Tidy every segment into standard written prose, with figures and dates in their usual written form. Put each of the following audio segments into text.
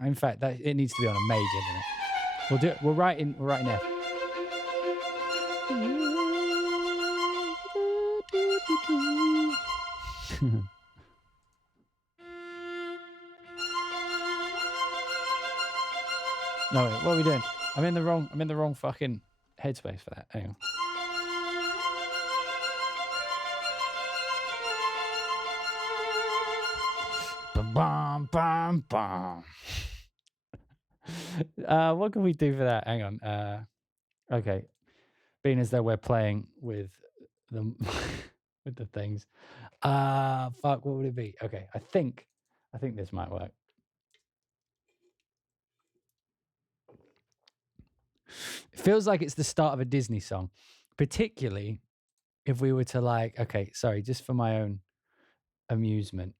In fact, it needs to be on a major, doesn't it? We'll do it. We're writing F. No, wait, what are we doing? I'm in the wrong fucking headspace for that. Hang on. Bam, bam, bam. What can we do for that? Hang on. Okay. Being as though we're playing with the with the things. Fuck, what would it be? Okay, I think this might work. It feels like it's the start of a Disney song, particularly if we were to like, okay, sorry, just for my own amusement.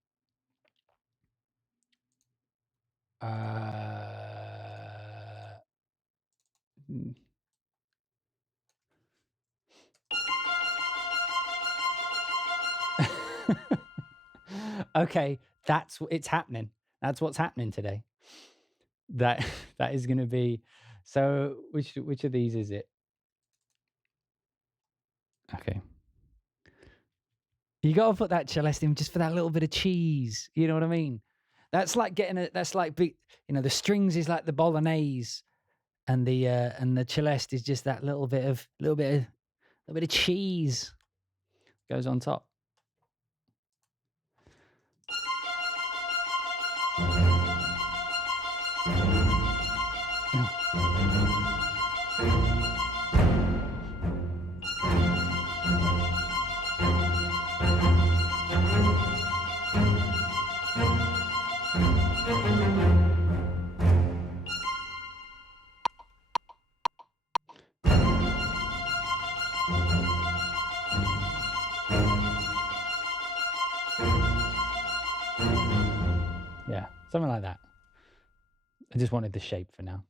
Okay, it's happening. That's what's happening today. That is going to be. So which of these is it? Okay. You got to put that celeste in just for that little bit of cheese. You know what I mean? That's like the strings is like the bolognese, and the celeste is just that little bit of cheese goes on top. Yeah, something like that. I just wanted the shape for now.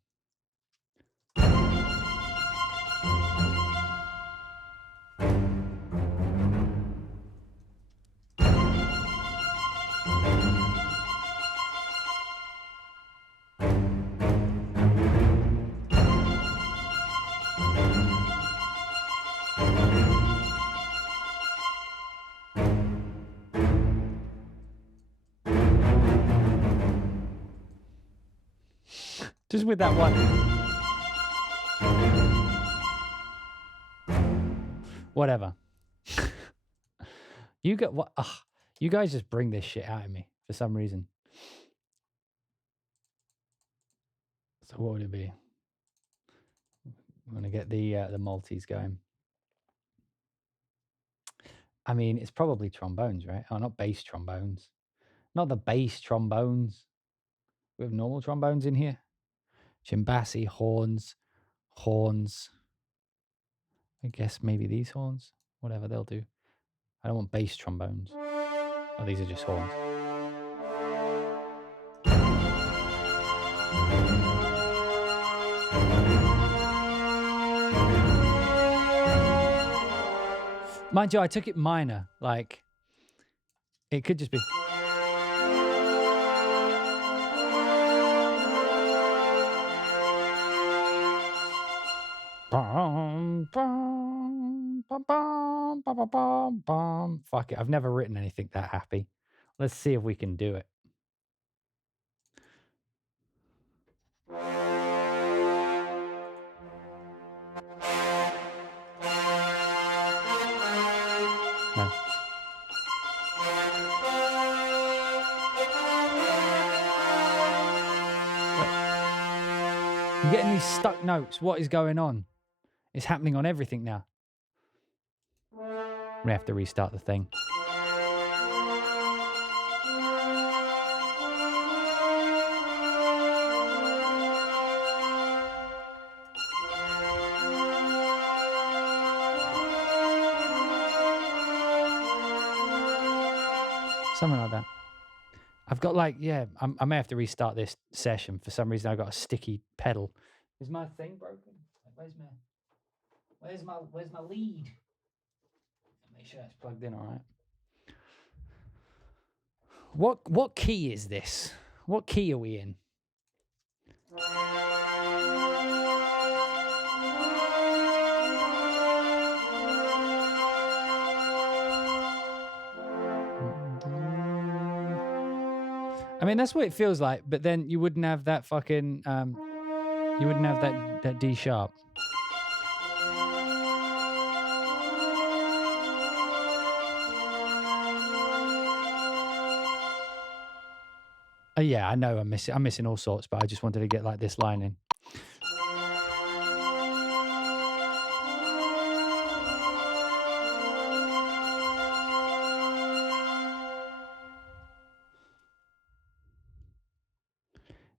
Just with that one. Whatever. You get what? You guys just bring this shit out of me for some reason. So what would it be? I'm gonna get the Maltese going. I mean, it's probably trombones, right? Oh, not bass trombones. Not the bass trombones. We have normal trombones in here. Chimbassi, horns. I guess maybe these horns. Whatever they'll do. I don't want bass trombones. Oh, these are just horns. Mind you, I took it minor. Like, it could just be. Fuck it, I've never written anything that happy. Let's see if we can do it. No. I'm getting these stuck notes. What is going on? It's happening on everything now. We have to restart the thing. Something like that. I've got like, yeah, I may have to restart this session. For some reason, I've got a sticky pedal. Is my thing broken? Where's my lead? Make sure it's plugged in all right. What key is this? What key are we in? I mean, that's what it feels like, but then you wouldn't have that fucking, you wouldn't have that D sharp. Yeah, I know I'm missing all sorts, but I just wanted to get like this line in.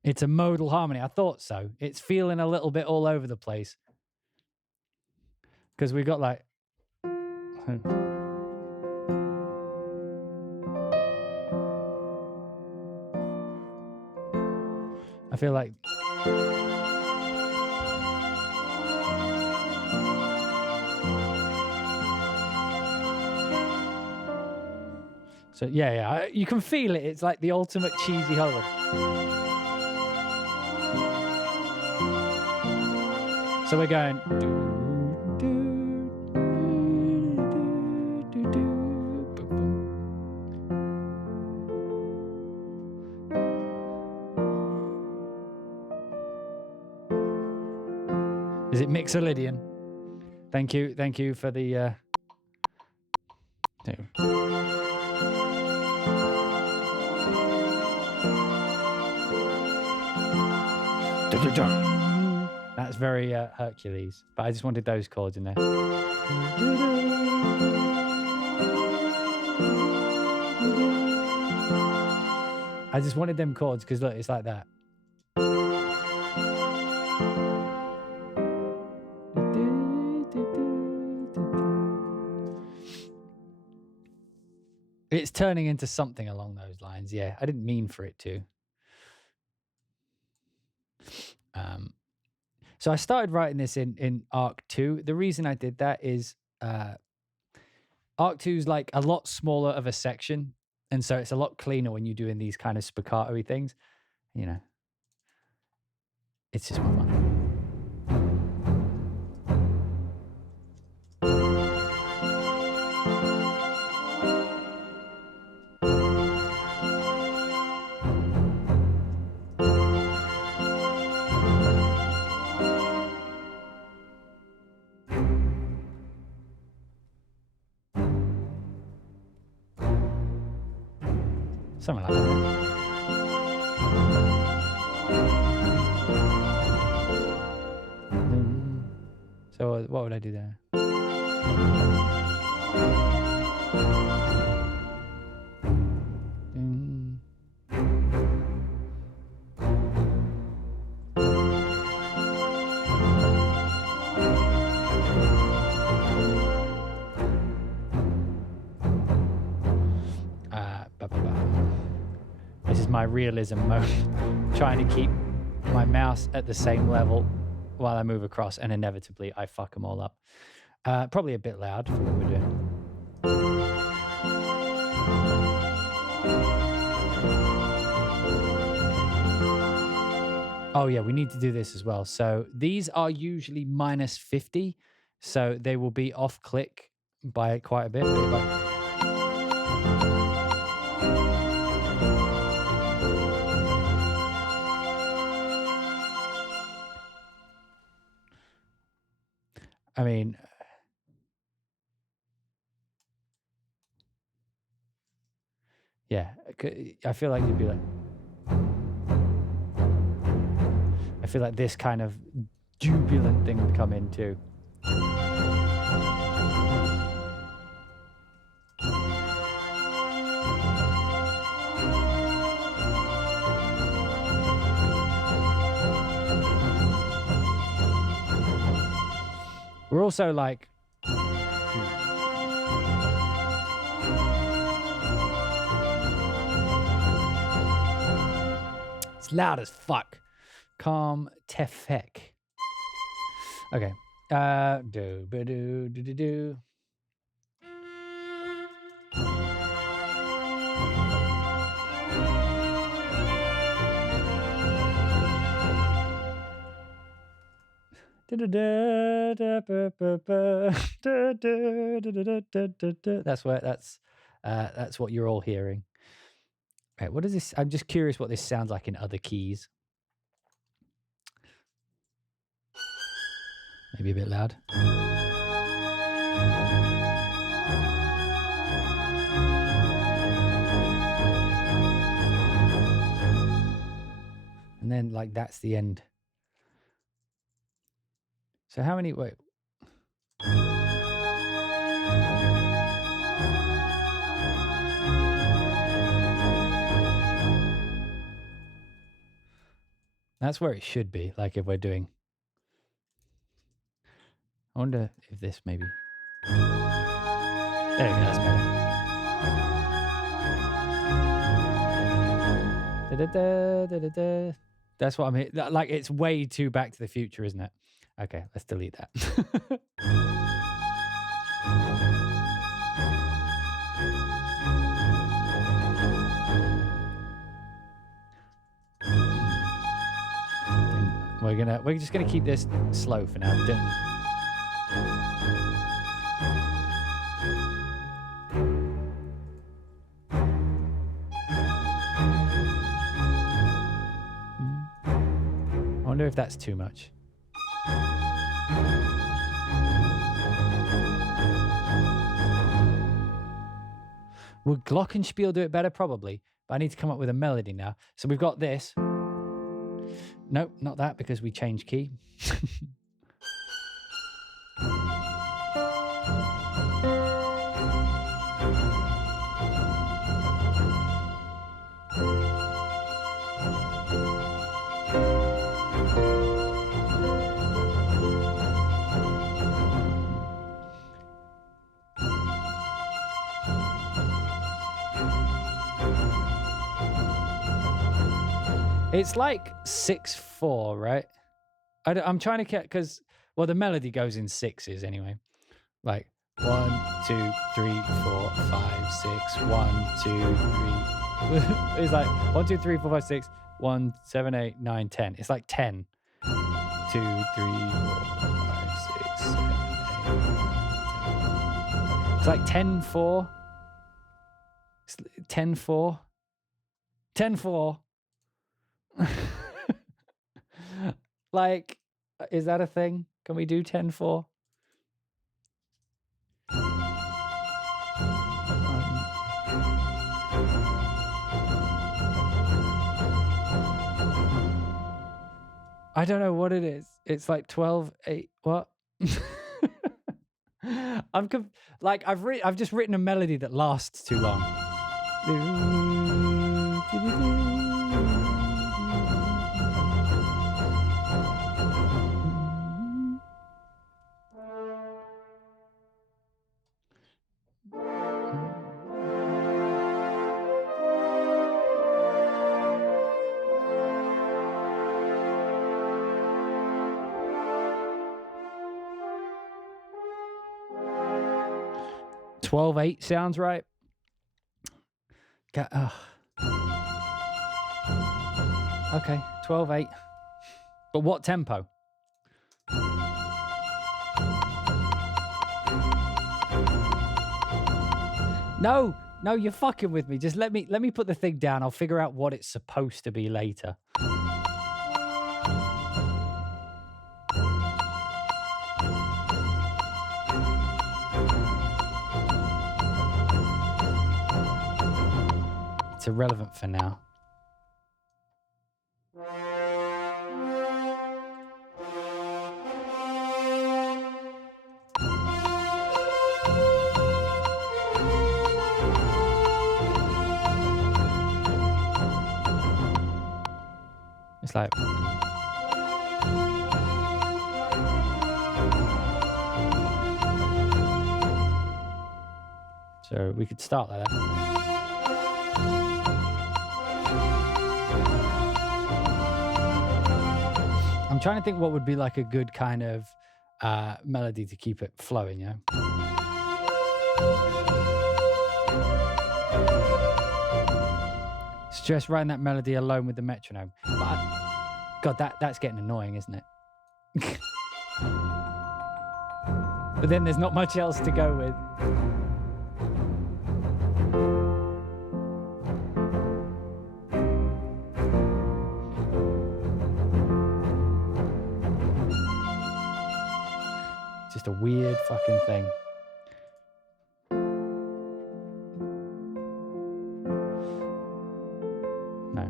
It's a modal harmony. I thought so. It's feeling a little bit all over the place. Because we got like... I feel like... So yeah, you can feel it. It's like the ultimate cheesy Hollywood. So we're going... Is it Mixolydian? Thank you for the... That's very Hercules, but I just wanted those chords in there. I just wanted them chords because look, it's like that. It's turning into something along those lines. Yeah, I didn't mean for it to. So I started writing this in Arc 2. The reason I did that is Arc 2 is like a lot smaller of a section. And so it's a lot cleaner when you're doing these kind of spiccato-y things. You know, it's just more fun. Something like that. So what would I do there? This is my realism mode, trying to keep my mouse at the same level while I move across, and inevitably I fuck them all up. Probably a bit loud for what we're doing. Oh yeah, we need to do this as well. So these are usually minus 50, so they will be off click by quite a bit. I mean, yeah, I feel like you'd be like, I feel like this kind of jubilant thing would come in too. We're also like, it's loud as fuck. Calm tefek. Okay. Do ba do do do do. That's what you're all hearing. Right, what is this? I'm just curious what this sounds like in other keys. Maybe a bit loud. And then like that's the end. So how many, wait. That's where it should be, like if we're doing. I wonder if this maybe. There we go, that's better. That's what I'm here. Like it's way too Back to the Future, isn't it? Okay, let's delete that. We're just gonna keep this slow for now. I wonder if that's too much. Would Glockenspiel do it better? Probably. But I need to come up with a melody now. So we've got this. Nope, not that because we changed key. It's like 6/4, right? I'm trying to get, because, well, the melody goes in sixes anyway. Like 1, 2, 3, 4, 5, 6, 1, 2, 3. It's like 1, 2, 3, 4, 5, 6, 1, 7, 8, 9, 10. It's like 10. 2, 3, 4, 5, 6, 7, 8, 9, 10. It's like 10/4. 10/4. 10/4. Like, is that a thing? Can we do 10/4? I don't know what it is. It's like 12/8. What? I've just written a melody that lasts too long. 12/8 sounds right. Okay, 12/8. But what tempo? No, you're fucking with me. Just let me put the thing down. I'll figure out what it's supposed to be later. It's irrelevant for now. It's like... So we could start like that. I'm trying to think what would be like a good kind of melody to keep it flowing, you know? It's just writing that melody alone with the metronome. But God, that's getting annoying, isn't it? But then there's not much else to go with. Just a weird fucking thing. No.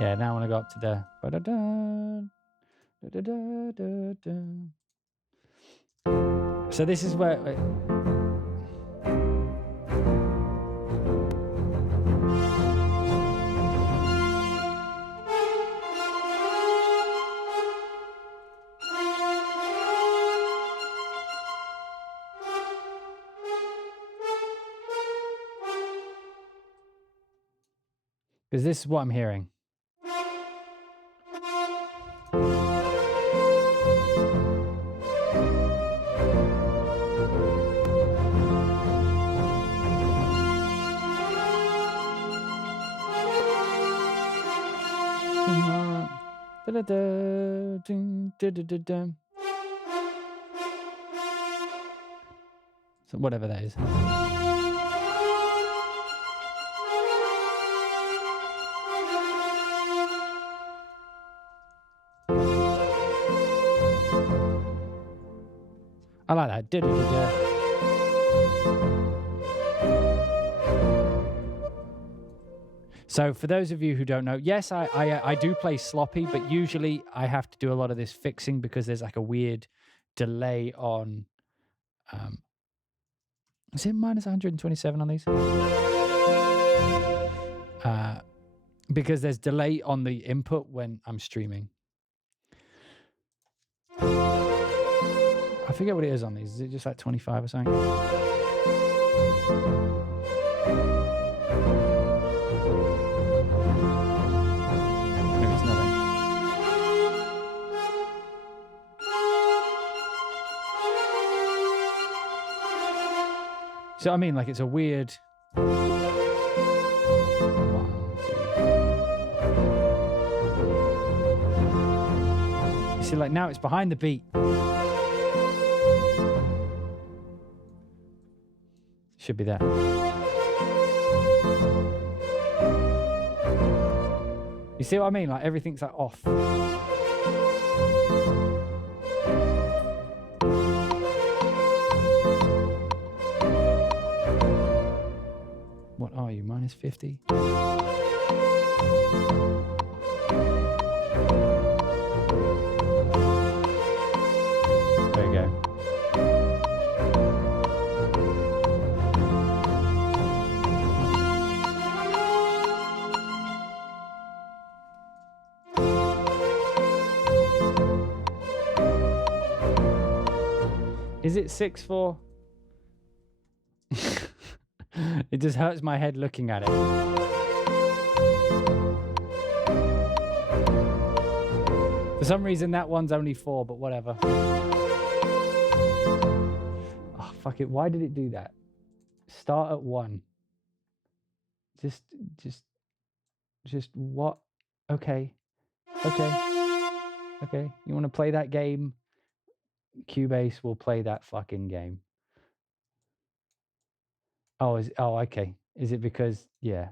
Yeah, now I want to go up to the so this is where because this is what I'm hearing. So whatever that is. I like that. So for those of you who don't know, yes, I do play sloppy, but usually I have to do a lot of this fixing because there's like a weird delay on. Is it minus 127 on these? Because there's delay on the input when I'm streaming. I forget what it is on these. Is it just like 25 or something? Maybe it's nothing. So I mean, like it's a weird. You see, like now it's behind the beat. Should be that. You see what I mean? Like everything's like off. What are you? Minus 50? There you go. Is it 6/4? It just hurts my head looking at it. For some reason, that one's only 4, but whatever. Oh, fuck it. Why did it do that? Start at 1. Just what? Okay. Okay. You want to play that game? Cubase will play that fucking game. Oh, okay. Is it because yeah?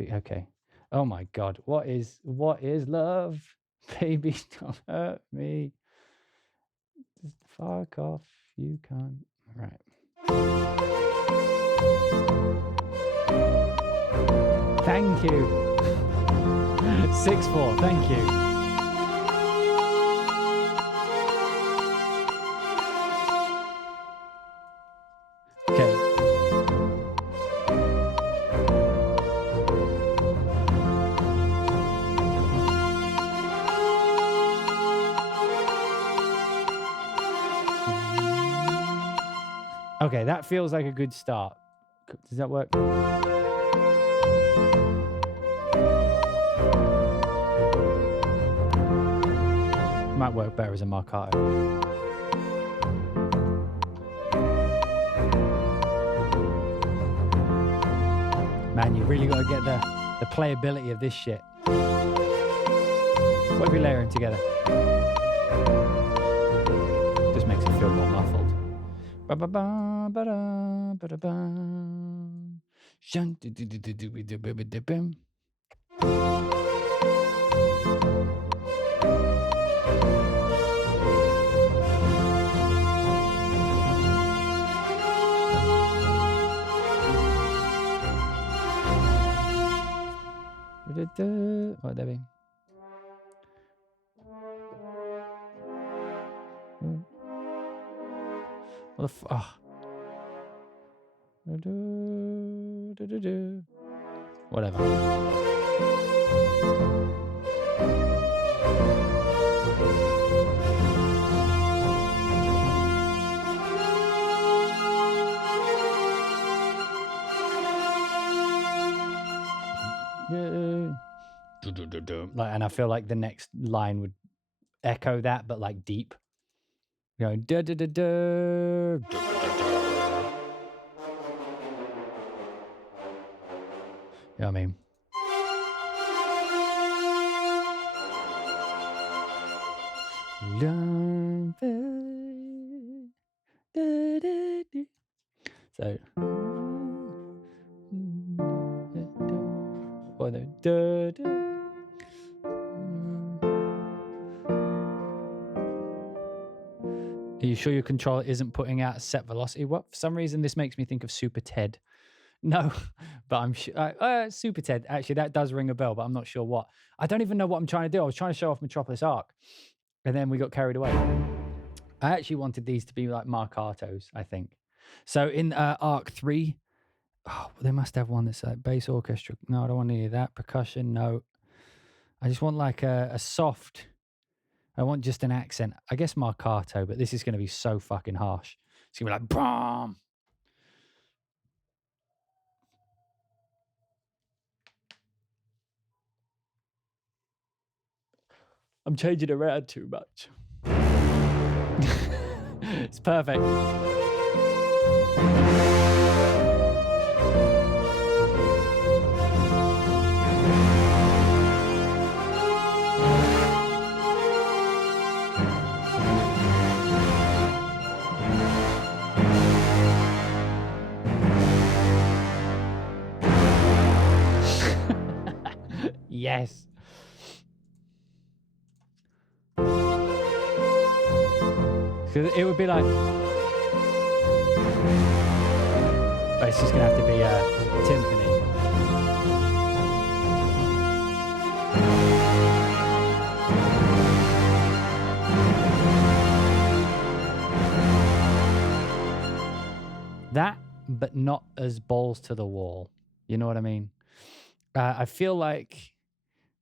Okay. Oh my God. What is love? Baby, don't hurt me. Just fuck off. You can't. Right. Thank you. 6/4. Thank you. Okay. Okay, that feels like a good start. Does that work? Might work better as a marcato. Man, you really got to get the playability of this shit. What if we layer them together? Just makes it feel more muffled. What, Debbie? What the Whatever. Like, and I feel like the next line would echo that, but like deep. Going da da da da. You know what I mean? So, are you sure your controller isn't putting out a set velocity? What? For some reason, this makes me think of Super Ted. No, but I'm sure. Super Ted. Actually, that does ring a bell, but I'm not sure what. I don't even know what I'm trying to do. I was trying to show off Metropolis Arc, and then we got carried away. I actually wanted these to be like marcatos, I think. So in Arc 3, they must have one that's like bass orchestra. No, I don't want any of that. Percussion, no. I just want like a soft. I want just an accent. I guess marcato, but this is going to be so fucking harsh. It's going to be like, BAM! I'm changing it around too much. It's perfect. Yes. Because it would be like, but it's just gonna have to be a timpani. That, but not as balls to the wall. You know what I mean? I feel like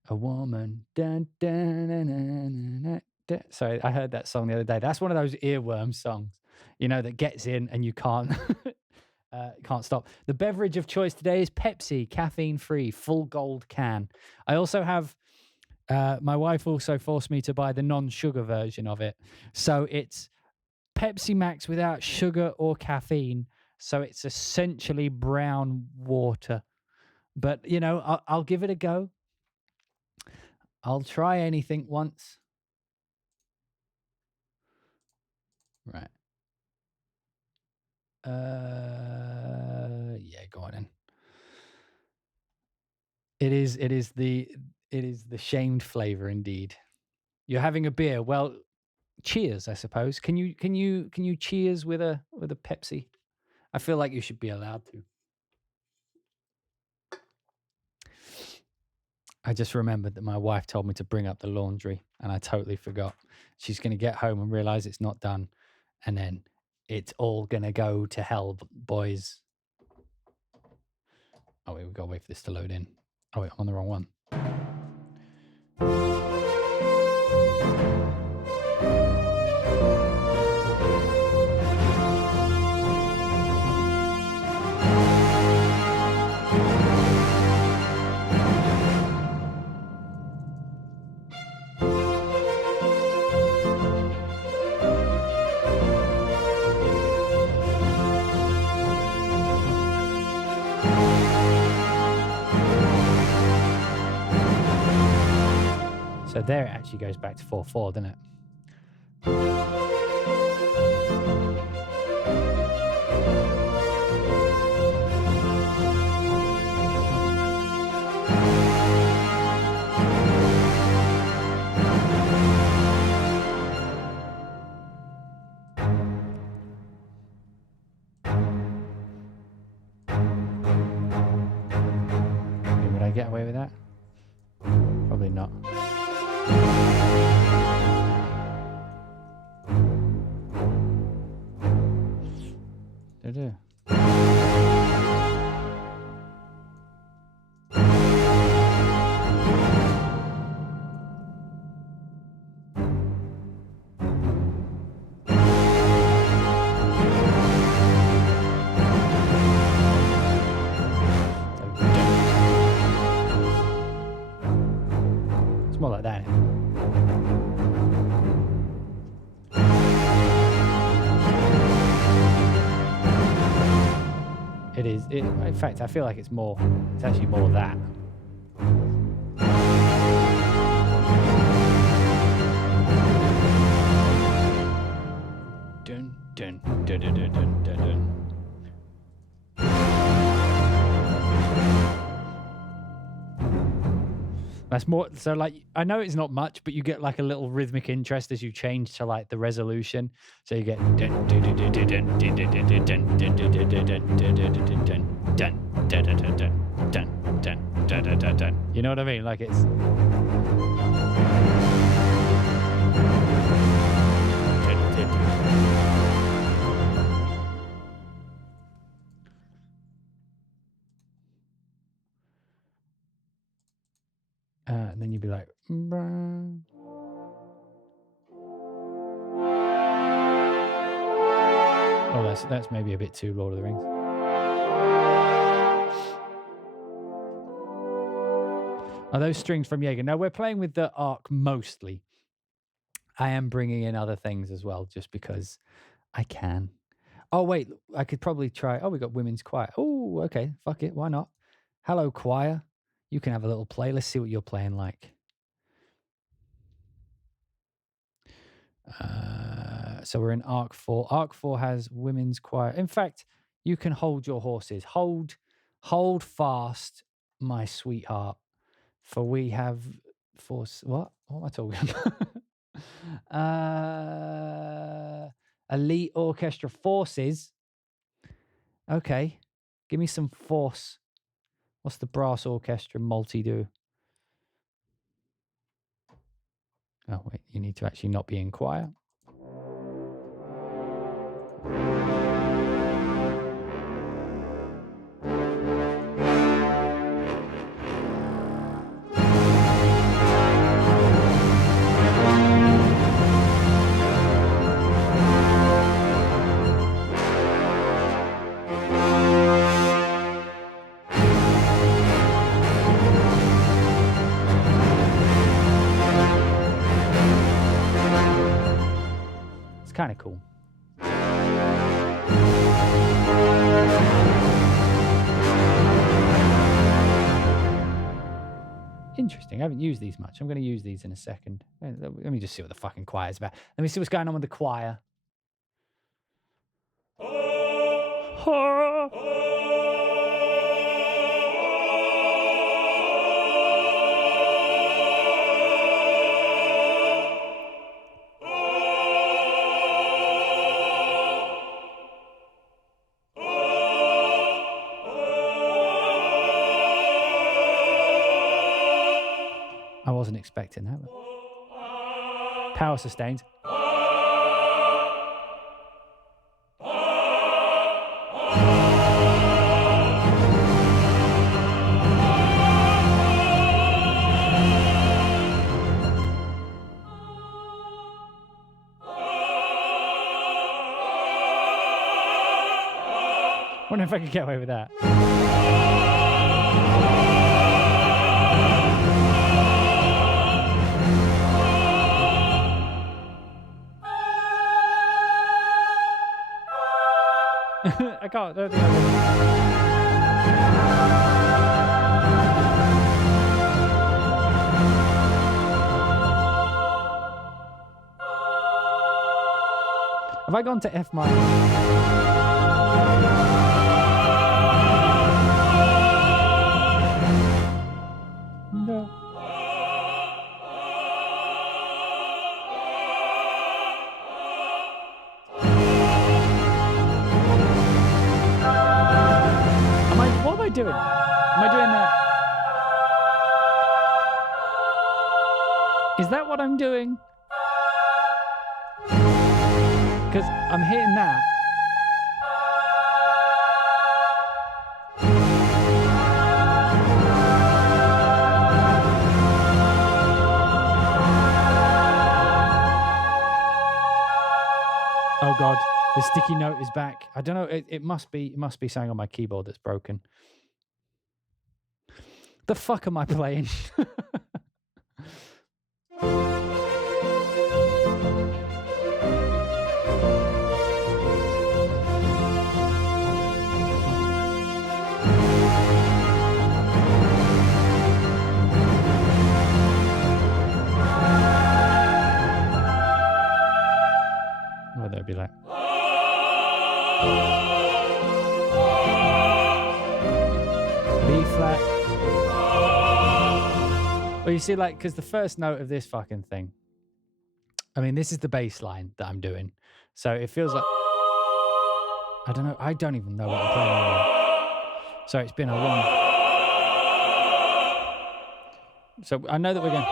a woman. Dun, dun, dun, dun, dun, dun. Sorry, I heard that song the other day. That's one of those earworm songs, you know, that gets in and you can't can't stop. The beverage of choice today is Pepsi, caffeine-free, full gold can. I also have. My wife also forced me to buy the non-sugar version of it, so it's Pepsi Max without sugar or caffeine. So it's essentially brown water. But, you know, I'll give it a go. I'll try anything once. Right. Yeah, go on in. It is the shamed flavor indeed. You're having a beer. Well, cheers, I suppose. Can you cheers with a Pepsi? I feel like you should be allowed to. I just remembered that my wife told me to bring up the laundry and I totally forgot. She's going to get home and realize it's not done. And then it's all going to go to hell, boys. Oh, wait, we've got to wait for this to load in. Oh, wait, I'm on the wrong one. So there it actually goes back to 4/4, doesn't it? Would I get away with that? Probably not. Do. It's more like that. It is. In fact, I feel like it's more. It's actually more that. Dun dun dun dun dun dun dun. Dun. That's more. So like, I know it's not much, but you get like a little rhythmic interest as you change to like the resolution. So you get dun dun dun dun dun dun dun dun dun dun dun dun dun dun dun. You know what I mean? Like it's. And then you'd be like, oh, that's maybe a bit too Lord of the Rings. Are those strings from Jaeger? No, we're playing with the arc mostly. I am bringing in other things as well, just because I can. Oh, wait, I could probably try. Oh, we got women's choir. Oh, okay, fuck it, why not? Hello, choir. You can have a little play. Let's see what you're playing like. So we're in Arc 4. Arc 4 has women's choir. In fact, you can hold your horses. Hold fast, my sweetheart, for we have force. What am I talking about? Elite orchestra forces. Okay, give me some force. What's the brass orchestra multi do? Oh wait, you need to actually not be in choir. It's kind of cool. Interesting. I haven't used these much. I'm going to use these in a second. Let me just see what the fucking choir's about. Let me see what's going on with the choir. I wasn't expecting that. Power sustained. Wonder if I could get away with that. I can't. I don't think I can. Have I gone to F minor? No. What am I doing? Am I doing that? Is that what I'm doing? Because I'm hitting that. Oh God, the sticky note is back. I don't know. It must be something on my keyboard that's broken. The fuck am I playing? Well, that'd be like. B flat. Well, you see, like, because the first note of this fucking thing, I mean, this is the bass line that I'm doing. So it feels like, I don't know, I don't even know what I'm playing anymore. So it's been a long. So I know that we're going.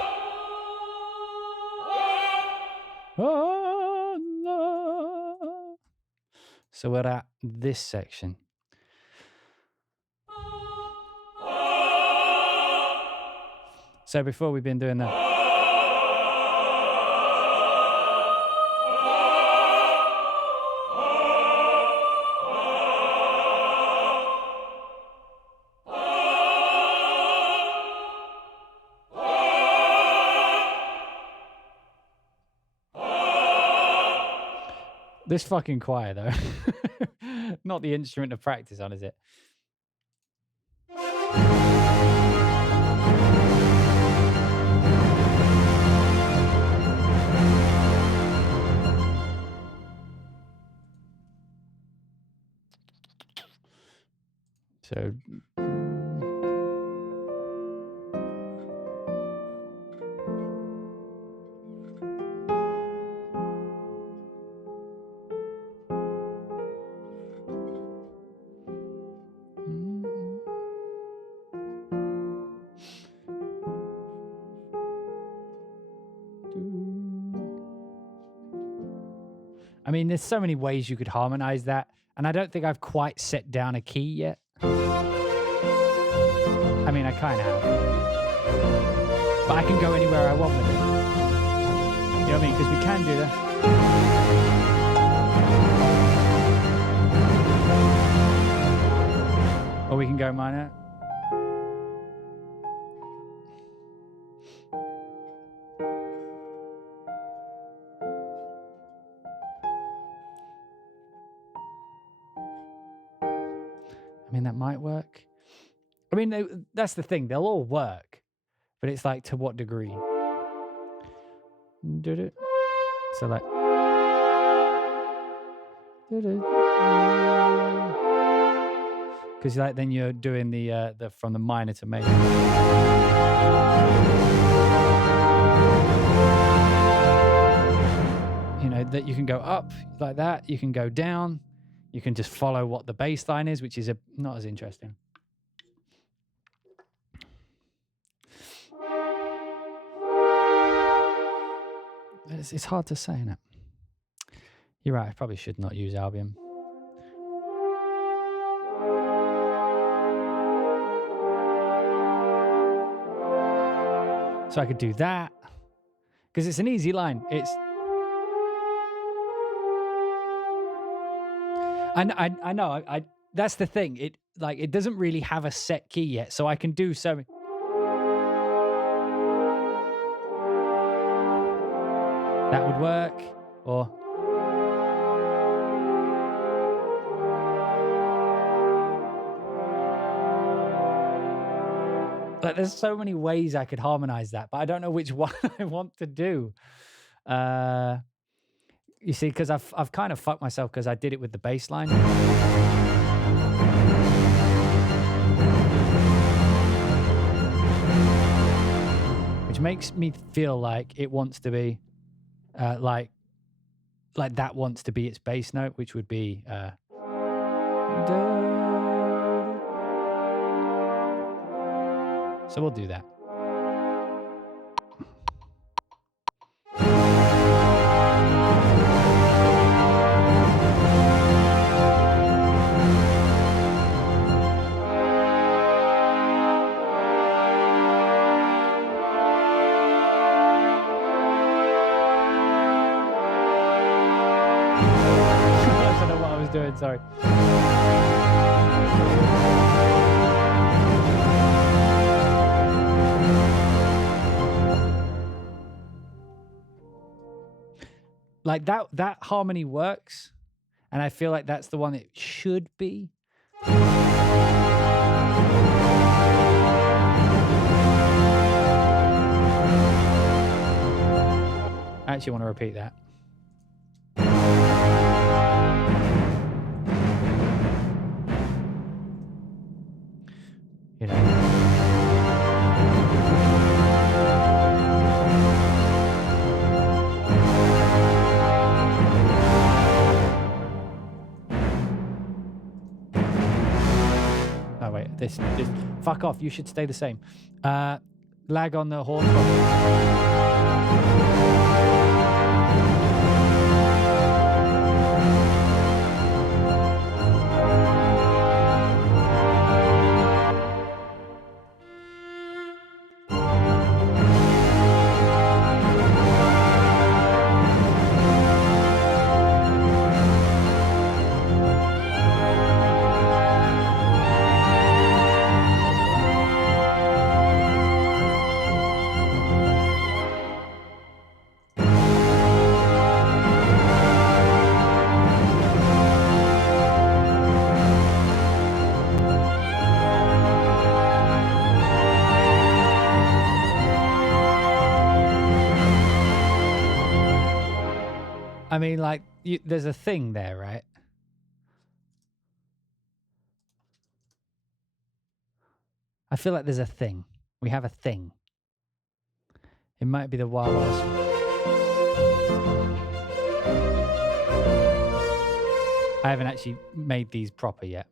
Oh, no. So we're at this section. So before we've been doing that. This fucking choir, though. Not the instrument to practice on, is it? So. I mean, there's so many ways you could harmonize that, and I don't think I've quite set down a key yet. I mean, I kind of have. But I can go anywhere I want with it. You know what I mean? Because we can do that. Or we can go minor. I mean, that might work. I mean, that's the thing. They'll all work. But it's like, to what degree? So like. Because like then you're doing the from the minor to major. You know, that you can go up like that. You can go down. You can just follow what the bass line is, which is not as interesting. It's hard to say, isn't it? You're right, I probably should not use Albion. So I could do that. Because it's an easy line. I know. That's the thing. It doesn't really have a set key yet, so I can do so. That would work, or like there's so many ways I could harmonize that, but I don't know which one I want to do. You see, because I've kind of fucked myself because I did it with the bass line. Which makes me feel like it wants to be like that wants to be its bass note, which would be so we'll do that. I don't know what I was doing, sorry. Like that harmony works, and I feel like that's the one it should be. I actually want to repeat that. You know. Oh wait, this fuck off. You should stay the same. Lag on the horn. I mean, like, there's a thing there, right? I feel like there's a thing. We have a thing. It might be the wah-wahs. I haven't actually made these proper yet.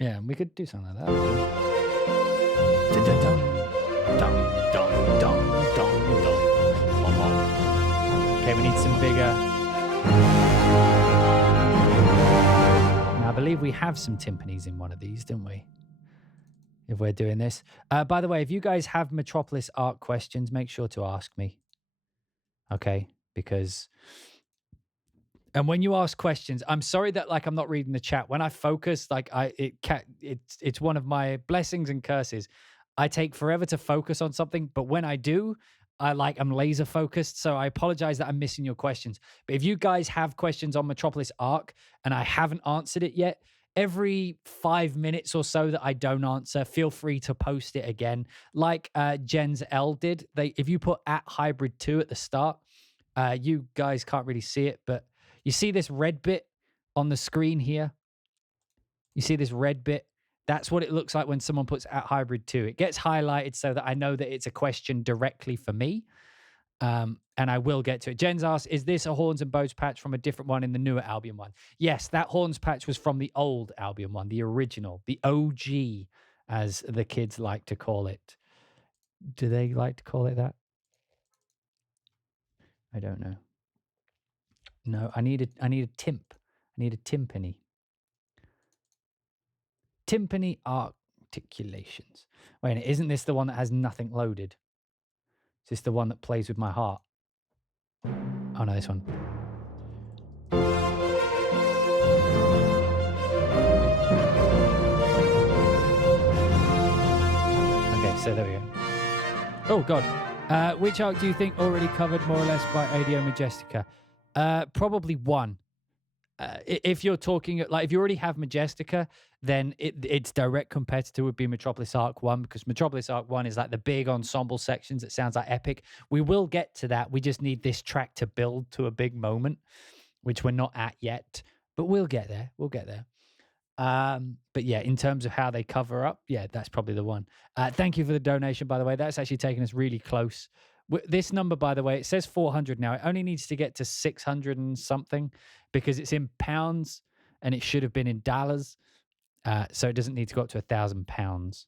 Yeah, we could do something like that. Okay, we need some bigger. Now, I believe we have some timpanis in one of these, didn't we? If we're doing this. By the way, if you guys have Metropolis Arc questions, make sure to ask me. Okay, because... And when you ask questions, I'm sorry that I'm not reading the chat. When I focus, it's one of my blessings and curses. I take forever to focus on something, but when I do, I'm laser focused. So I apologize that I'm missing your questions. But if you guys have questions on Metropolis Arc and I haven't answered it yet, every 5 minutes or so that I don't answer, feel free to post it again. Like Jens L did. If you put @hybrid2 at the start, you guys can't really see it, but you see this red bit on the screen here? You see this red bit? That's what it looks like when someone puts @hybrid2. It gets highlighted so that I know that it's a question directly for me. And I will get to it. Jen's asked, is this a Horns and Bows patch from a different one in the newer Albion one? Yes, that Horns patch was from the old Albion one, the original, the OG, as the kids like to call it. Do they like to call it that? I don't know. No, I need a timp. I need a timpani. Timpani arc articulations. Wait a minute, isn't this the one that has nothing loaded? Is this the one that plays with my heart? Oh no, this one. Okay, so there we go. Oh god. Which arc do you think already covered more or less by ADO Majestica? Probably one. If you're talking like if you already have Majestica, then its direct competitor would be Metropolis Arc 1, because Metropolis Arc 1 is like the big ensemble sections. It sounds like epic. We will get to that. We just need this track to build to a big moment, which we're not at yet, but we'll get there. We'll get there. But yeah, in terms of how they cover up, yeah, that's probably the one. Thank you for the donation, by the way. That's actually taken us really close. This number, by the way, it says 400 now. It only needs to get to 600 and something because it's in pounds and it should have been in dollars. So it doesn't need to go up to £1,000.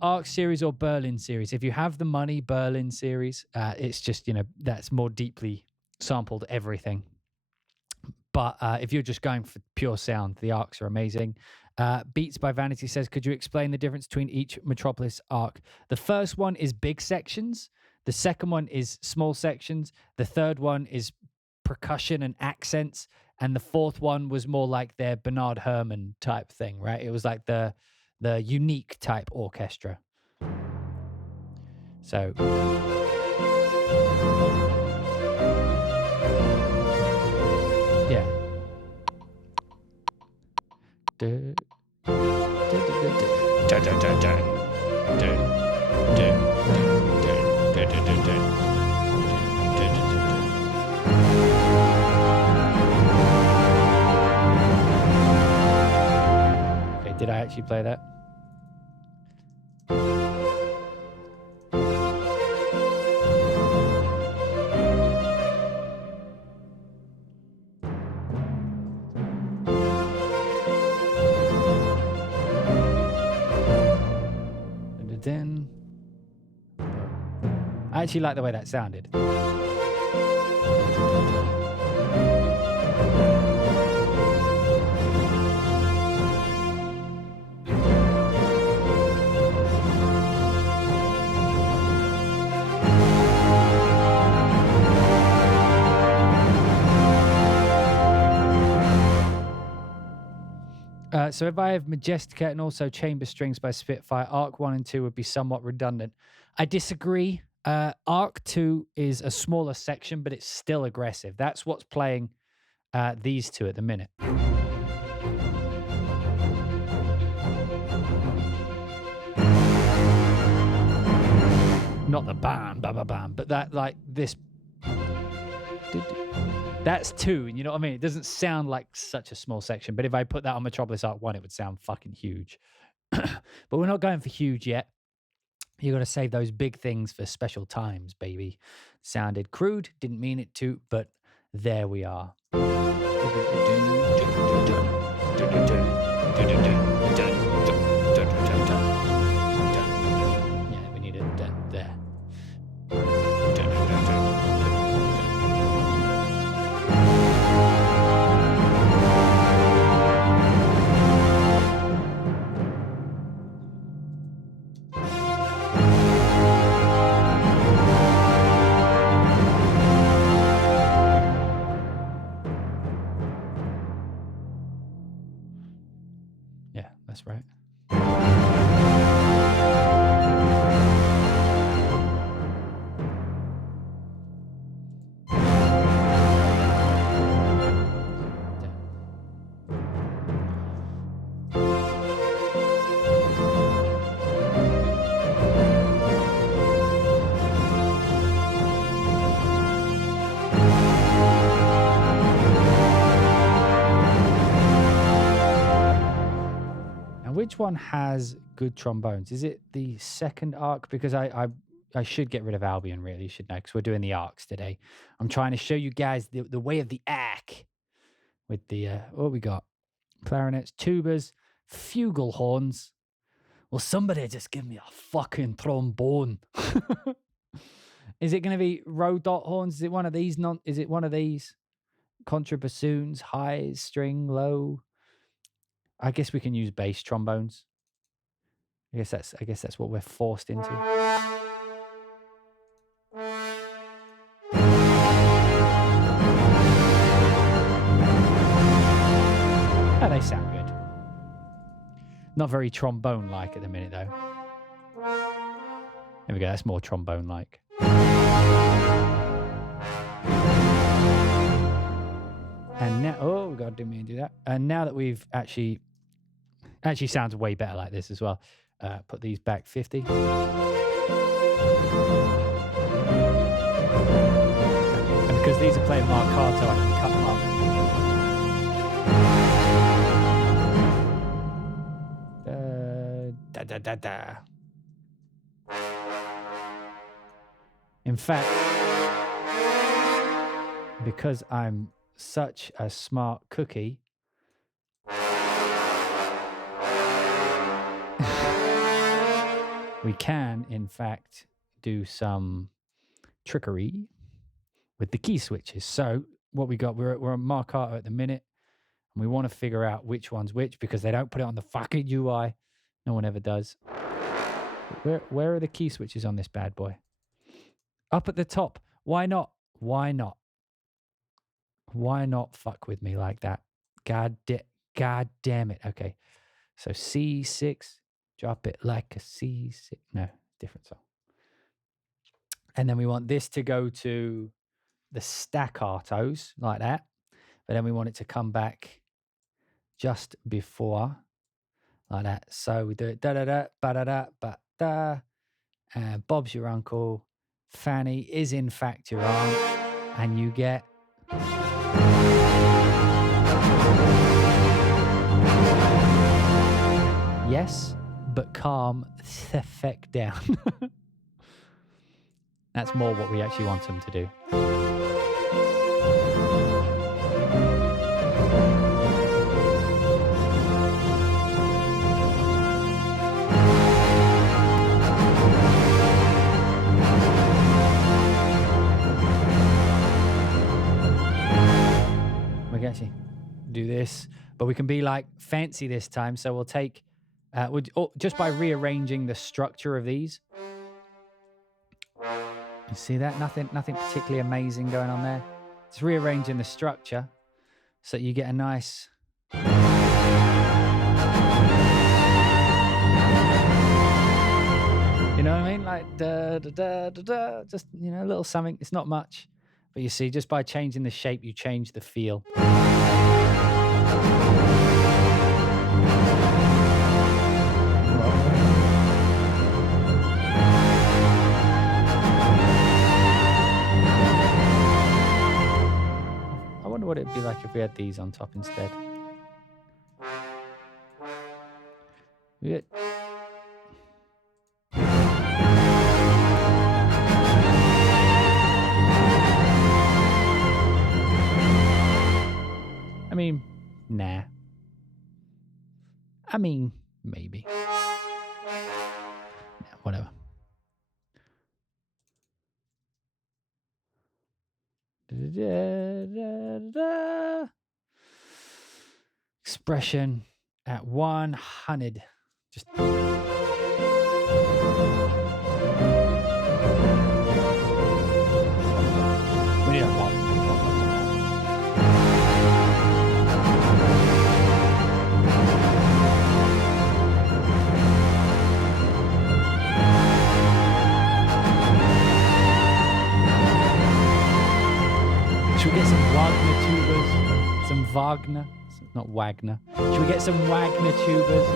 Arc series or Berlin series? If you have the money, Berlin series. It's just, that's more deeply sampled everything. But if you're just going for pure sound, the arcs are amazing. Beats by Vanity says, could you explain the difference between each Metropolis arc? The first one is big sections. The second one is small sections. The third one is percussion and accents. And the fourth one was more like their Bernard Herrmann type thing, right? It was like the unique type orchestra. So... yeah. Okay, did I actually play that? I actually like the way that sounded. So if I have Majestica and also Chamber Strings by Spitfire, Arc 1 and 2 would be somewhat redundant. I disagree. Arc 2 is a smaller section, but it's still aggressive. That's what's playing these two at the minute. Not the bam, bam, bam, bam, but that, like, this... That's 2, and you know what I mean? It doesn't sound like such a small section, but if I put that on Metropolis Arc 1, it would sound fucking huge. But we're not going for huge yet. You got to save those big things for special times, baby. Sounded crude, didn't mean it to, but there we are. Yeah, we need it there. Yeah, that's right. Which one has good trombones? Is it the second arc? Because I should get rid of Albion, really, shouldn't I? Because we're doing the arcs today. I'm trying to show you guys the way of the arc with the, what we got? Clarinets, tubas, flugelhorns. Well, somebody just give me a fucking trombone. Is it going to be row dot horns? Is it one of these? Is it one of these? Contrabassoons, highs, string, low. I guess we can use bass trombones. I guess that's what we're forced into. Oh, they sound good. Not very trombone-like at the minute, though. There we go. That's more trombone-like. And now, oh God, didn't mean to do that. And now that we've actually sounds way better like this as well. Put these back 50. And because these are playing marcato, I can cut them up. Da da da da. In fact, because I'm such a smart cookie, we can, in fact, do some trickery with the key switches. So what we got, we're on marcato at the minute, and we want to figure out which one's which because they don't put it on the fucking UI. No one ever does. Where are the key switches on this bad boy? Up at the top. Why not? Why not? Why not fuck with me like that? God damn it. Okay. So C6, drop it like a C6. No, different song. And then we want this to go to the staccatos like that. But then we want it to come back just before like that. So we do it da-da-da, ba-da-da, ba-da. And Bob's your uncle. Fanny is in fact your aunt. And you get... Yes, but calm the feck down. That's more what we actually want them to do. We can actually do this, but we can be like fancy this time. So we'll take, just by rearranging the structure of these. You see that? Nothing particularly amazing going on there. It's rearranging the structure so that you get a nice... You know what I mean? Like, da, da, da, da, da, just, you know, a little something. It's not much. But you see, just by changing the shape, you change the feel. I wonder what it'd be like if we had these on top instead. Yeah. I mean, nah. I mean, maybe. Yeah, whatever. Expression at 100. Just... We need a one. Should we get some Wagner tubas? Some Wagner? Not Wagner. Should we get some Wagner tubas?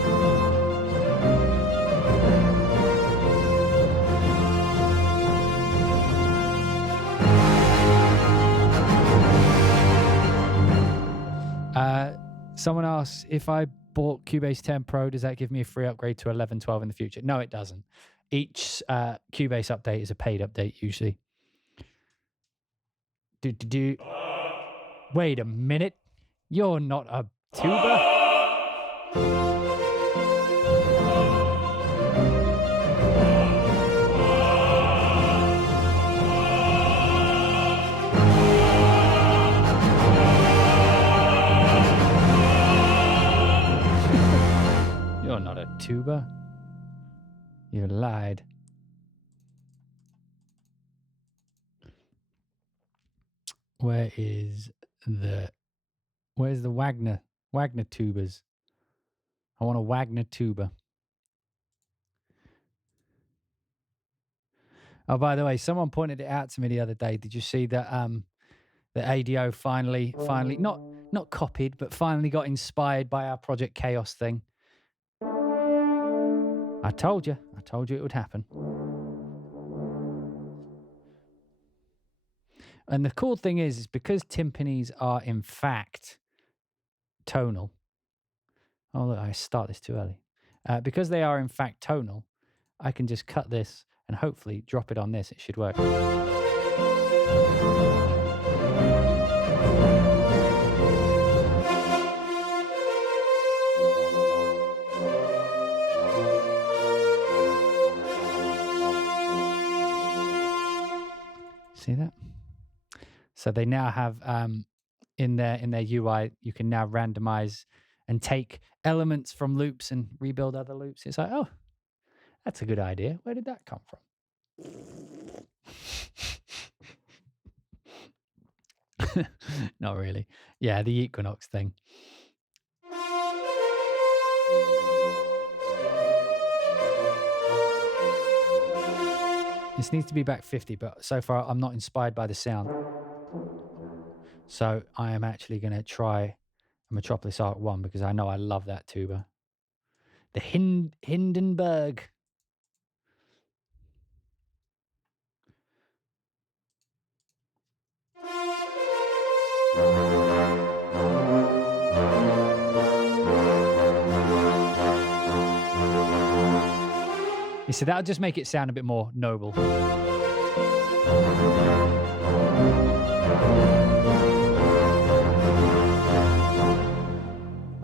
Someone asks, if I bought Cubase 10 Pro, does that give me a free upgrade to 11.12 in the future? No, it doesn't. Each Cubase update is a paid update, usually. Wait a minute. You're not a tuba? tuba. You lied. Where's the Wagner tubas? I want a Wagner tuba. Oh, by the way, someone pointed it out to me the other day. Did you see that the ADO finally not copied, but finally got inspired by our Project Chaos thing? I told you it would happen. And the cool thing is because timpanis are in fact tonal. Oh, look, I start this too early. Because they are in fact tonal, I can just cut this and hopefully drop it on this. It should work. See that? So they now have in their UI, you can now randomize and take elements from loops and rebuild other loops. It's like, oh, that's a good idea. Where did that come from? Not really. Yeah, the Equinox thing. This needs to be back 50, but so far I'm not inspired by the sound. So I am actually going to try a Metropolis Arc 1 because I know I love that tuba. The Hindenburg. You see, that'll just make it sound a bit more noble.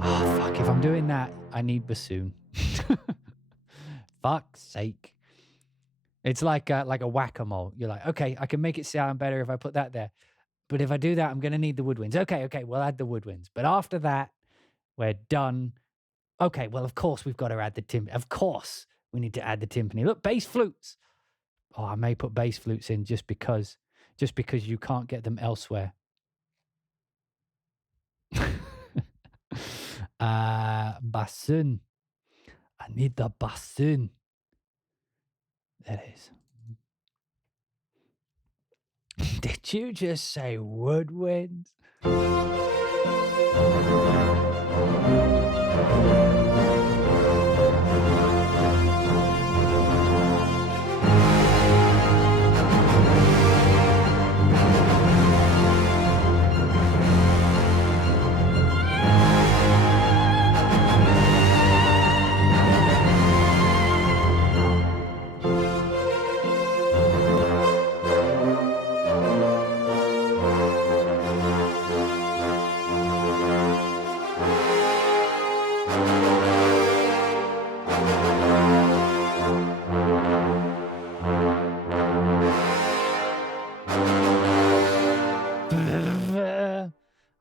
Oh, fuck, if I'm doing that, I need bassoon. Fuck's sake. It's like a whack-a-mole. You're like, okay, I can make it sound better if I put that there. But if I do that, I'm going to need the woodwinds. Okay, we'll add the woodwinds. But after that, we're done. Okay, well, of course we've got to add the timpani. Of course we need to add the timpani. Look, bass flutes. Oh, I may put bass flutes in just because you can't get them elsewhere. Bassoon. I need the bassoon. There it is. Did you just say woodwinds?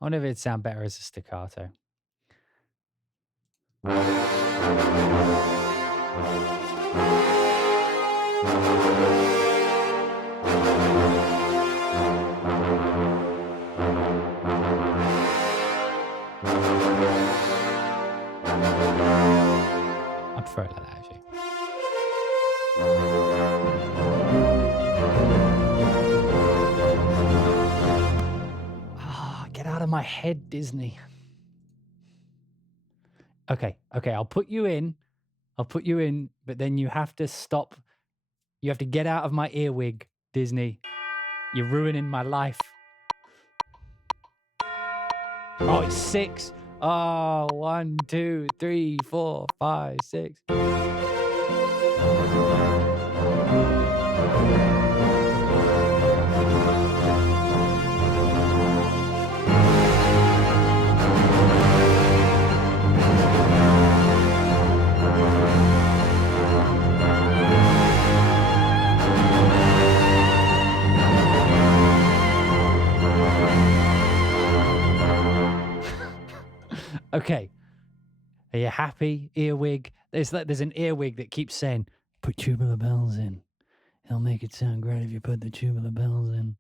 I wonder if it'd sound better as a staccato. I prefer it like that, actually. Get out of my head, Disney. Okay, I'll put you in, but then you have to stop. You have to get out of my earwig, Disney. You're ruining my life. Oh, it's 6. Oh, 1, 2, 3, 4, 5, 6. Okay. Are you happy, earwig? There's an earwig that keeps saying, "Put tubular bells in. It'll make it sound great if you put the tubular bells in."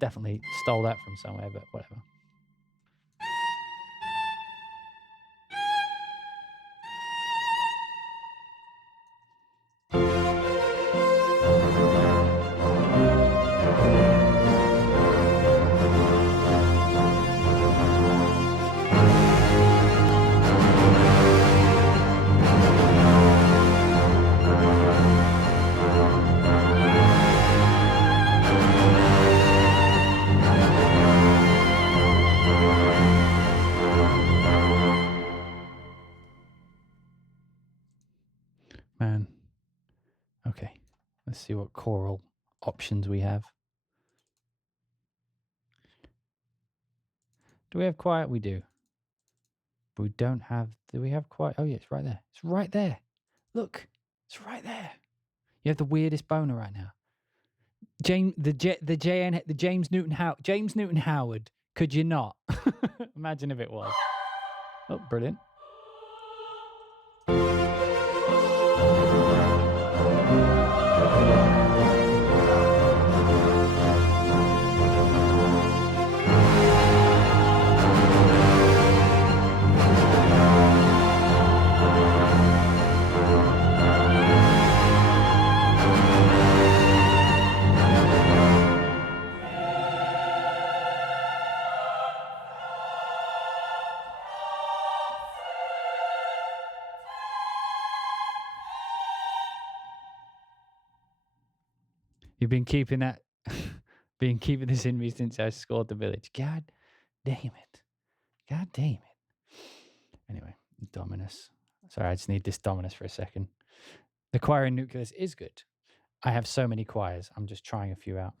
Definitely stole that from somewhere, but whatever. Man. Okay. Let's see what choral options we have. Do we have quiet? We do. But we don't have... Do we have quiet? Oh, yeah, it's right there. It's right there. Look. It's right there. You have the weirdest boner right now. James Newton Howard. Could you not? Imagine if it was. Oh, brilliant. You've been keeping that, keeping this in me since I scored the village. God damn it. God damn it. Anyway, Dominus. Sorry, I just need this Dominus for a second. The choir in Nucleus is good. I have so many choirs. I'm just trying a few out.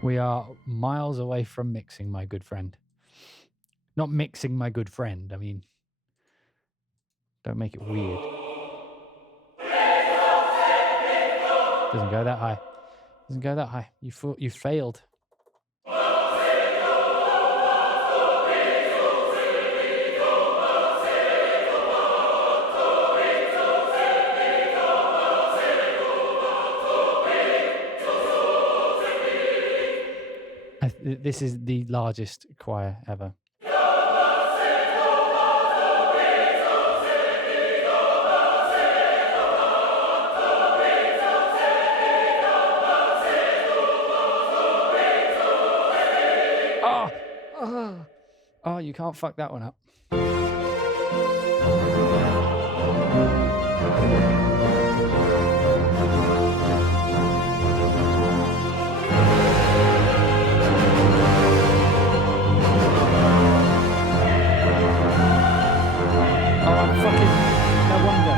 We are miles away from mixing, my good friend. Not mixing, my good friend. I mean, don't make it weird. Doesn't go that high. Doesn't go that high. You failed. This is the largest choir ever. Oh, you can't fuck that one up. No wonder.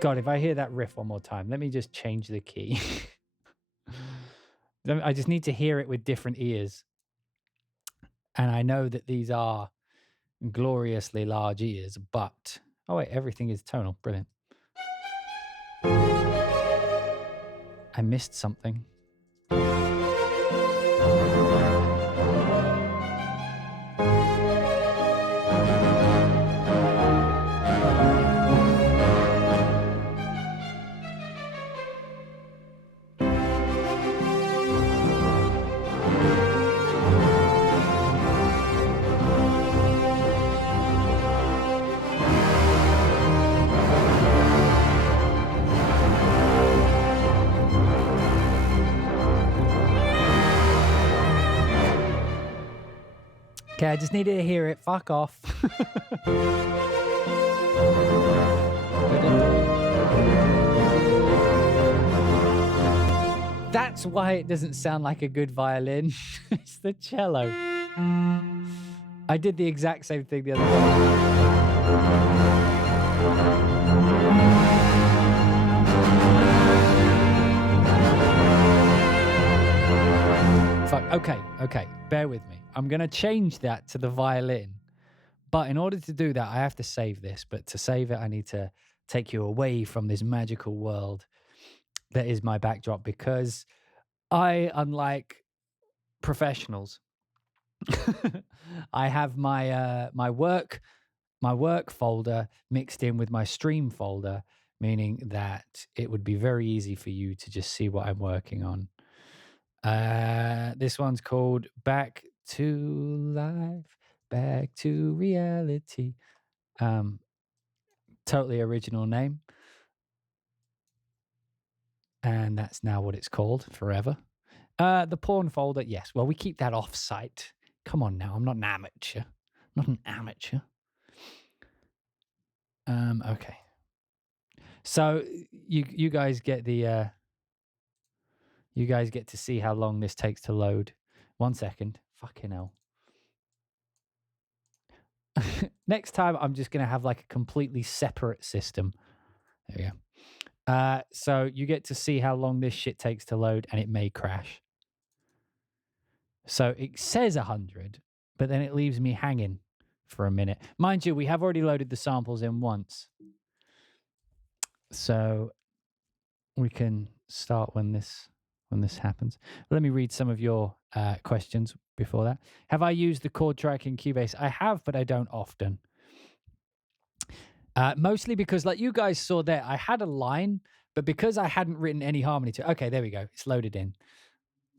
God, if I hear that riff one more time, let me just change the key. I just need to hear it with different ears. And I know that these are gloriously large ears, but... Oh, wait, everything is tonal. Brilliant. I missed something. Okay, I just needed to hear it. Fuck off. That's why it doesn't sound like a good violin. It's the cello. I did the exact same thing the other day. Fuck. Okay. Bear with me. I'm going to change that to the violin. But in order to do that, I have to save this. But to save it, I need to take you away from this magical world that is my backdrop, because I, unlike professionals, I have my work folder mixed in with my stream folder, meaning that it would be very easy for you to just see what I'm working on. This one's called Back to Life, Back to Reality. Totally original name. And that's now what it's called forever. The porn folder, yes. Well, we keep that off-site. Come on now, I'm not an amateur. Not an amateur. Okay. So you guys get the you guys get to see how long this takes to load. 1 second. Fucking hell. Next time I'm just gonna have like a completely separate system. There we go. So you get to see how long this shit takes to load, and it may crash. So it says 100, but then it leaves me hanging for a minute. Mind you, we have already loaded the samples in once. So we can start when this happens. Let me read some of your questions before that. Have I used the chord track in Cubase? I have, but I don't often. Mostly because, like you guys saw there, I had a line, but because I hadn't written any harmony to it. Okay, there we go. It's loaded in.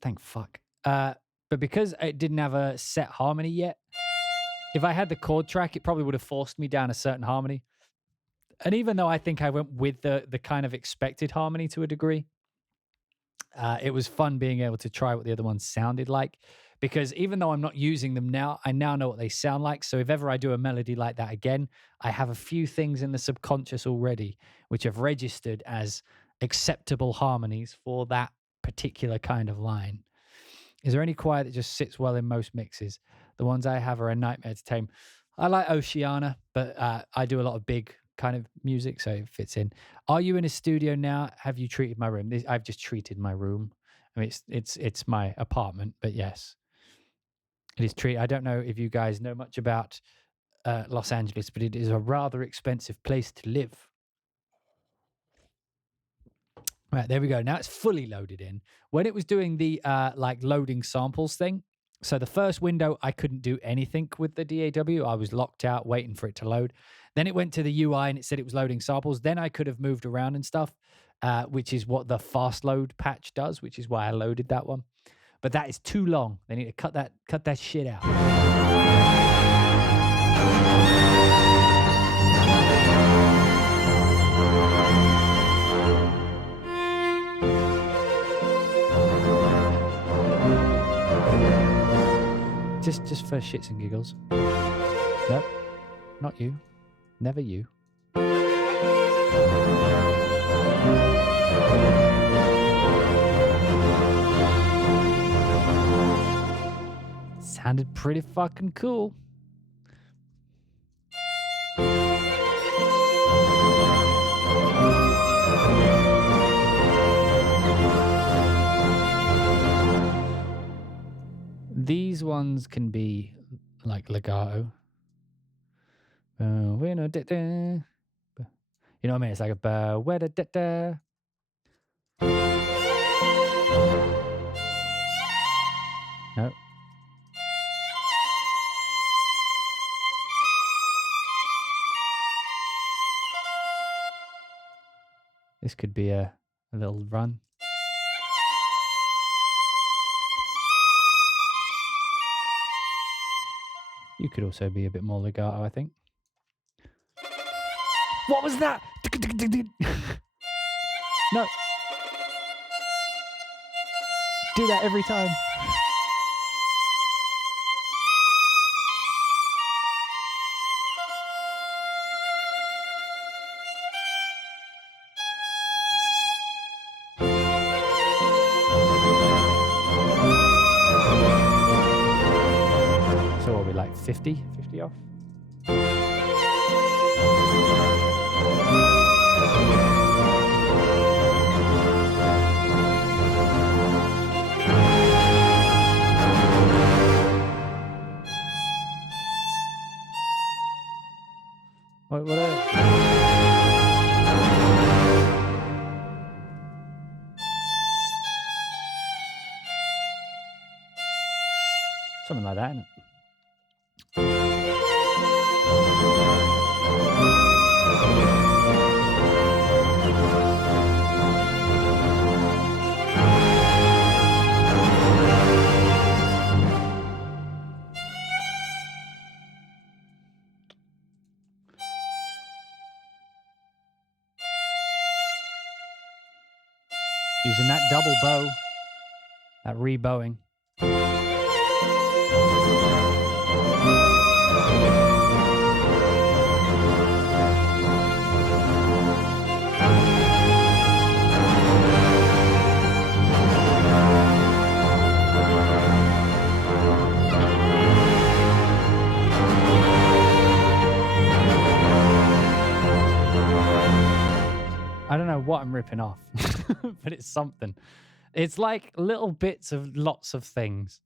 Thank fuck. But because it didn't have a set harmony yet, if I had the chord track, it probably would have forced me down a certain harmony. And even though I think I went with the kind of expected harmony to a degree, it was fun being able to try what the other ones sounded like, because even though I'm not using them now, I now know what they sound like. So if ever I do a melody like that again, I have a few things in the subconscious already which have registered as acceptable harmonies for that particular kind of line. Is there any choir that just sits well in most mixes? The ones I have are a nightmare to tame. I like Oceana, but I do a lot of big kind of music, so it fits in. Are you in a studio now? Have you treated my room? I've just treated my room. I mean, it's my apartment, but yes, it is treated. I don't know if you guys know much about Los Angeles, but it is a rather expensive place to live. Right, there we go. Now it's fully loaded in. When it was doing the like loading samples thing, so the first window, I couldn't do anything with the DAW. I was locked out waiting for it to load. Then it went to the UI and it said it was loading samples. Then I could have moved around and stuff, which is what the fast load patch does, which is why I loaded that one. But that is too long. They need to cut that shit out. Just for shits and giggles. Nope, not you. Never you. Sounded pretty fucking cool. These ones can be like legato. You know what I mean? It's like a no. This could be a little run. You could also be a bit more legato, I think. What was that? No. Do that every time. So we'll be like 50 off. What something like that, isn't it? Using that double bow, that rebowing. I don't know what I'm ripping off, but it's something. It's like little bits of lots of things.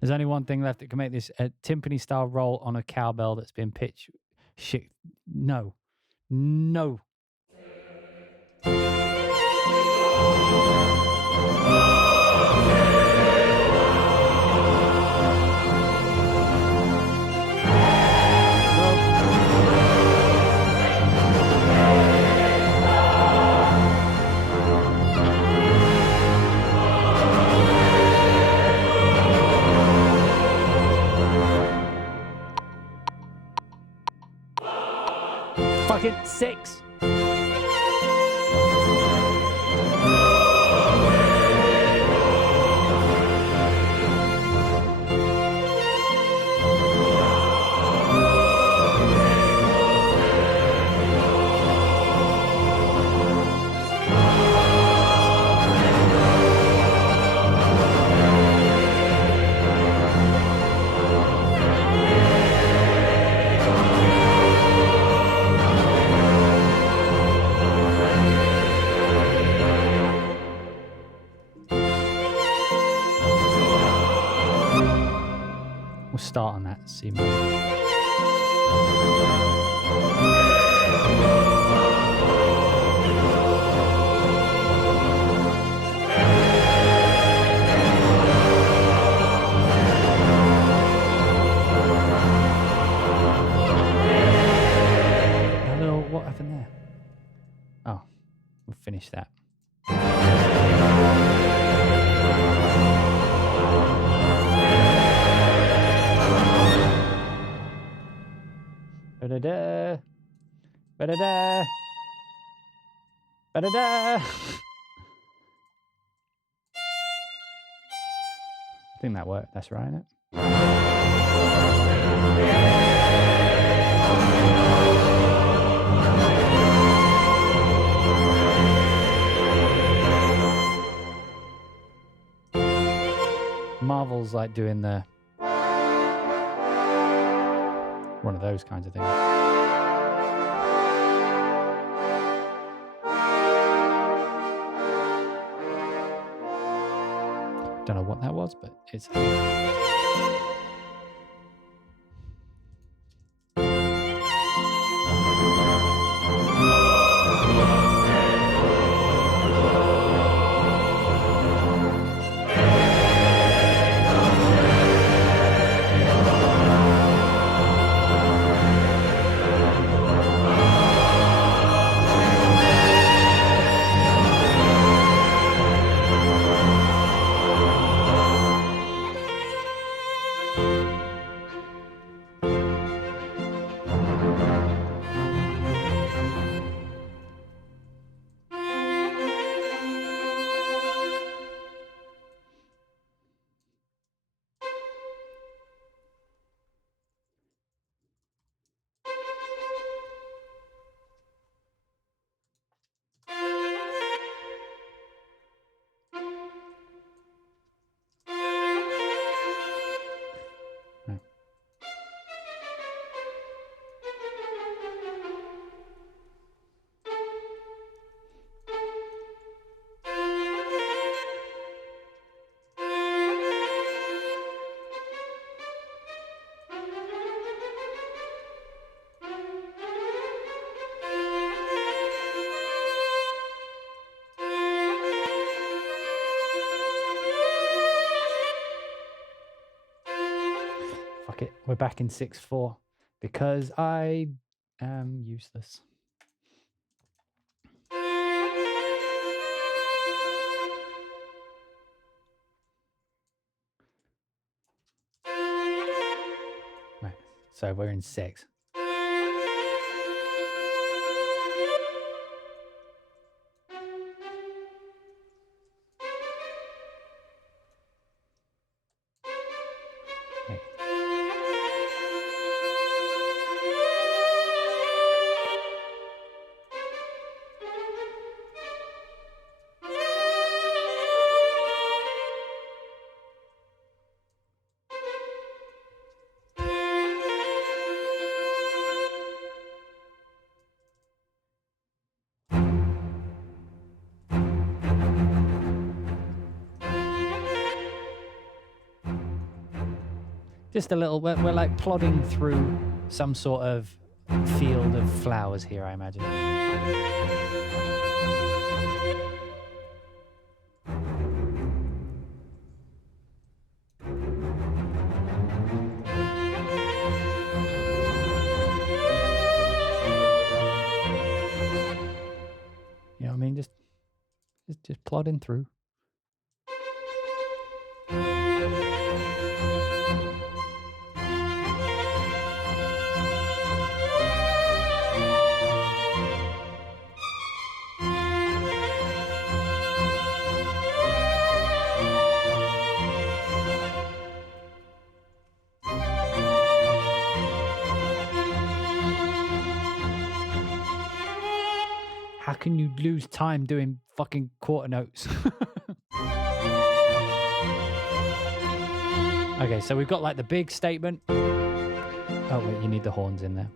There's only one thing left that can make this a timpani style roll on a cowbell that's been pitched. Shit. No. Fucking 6. We'll start on that C minor. What happened there? Oh, we'll finish that. Ba-da-da. Ba-da-da. Ba-da-da. I think that worked. That's right, isn't it? Marvel's like doing the one of those kinds of things. Don't know what that was, but it's... Fuck it, we're back in 6/4 because I am useless. Right, so we're in 6. Right. Just a little, we're like plodding through some sort of field of flowers here, I imagine. You know what I mean? Just plodding through. How can you lose time doing fucking quarter notes? Okay, so we've got like the big statement. Oh wait, you need the horns in there.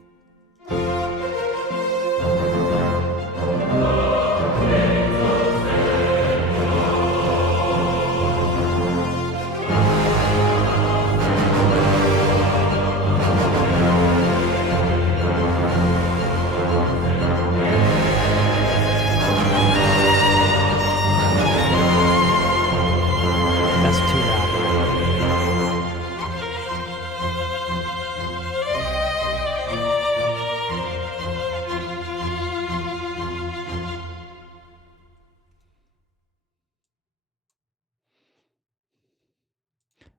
That's too loud.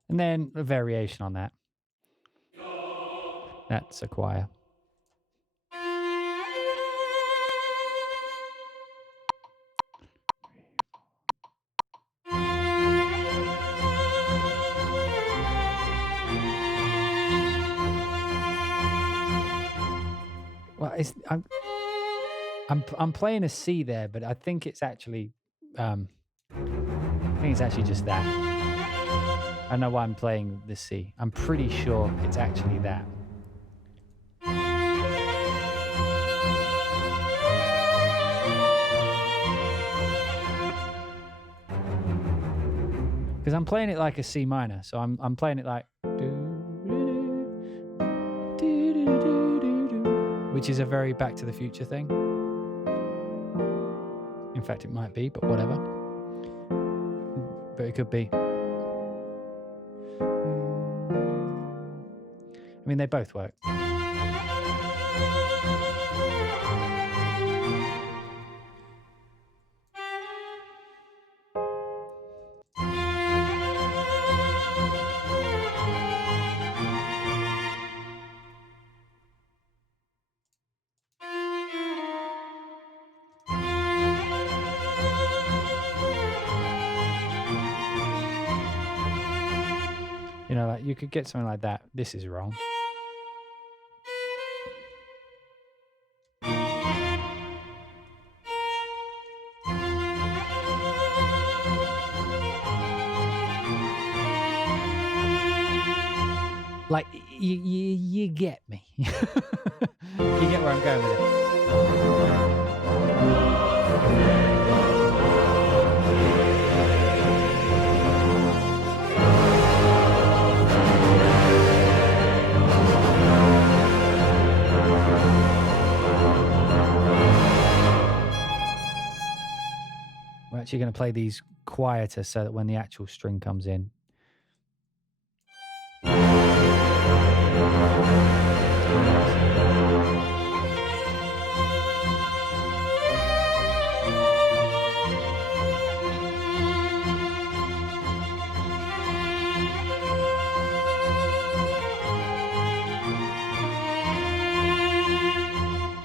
And then a variation on that. That's a choir. Well, I'm playing a C there, but I think it's actually just that. I don't know why I'm playing the C. I'm pretty sure it's actually that. Because I'm playing it like a C minor, so I'm playing it like, which is a very Back to the Future thing. In fact, it might be, but whatever. But it could be. I mean, they both work. You know, like you could get something like that. This is wrong. Like, you get me. You get where I'm going with it. We're actually going to play these quieter so that when the actual string comes in.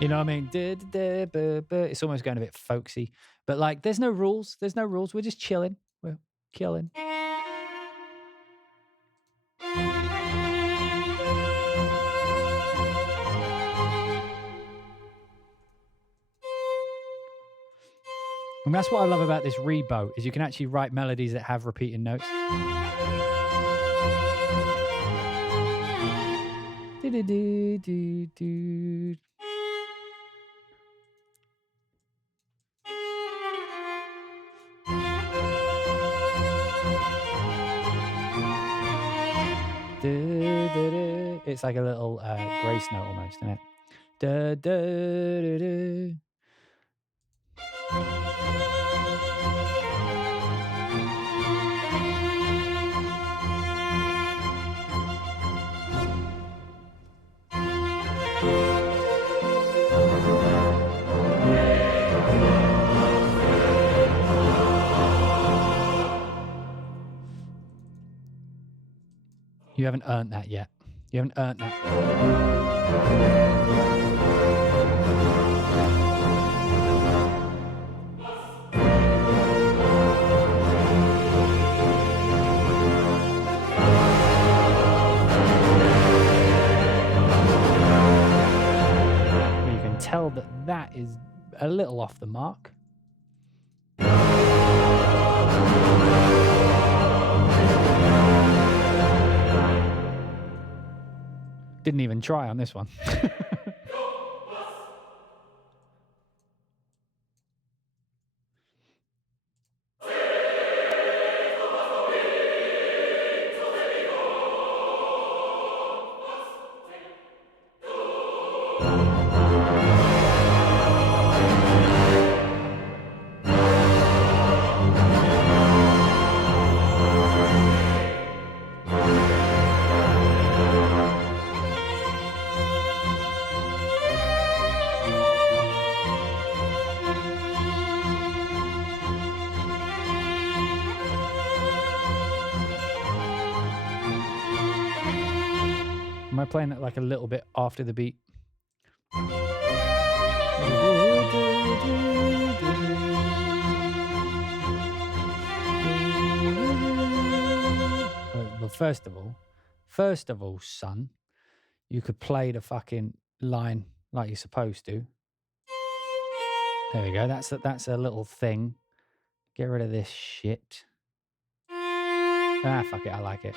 You know what I mean? It's almost going a bit folksy. But like, there's no rules. There's no rules. We're just chilling. We're killing. And that's what I love about this rebo, is you can actually write melodies that have repeating notes. It's like a little grace note almost, isn't it? Da, da, da, da. You haven't earned that yet. You haven't earned that. You can tell that that is a little off the mark. Didn't even try on this one. Am I playing it like a little bit after the beat? Well, first of all, son, you could play the fucking line like you're supposed to. There we go. That's a little thing. Get rid of this shit. Ah, fuck it. I like it.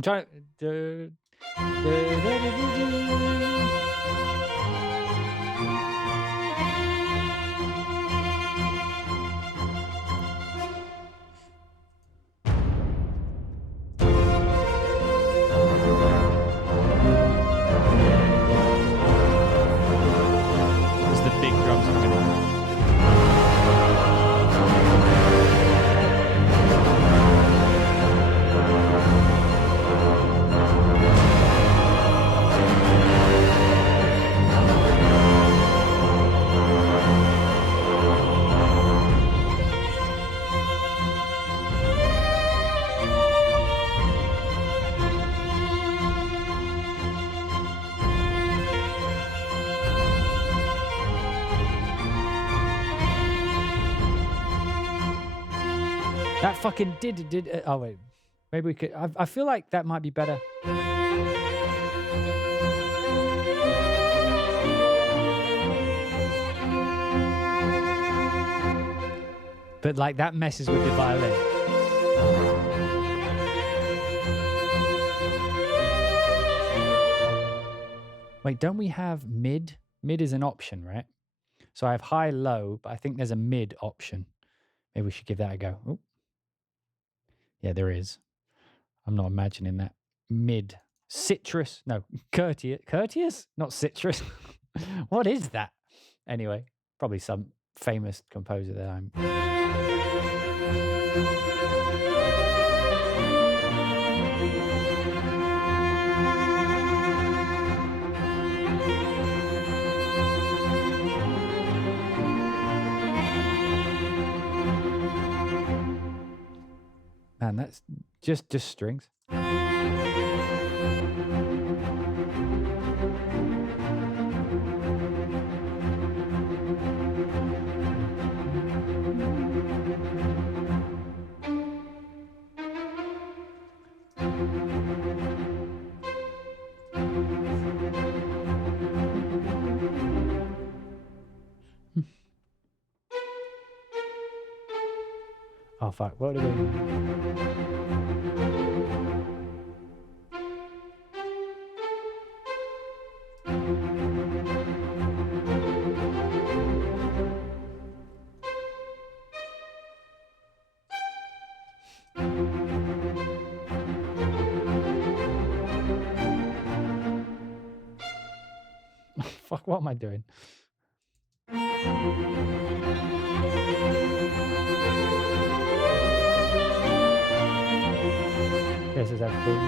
I'm trying to. There's the big drums coming in. That fucking did. Oh wait, maybe we could. I feel like that might be better. But like that messes with the violin. Wait, don't we have mid? Mid is an option, right? So I have high, low, but I think there's a mid option. Maybe we should give that a go. Ooh. Yeah, there is. I'm not imagining that. Mid. Citrus. No, courteous. Courteous? Not citrus. What is that? Anyway, probably some famous composer that I'm... Man, that's just strings. Oh fuck, what are we... Fuck, what am I doing? This is everything.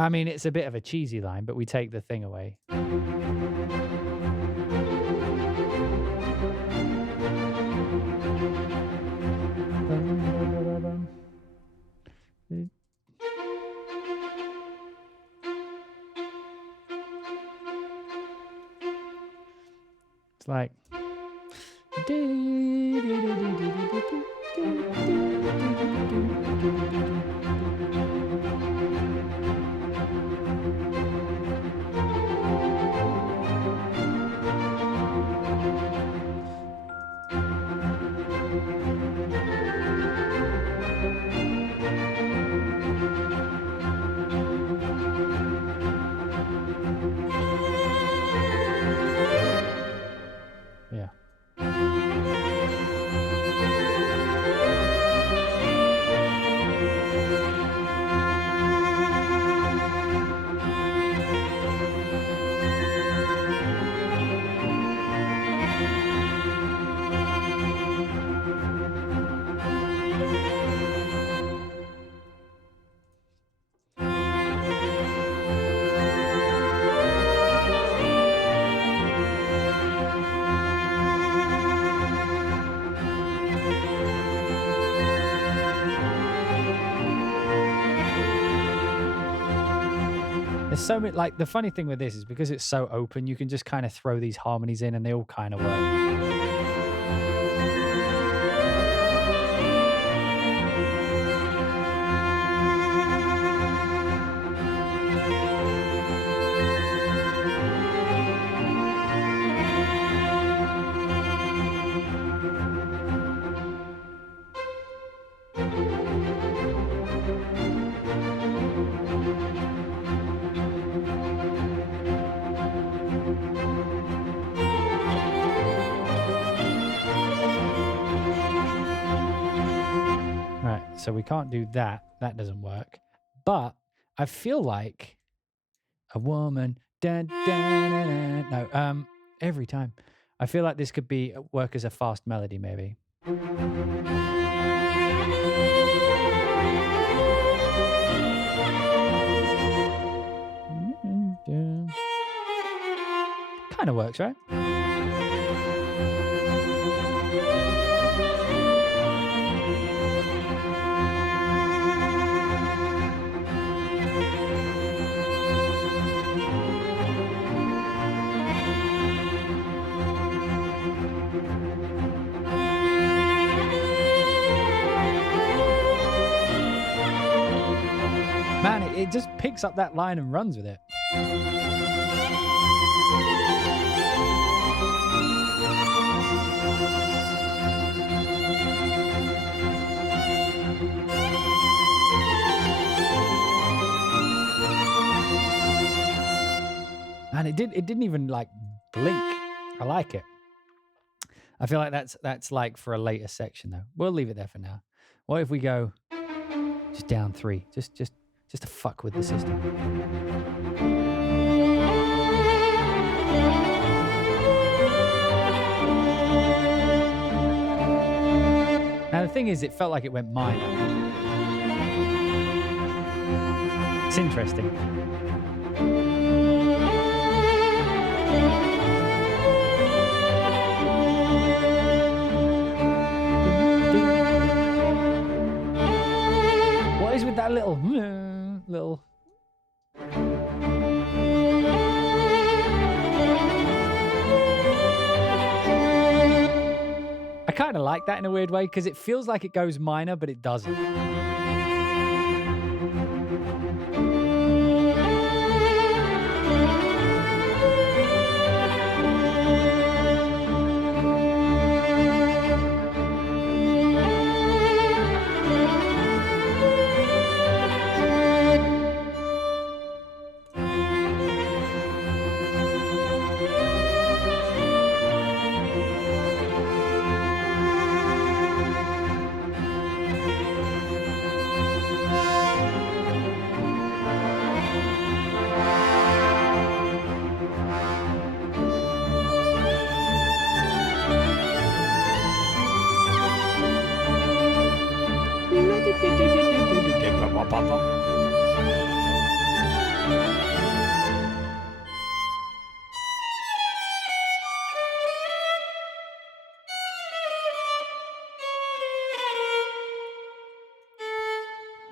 I mean, it's a bit of a cheesy line, but we take the thing away. It's like... Yeah. There's so many, like, the funny thing with this is because it's so open, you can just kind of throw these harmonies in and they all kind of work. So we can't do that. That doesn't work. But I feel like a woman. No, every time. I feel like this could be work as a fast melody, maybe. Kind of works, right? Man, it just picks up that line and runs with it. And it didn't even like blink. I like it. I feel like that's like for a later section though. We'll leave it there for now. What if we go just down 3? Just to fuck with the system. Now the thing is, it felt like it went minor. It's interesting. What is with that little? I kind of like that in a weird way because it feels like it goes minor, but it doesn't.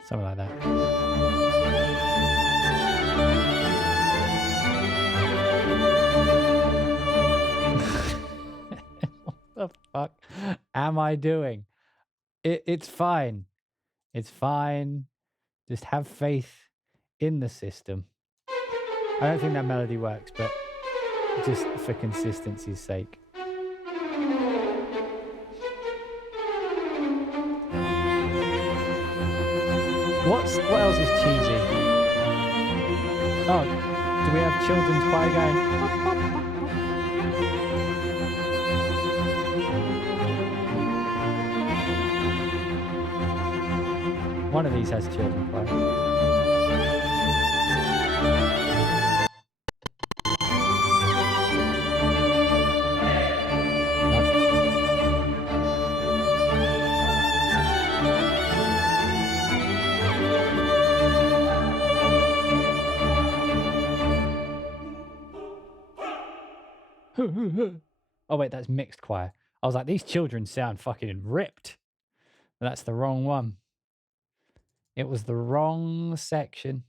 Something like that. What the fuck am I doing? It's fine. It's fine. Just have faith in the system. I don't think that melody works, but just for consistency's sake. What else is cheesy? Oh, do we have children's choir going? One of these has children's choir. Oh wait, that's mixed choir. I was like, these children sound fucking ripped. But that's the wrong one. It was the wrong section.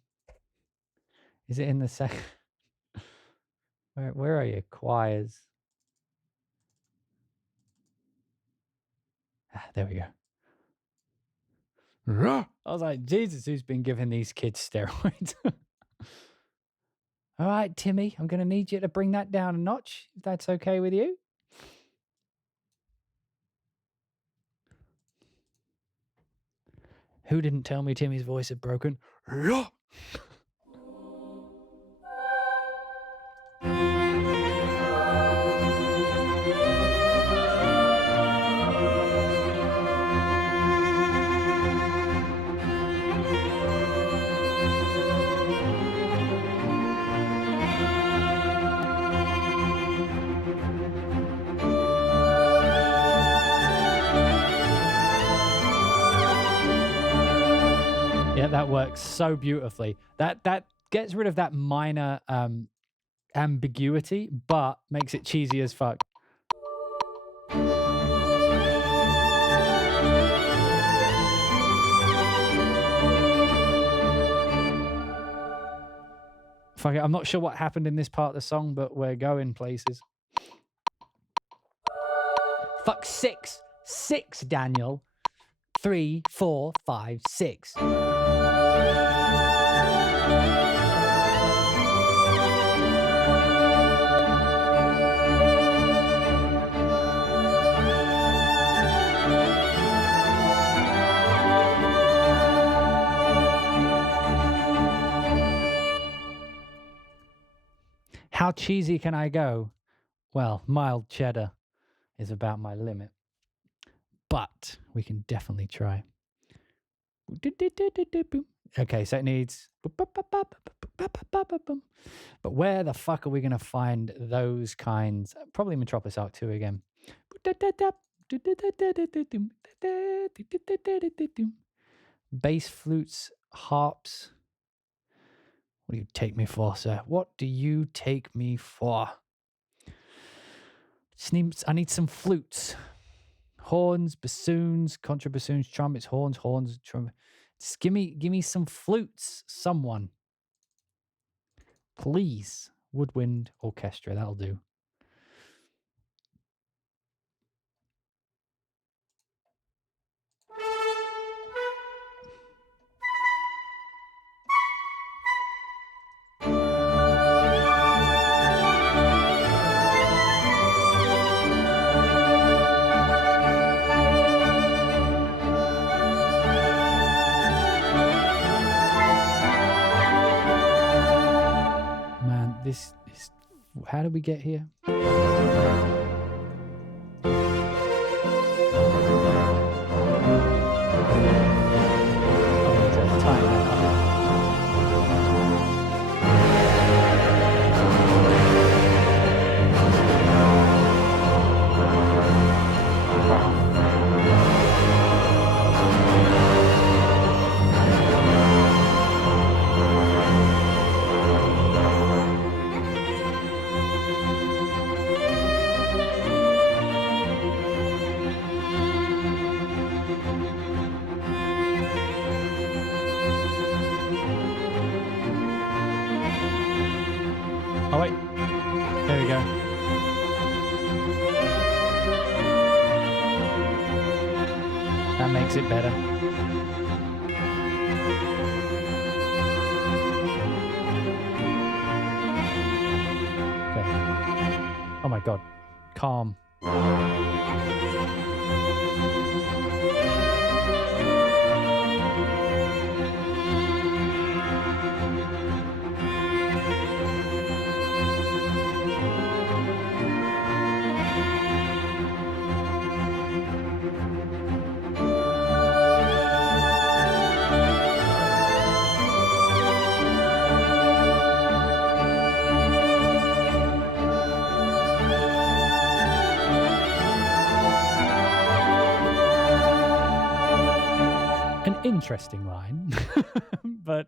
Is it in the second? Where are you? Choirs. There we go. I was like, Jesus, who's been giving these kids steroids? All right, Timmy, I'm going to need you to bring that down a notch, if that's okay with you. Who didn't tell me Timmy's voice had broken? Yeah, that works so beautifully. That gets rid of that minor ambiguity, but makes it cheesy as fuck. Fuck it, I'm not sure what happened in this part of the song, but we're going places. Fuck, 6. 6, Daniel. 3, 4, 5, 6. How cheesy can I go? Well, mild cheddar is about my limit, but we can definitely try. Okay, so it needs... But where the fuck are we going to find those kinds? Probably Metropolis Arc 2 again. Bass flutes, harps. What do you take me for, sir? What do you take me for? I need some flutes. Horns, bassoons, contrabassoons, trumpets, horns, trumpets. Just give me some flutes, someone. Please. Woodwind orchestra, that'll do. Man, this is... How did we get here? Oh, wait. There we go. That makes it better. Okay. Oh my God. Calm. Interesting line, but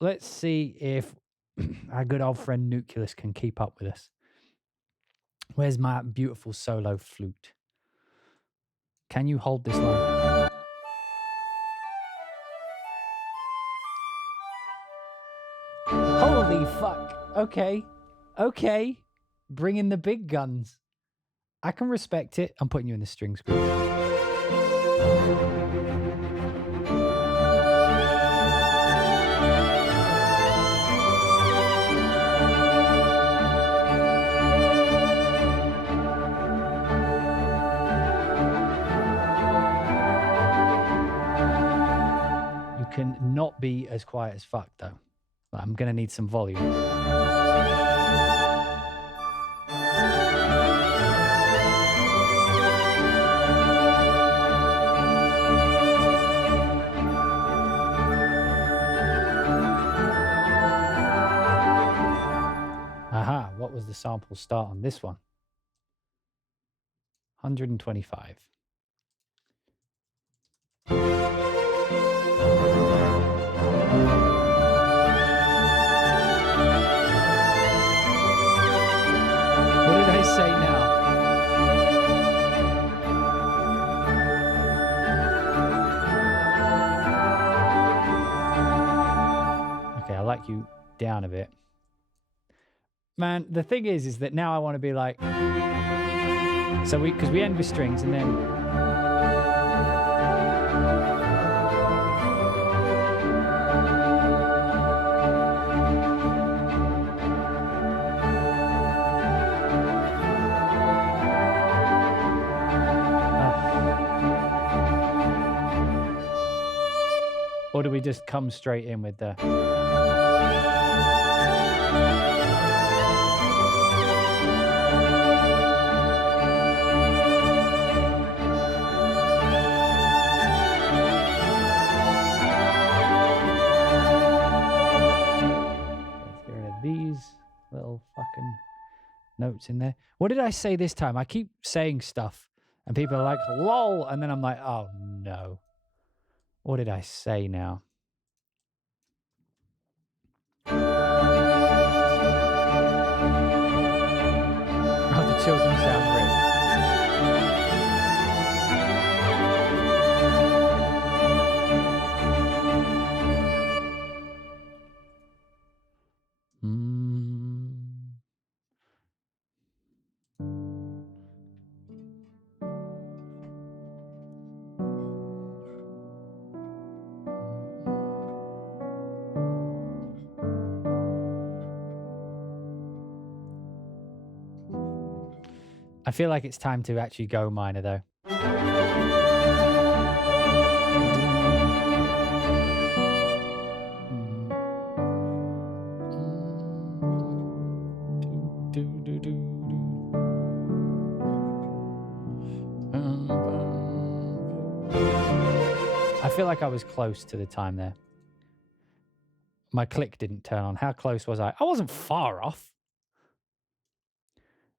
let's see if our good old friend Nucleus can keep up with us. Where's my beautiful solo flute? Can you hold this line? Hey, fuck. Okay. Okay. Bring in the big guns. I can respect it. I'm putting you in the strings group. You can not be as quiet as fuck, though. I'm going to need some volume. Aha, what was the sample start on this one? 125. What did I say now? Okay, I like you down a bit. Man, the thing is that now I want to be like, so because we end with strings and then. Or do we just come straight in with the... Let's get rid of these little fucking notes in there. What did I say this time? I keep saying stuff and people are like, lol, and then I'm like, oh no. What did I say now? Oh, the children sound great. I feel like it's time to actually go minor, though. I feel like I was close to the time there. My click didn't turn on. How close was I? I wasn't far off.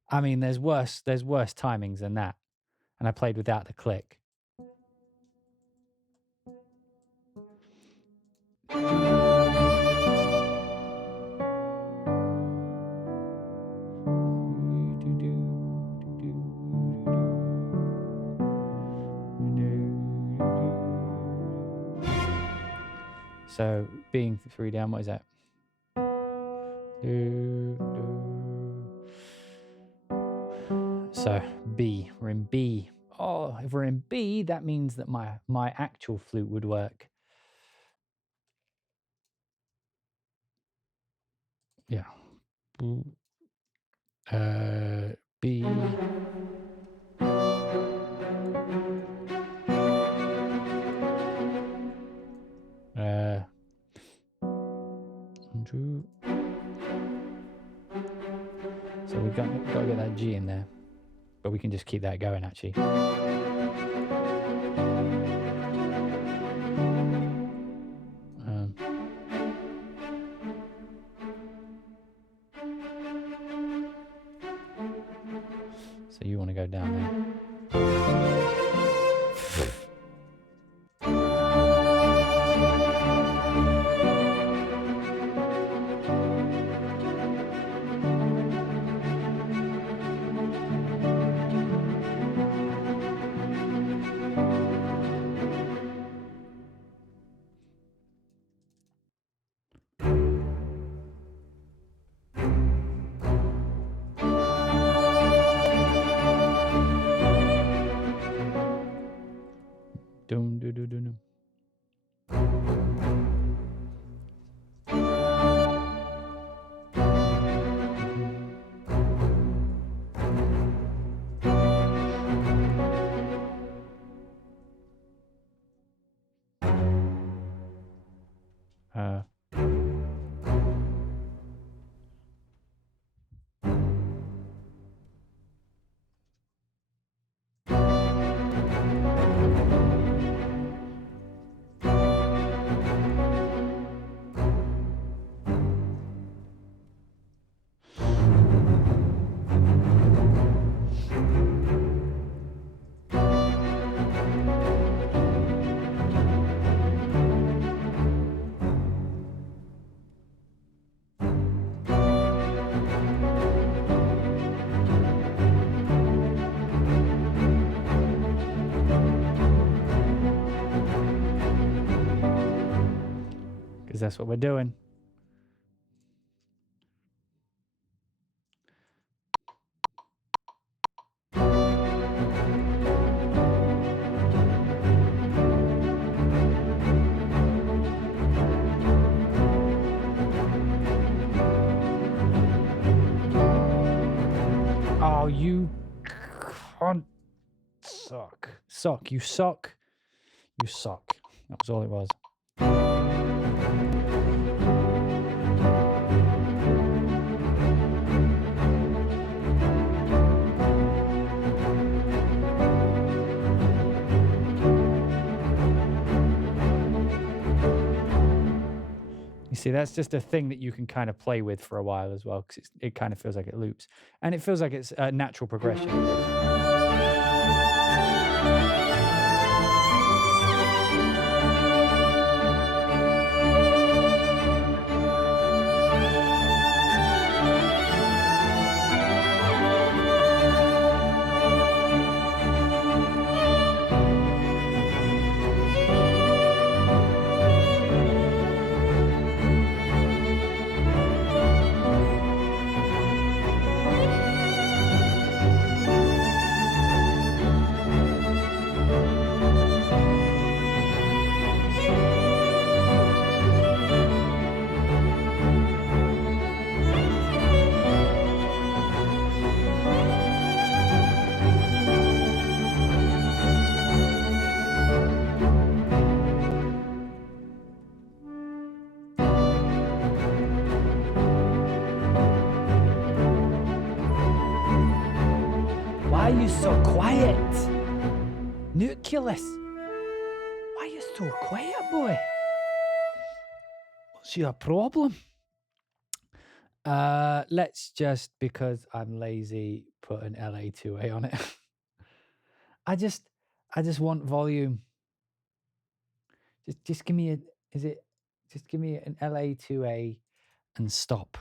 I mean, there's worse timings than that. And I played without the click. So being 3 down, what is that? So B, we're in B. Oh, if we're in B, that means that my actual flute would work. Yeah. B. So we've got to get that G in there, but we can just keep that going actually. So you want to go down there. Because that's what we're doing. Oh, you can't suck. Suck. You suck. You suck. That was all it was. You see, that's just a thing that you can kind of play with for a while as well, because it kind of feels like it loops. And it feels like it's a natural progression. Why are you so quiet? Nucleus. Why are you so quiet, boy? What's your problem? Let's just, because I'm lazy, put an LA2A on it. I just want volume. Just give me just give me an LA2A and stop.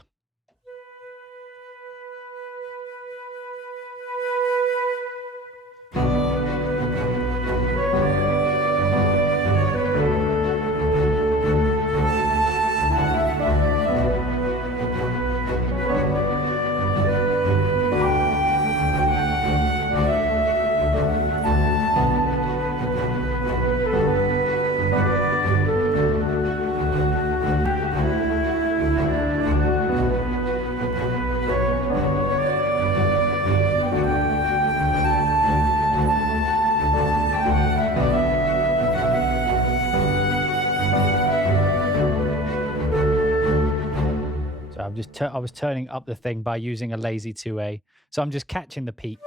I was turning up the thing by using a lazy 2A. So I'm just catching the peaks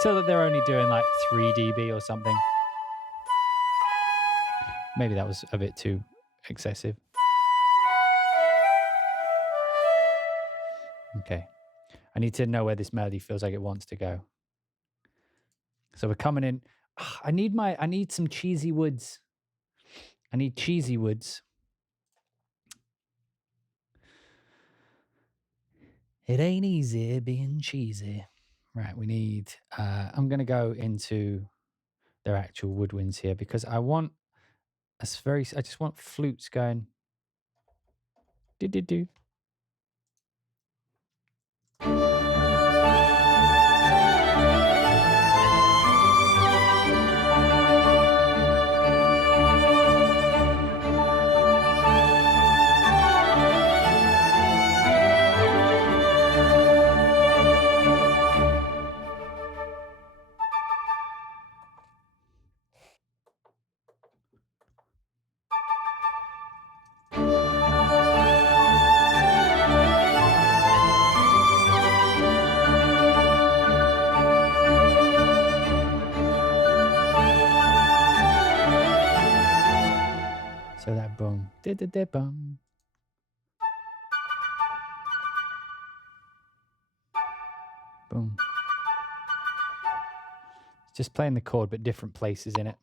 till that they're only doing like 3 dB or something. Maybe that was a bit too excessive. Okay. I need to know where this melody feels like it wants to go. So we're coming in. I need some cheesy woods. I need cheesy woods. It ain't easy being cheesy. Right, we need, I'm going to go into their actual woodwinds here because I just want flutes going. Do. Boom. Boom. It's just playing the chord, but different places in it.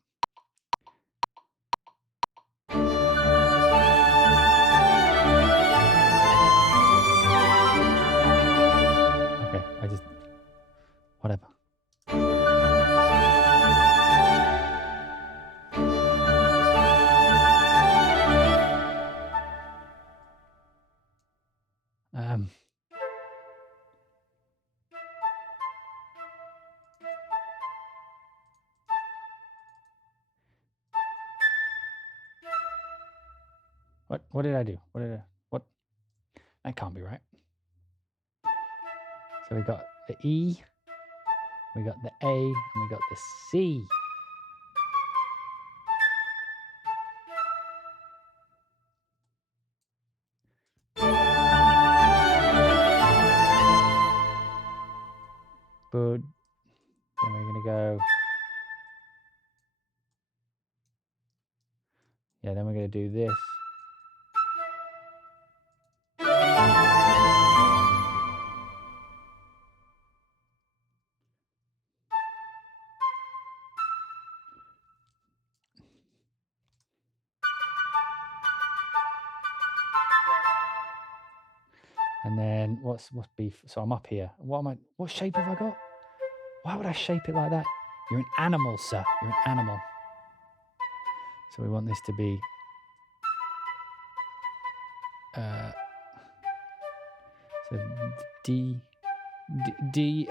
Okay, whatever. What did I do? What? That can't be right. So we got the E, we got the A, and we got the C. But then we're gonna go. Yeah, then we're gonna do this. And then what's B? So I'm up here. What shape have I got? Why would I shape it like that? You're an animal, sir. You're an animal. So we want this to be so D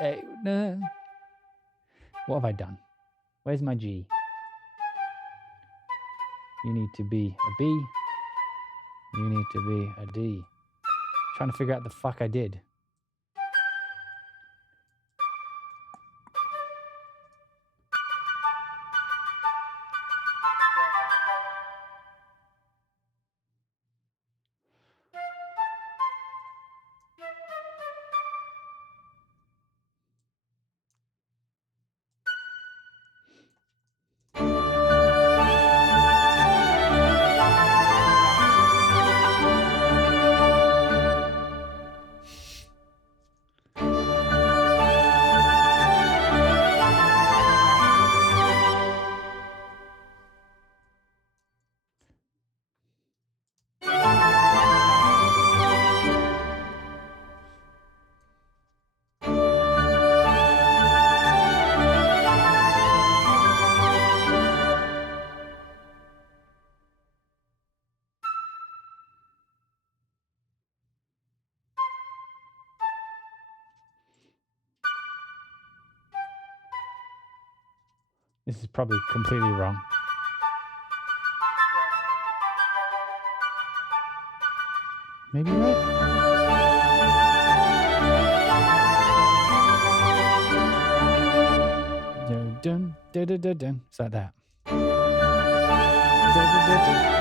A. No. What have I done? Where's my G? You need to be a B. You need to be a D. Trying to figure out the fuck I did. This is probably completely wrong. Maybe right? Dun, dun, dun, dun, dun, dun. It's like that. Dun, dun, dun, dun.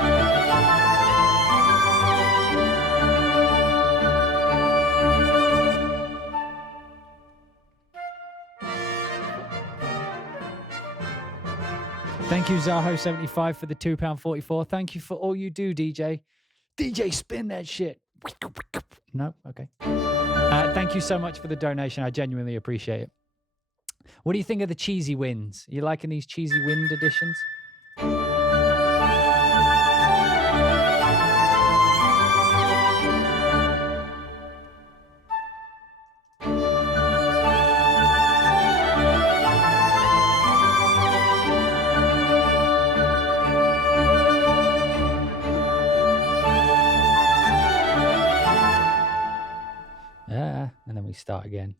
Thank you, Zaho75, for the £2.44. Thank you for all you do, DJ. DJ, spin that shit. No? Okay. Thank you so much for the donation. I genuinely appreciate it. What do you think of the cheesy winds? Are you liking these cheesy wind editions? And then we start again.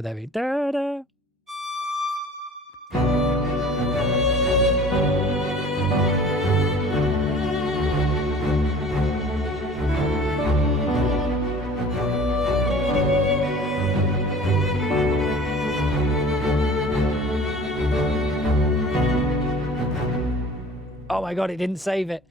would that be? Da, da. Oh my God, it didn't save it.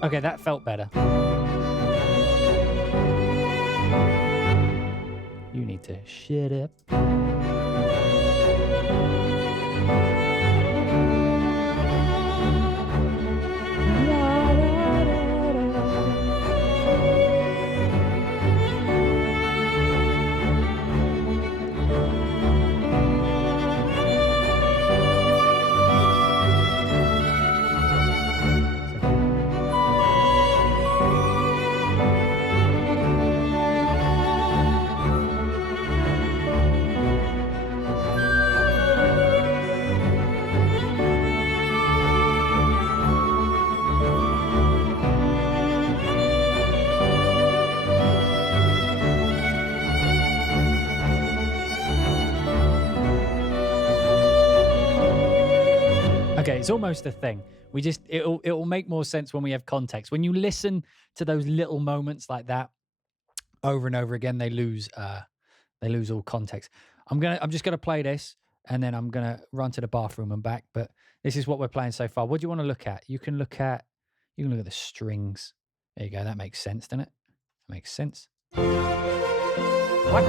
Okay, that felt better. You need to shut up. Okay, it's almost a thing. We just it'll make more sense when we have context. When you listen to those little moments like that over and over again, they lose all context. I'm just gonna play this and then I'm gonna run to the bathroom and back. But this is what we're playing so far. What do you want to look at? You can look at the strings. There you go. That makes sense, doesn't it? That makes sense. What?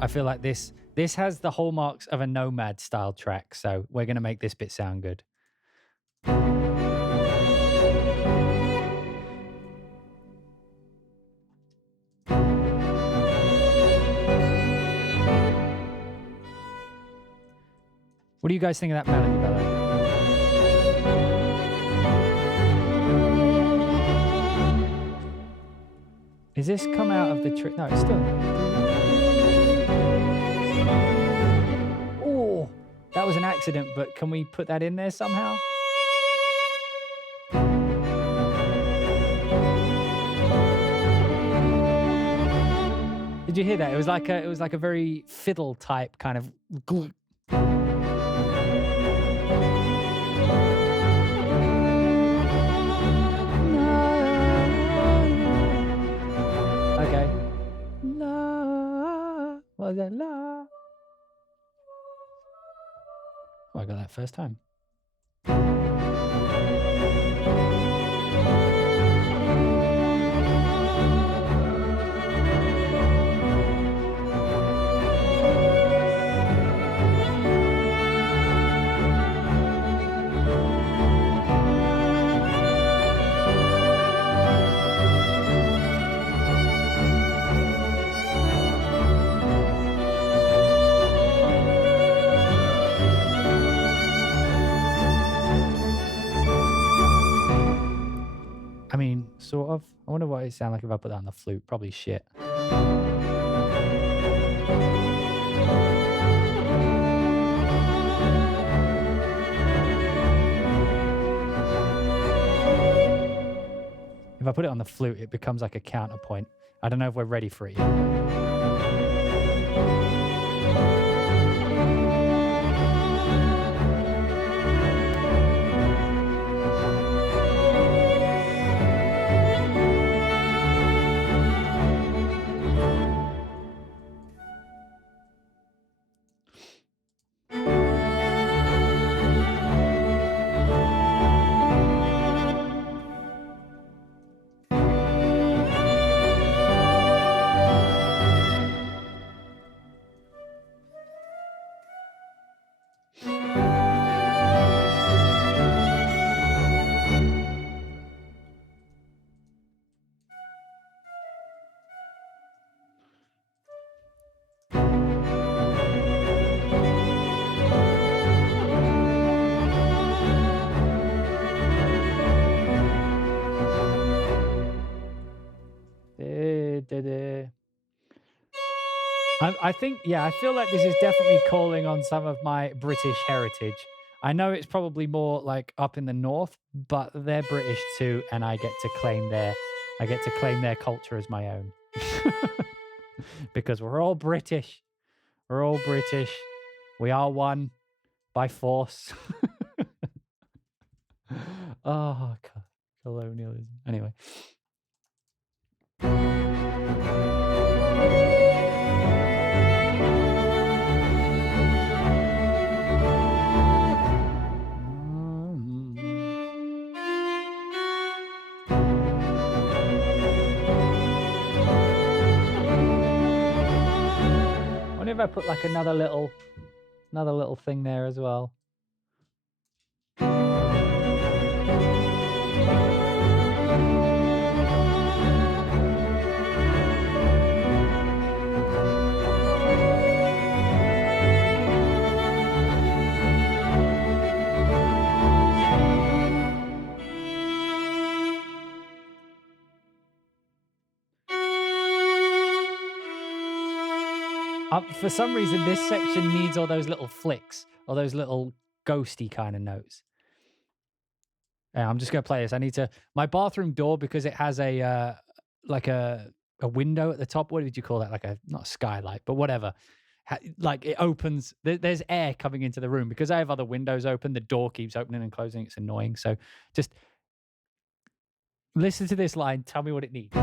I feel like this has the hallmarks of a Nomad style track, so we're going to make this bit sound good. What do you guys think of that melody, by the way? Is this come out of the trick? No, it's still. Oh, that was an accident, but can we put that in there somehow? Did you hear that? It was like a very fiddle type kind of. Okay. La. What was that? La. Oh, I got that first time. mean, sort of. I wonder what it sound like if I put that on the flute. Probably shit. If I put it on the flute, it becomes like a counterpoint. I don't know if we're ready for it yet. I think, yeah, I feel like this is definitely calling on some of my British heritage. I know it's probably more like up in the north, but they're British too, and I get to claim their culture as my own. Because we're all British. We're all British. We are one by force. Oh, colonialism. Anyway. I wonder if I put like another little thing there as well. For some reason, this section needs all those little flicks, all those little ghosty kind of notes. Yeah, I'm just going to play this. I need to... My bathroom door, because it has a like a window at the top. What did you call that? Like not a skylight, but whatever. Like it opens... There's air coming into the room. Because I have other windows open, the door keeps opening and closing. It's annoying. So just listen to this line. Tell me what it needs.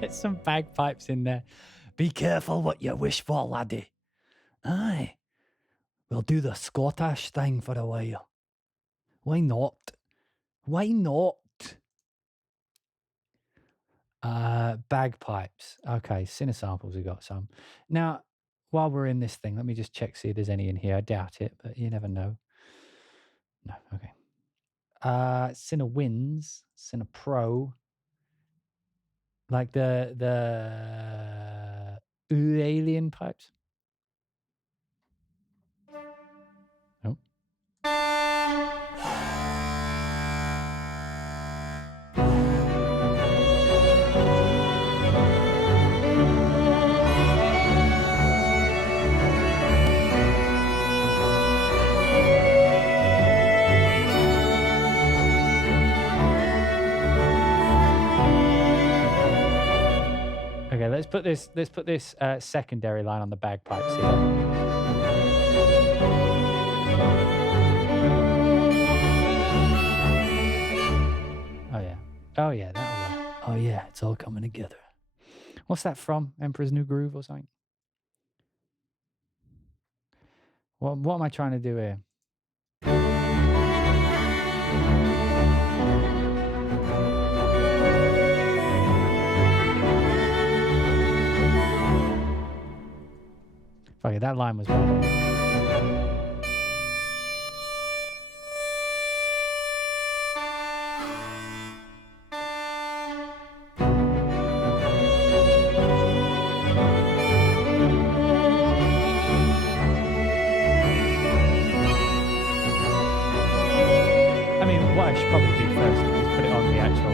Get some bagpipes in there. Be careful what you wish for, laddie. Aye. We'll do the Scottish thing for a while. Why not? Why not? Bagpipes. Okay, Cinesamples, we got some. Now, while we're in this thing, let me just check, see if there's any in here. I doubt it, but you never know. No, okay. Cine Wins, Cine Pro. Like the alien pipes. Oh. Okay, let's put this secondary line on the bagpipes here. Oh yeah, that'll work. Oh yeah, it's all coming together. What's that from? Emperor's New Groove or something? What am I trying to do here? Okay, that line was bad. I mean, what I should probably do first is put it on the actual.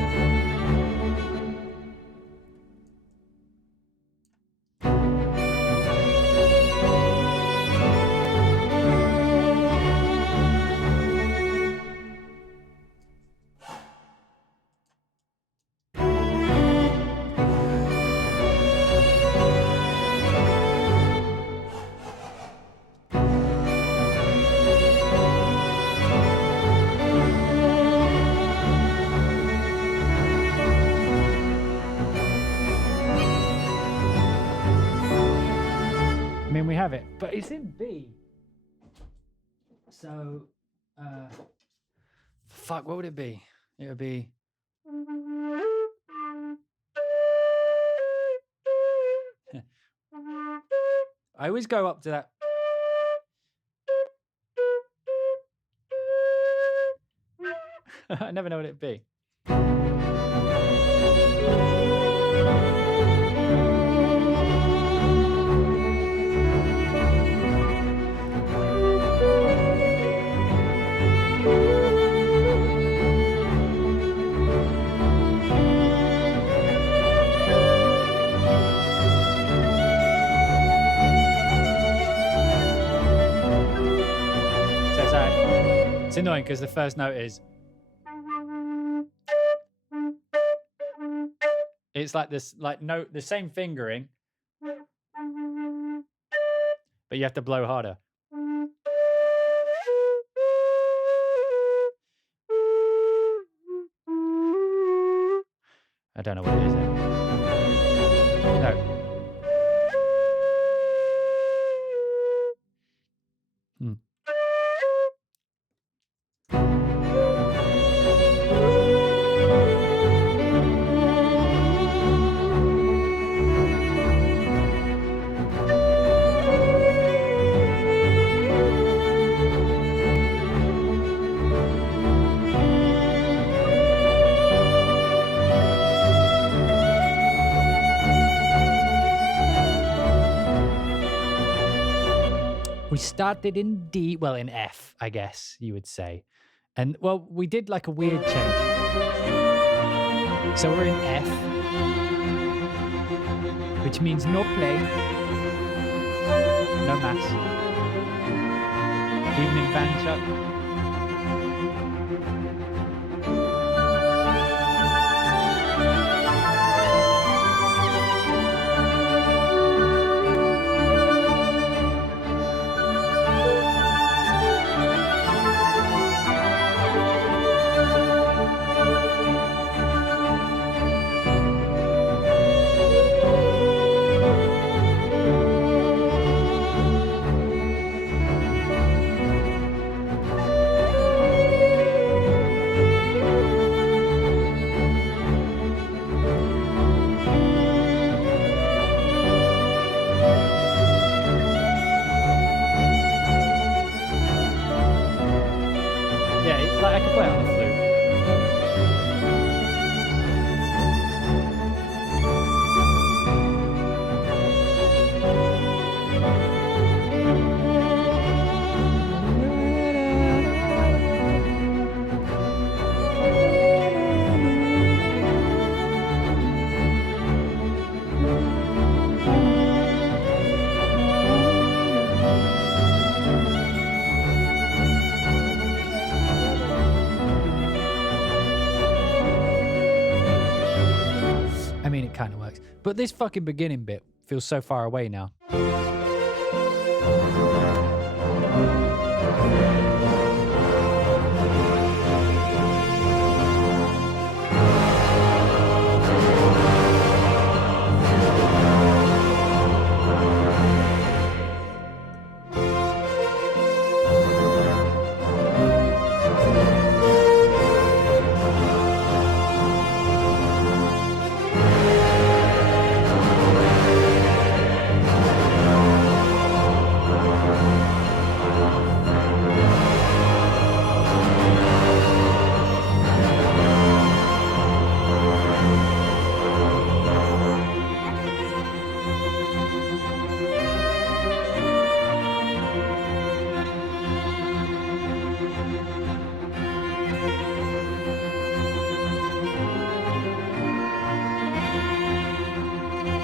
I mean, we have it, but it's in B. So, fuck, what would it be? It would be. I always go up to that. I never know what it'd be. It's annoying because the first note is. It's like this, like note, the same fingering, but you have to blow harder. I don't know what it is. No. We started in D, well, in F, I guess you would say. And, well, we did like a weird change. So we're in F, which means no play, no mass. Evening band, Chuck. Like I could play it on the flute. I mean, it kind of works. But this fucking beginning bit feels so far away now.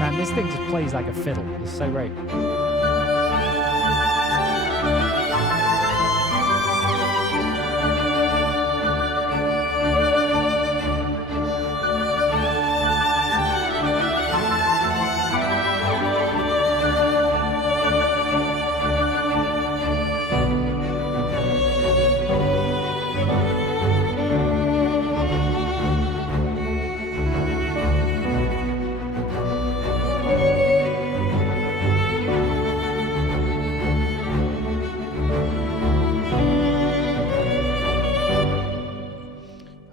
Man, this thing just plays like a fiddle. It's so great.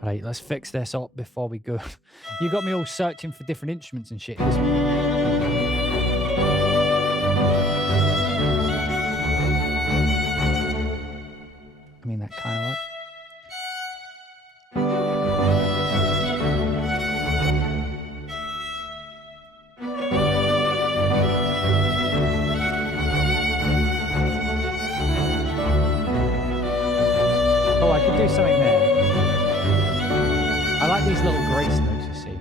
Right, let's fix this up before we go. You got me all searching for different instruments and shit. I mean, that kind of works. Oh, I could do something there. I like these little grace notes, you see.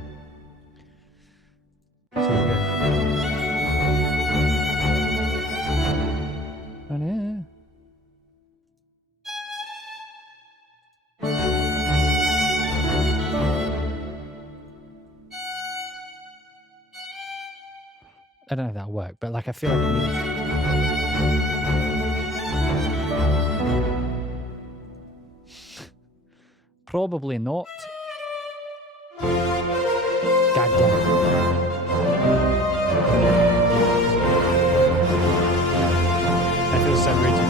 So we go. I don't know if that'll work, but like I feel like it needs. Probably not. God damn it. That feels so rigid.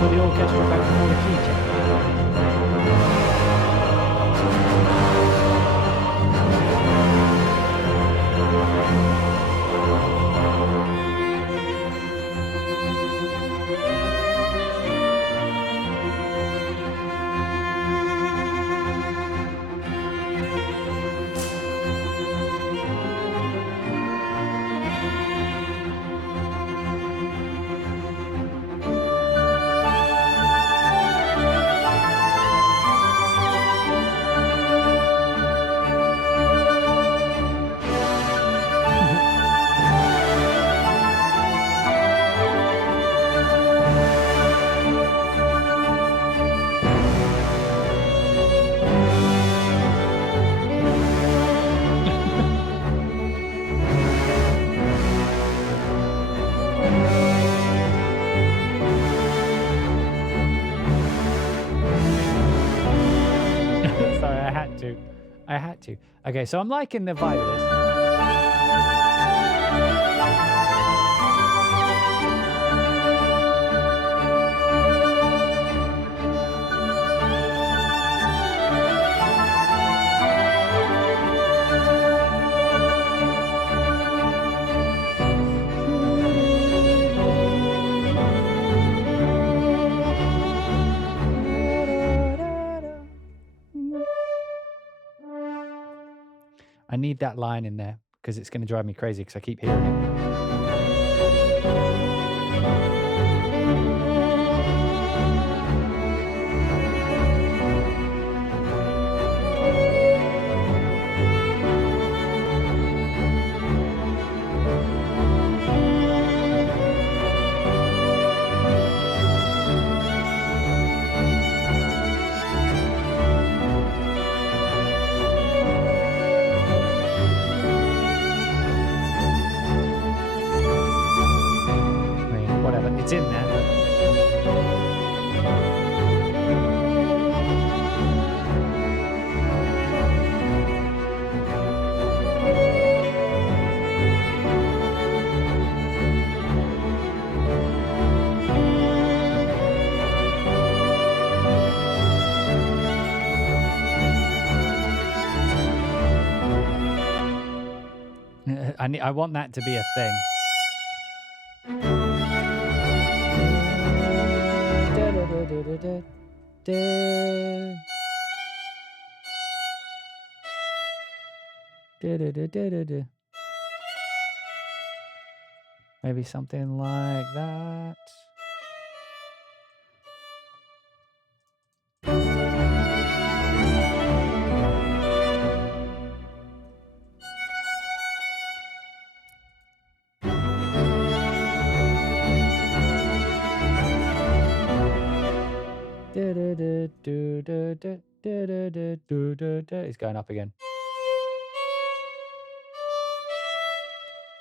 Put the orchestra back before the key change. I had to. Okay, so I'm liking the vibe of this. I need that line in there because it's going to drive me crazy because I keep hearing it. It's in there. I want that to be a thing. Maybe something like that. It's going up again.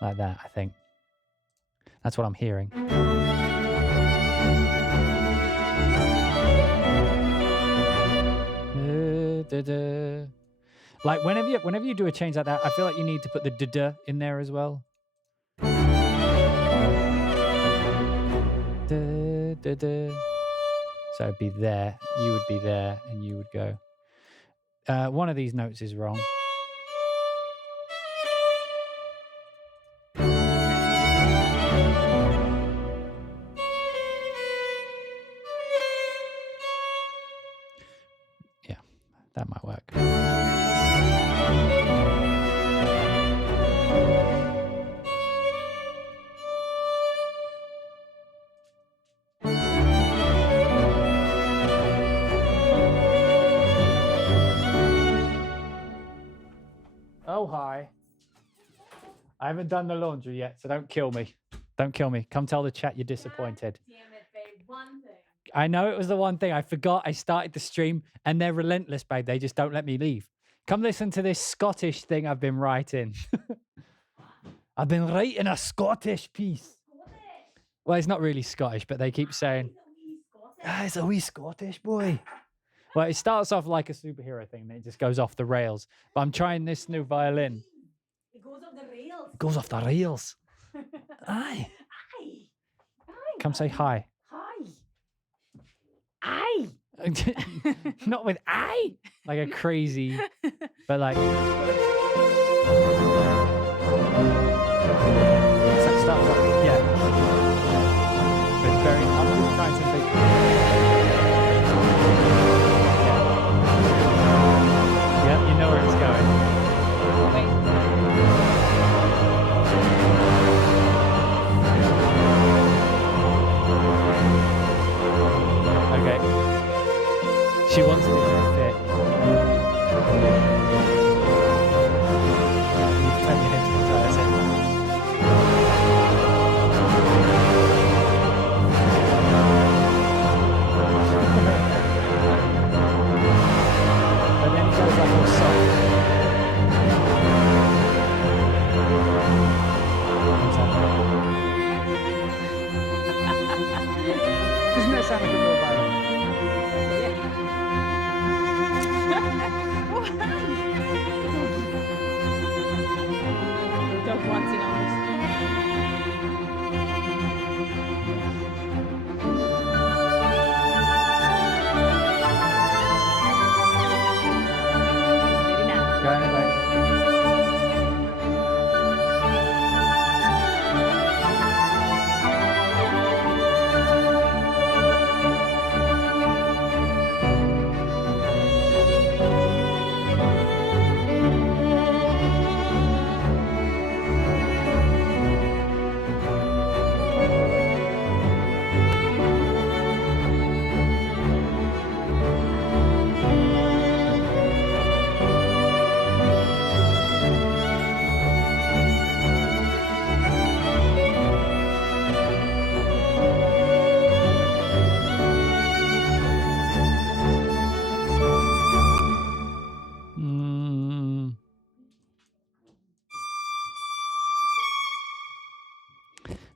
Like that, I think. That's what I'm hearing. Like whenever you do a change like that, I feel like you need to put the da in there as well. So it'd be there, you would be there, and you would go. One of these notes is wrong. Yeah, that might work. Oh, hi. I haven't done the laundry yet, so don't kill me. Don't kill me. Come tell the chat you're disappointed. Damn it, babe. One thing. I know it was the one thing. I forgot I started the stream, and they're relentless, babe. They just don't let me leave. Come listen to this Scottish thing I've been writing. I've been writing a Scottish piece. Well, it's not really Scottish, but they keep saying, it's a wee Scottish boy. Well, it starts off like a superhero thing, then it just goes off the rails. But I'm trying this new violin. It goes off the rails. It goes off the rails. Aye. Aye. Come say hi. Hi. Aye. Not with aye. Like a crazy, but like. So it starts off, yeah. But it's very, I'm just trying to think. Yeah, you know where it's going. Wait. Okay. She wants it to fit. You turn your head to the side, that's it. And then he goes like all soft. Doesn't that sound like a real violin? Dog wants it on this. Very nice. Go ahead, mate.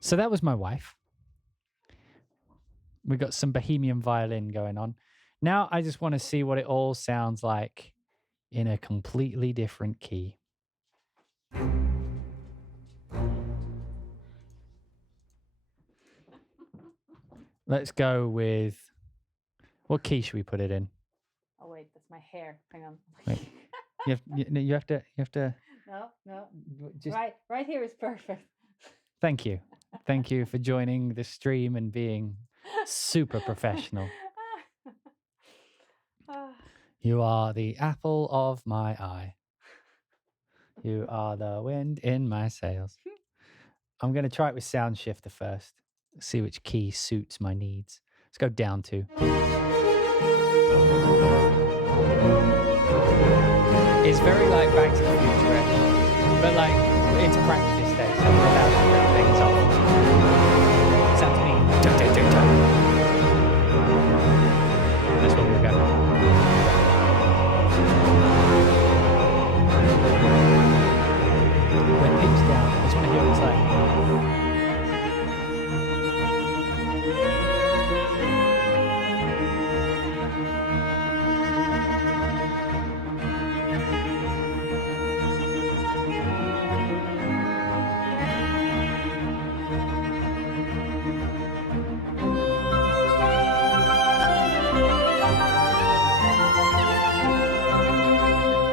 So that was my wife. We got some Bohemian Violin going on. Now I just want to see what it all sounds like in a completely different key. Let's go with, what key should we put it in? Oh wait, that's my hair. Hang on. Wait. You have to. No. Just, Right here is perfect. Thank you. Thank you for joining the stream and being super professional. You are the apple of my eye. You are the wind in my sails. I'm going to try it with sound shifter first. See which key suits my needs. Let's go down to. It's very like Back to the Future-ish, but like it's practice day, so we're allowed to bring things up. Sounds mean. That's what we're going.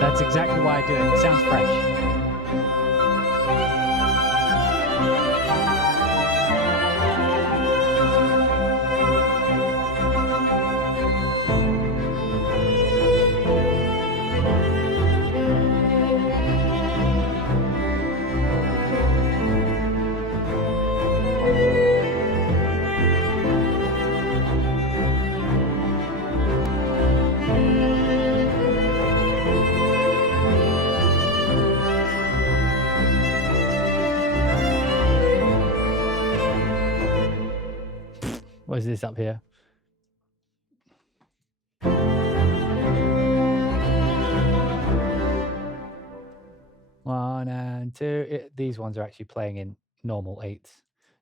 That's exactly why I do it. It sounds fresh. What is this up here? One and two. These ones are actually playing in normal eighths.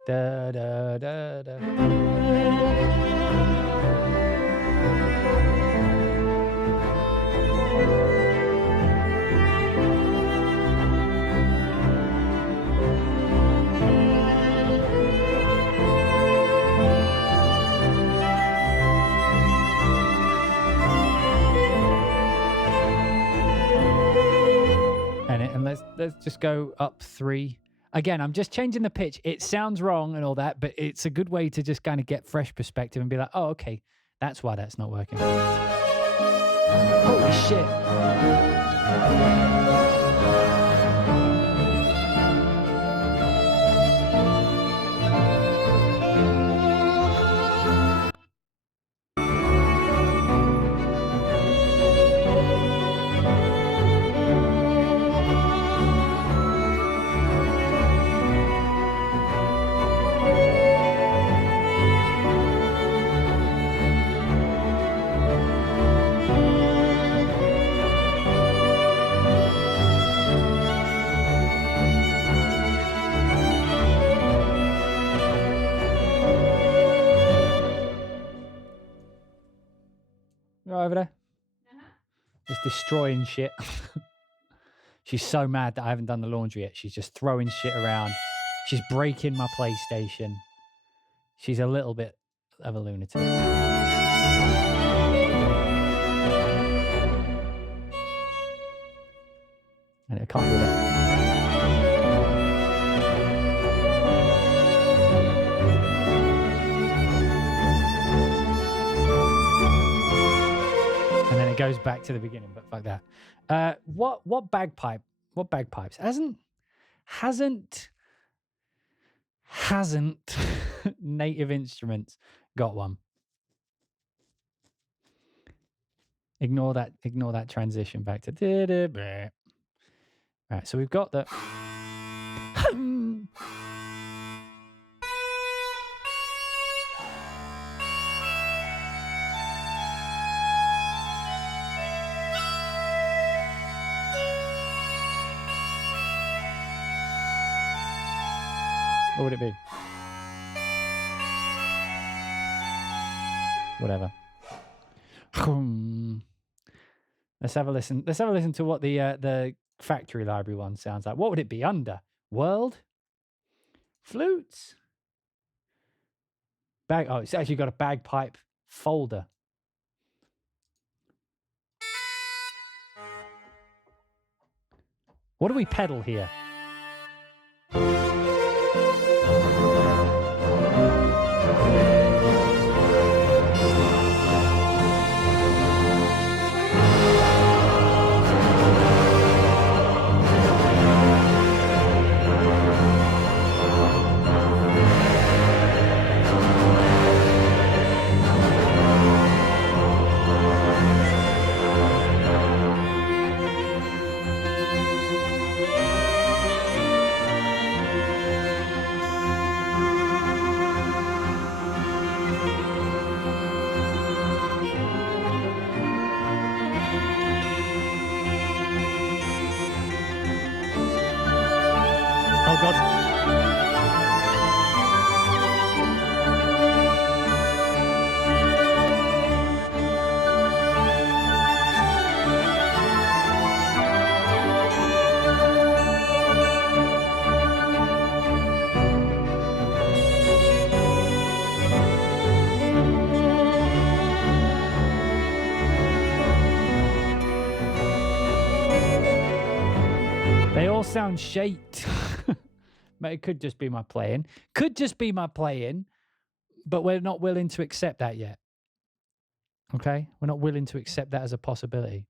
Da da da da. And let's just go up 3. Again, I'm just changing the pitch. It sounds wrong and all that, but it's a good way to just kind of get fresh perspective and be like, oh, okay, that's why that's not working. Holy shit. Right over there. Just destroying shit. She's so mad that I haven't done the laundry yet. She's just throwing shit around. She's breaking my PlayStation. She's a little bit of a lunatic. And I can't do that. And then it goes back to the beginning, but fuck that. What bagpipe? What bagpipes? Hasn't Native Instruments got one? Ignore that transition back to. Right, so we've got the. What would it be? Whatever. Let's have a listen. Let's have a listen to what the factory library one sounds like. What would it be under? World? Flutes? Oh, it's actually got a bagpipe folder. What do we pedal here? Oh God. They all sound shaped. But it could just be my playing. Could just be my playing, but we're not willing to accept that yet. Okay? We're not willing to accept that as a possibility.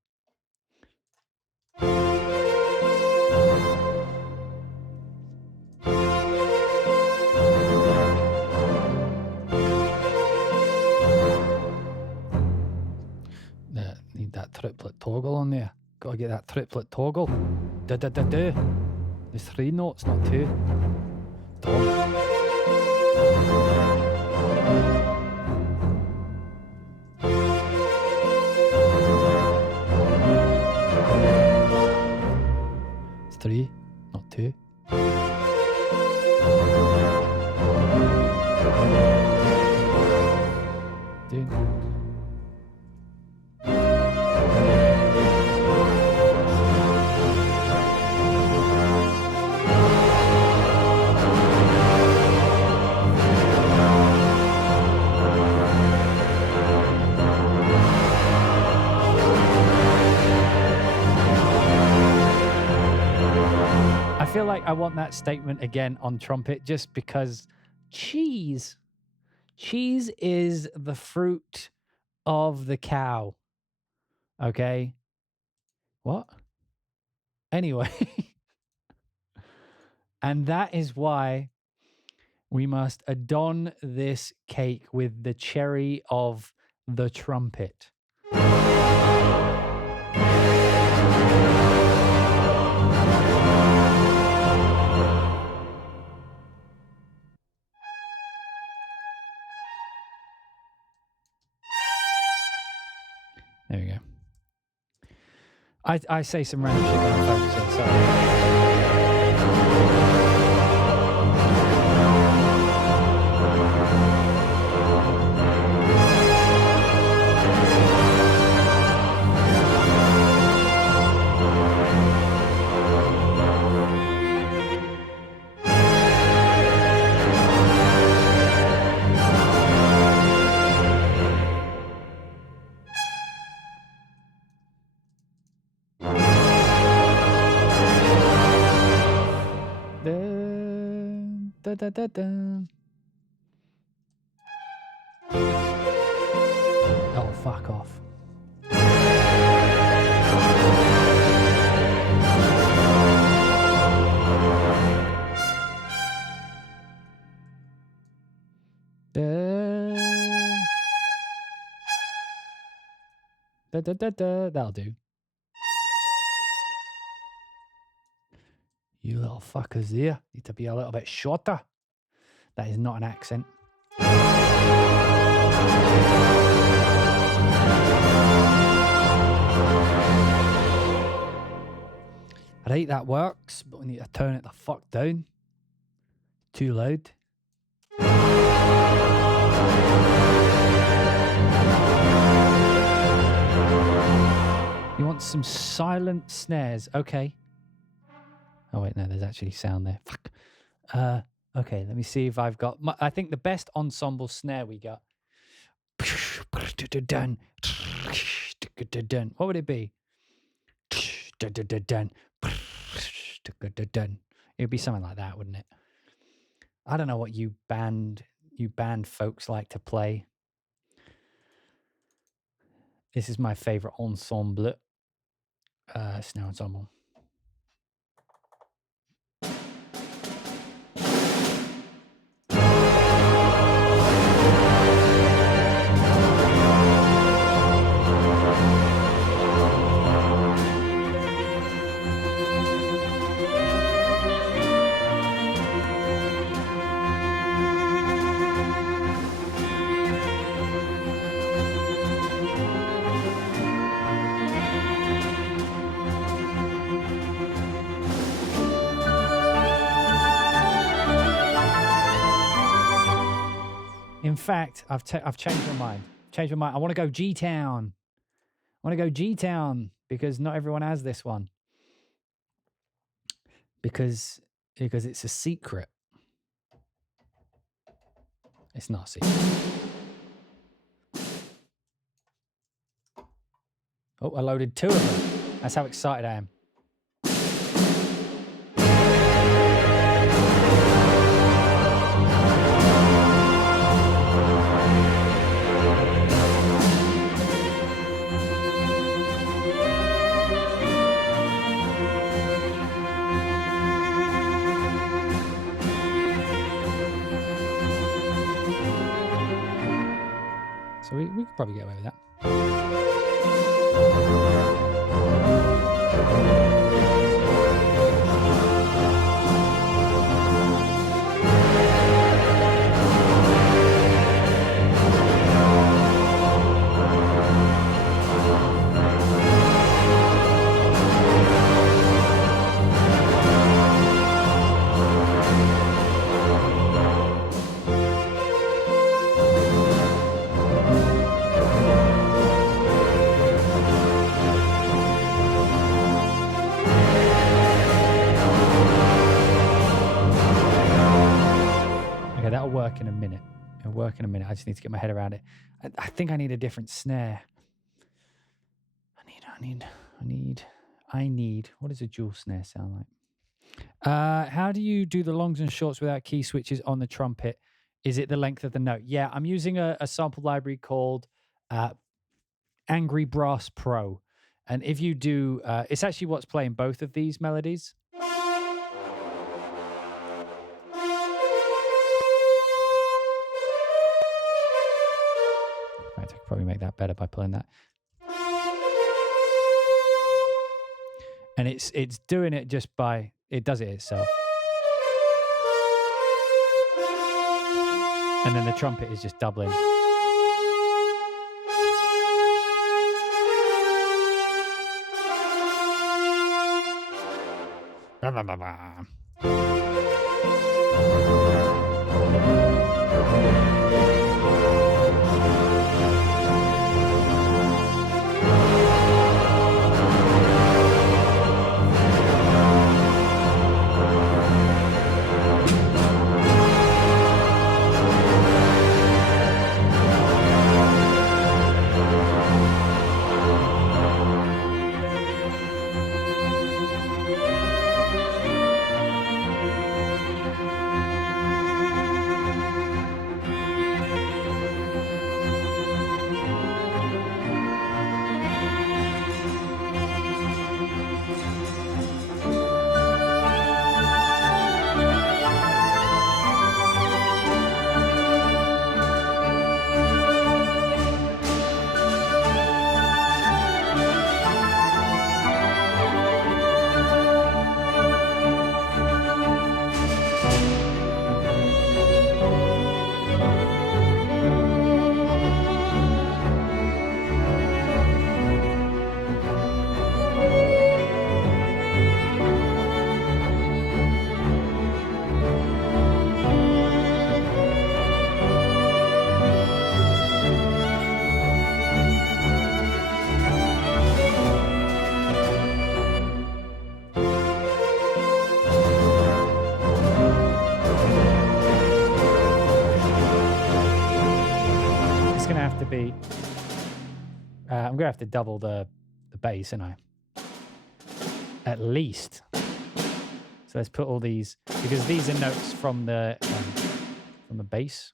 Need that triplet toggle on there. Gotta get that triplet toggle. Da da da da. There's 3 notes, not 2. Tom. It's 3, not 2. Dude. I feel like I want that statement again on trumpet just because cheese is the fruit of the cow. Okay? What? Anyway. And that is why we must adorn this cake with the cherry of the trumpet. There we go. I say some random shit when I'm focusing, Da, da, da, da. Oh, fuck off. Da, da, da, da. That'll do. You little fuckers there need to be a little bit shorter. That is not an accent. Right, that works, but we need to turn it the fuck down. Too loud. You want some silent snares? Okay. Oh wait, no, there's actually sound there. Fuck. Okay, let me see if I've got. I think the best ensemble snare we got. What would it be? It'd be something like that, wouldn't it? I don't know what you band folks like to play. This is my favorite ensemble. Snare ensemble. In fact, I've changed my mind. I want to go G-Town. Because not everyone has this one. Because it's a secret. It's not a secret. Oh, I loaded 2 of them. That's how excited I am. we could probably get away with that. That'll work in a minute. It'll work in a minute. I just need to get my head around it. I think I need a different snare. I need. What does a dual snare sound like? How do you do the longs and shorts without key switches on the trumpet? Is it the length of the note? Yeah, I'm using a sample library called Angry Brass Pro. And if you do, it's actually what's playing both of these melodies. I could probably make that better by playing that. And it's doing it just by, it does it itself. And then the trumpet is just doubling. I'm gonna have to double the bass, and at least. So let's put all these, because these are notes from the bass.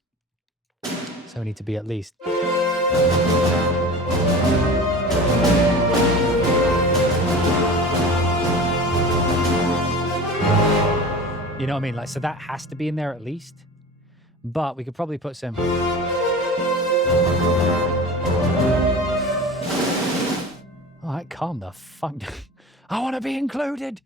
So we need to be at least. You know what I mean? Like, so that has to be in there at least. But we could probably put some. All right, calm the fuck down. I want to be included.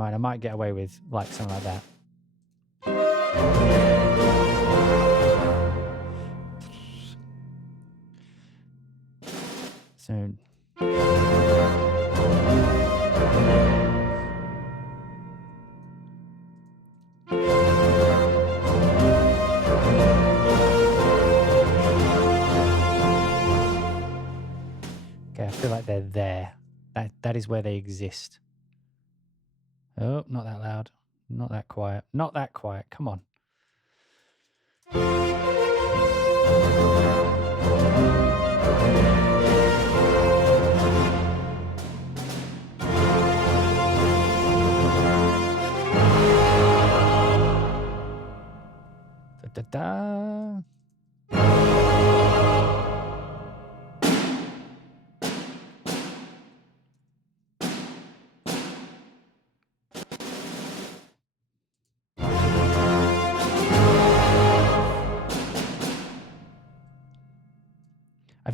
I might get away with like something like that. So. Okay, I feel like they're there. That is where they exist. Oh, not that loud. Not that quiet. Not that quiet. Come on. Da-da-da.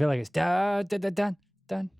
feel like it's da da da dun dun.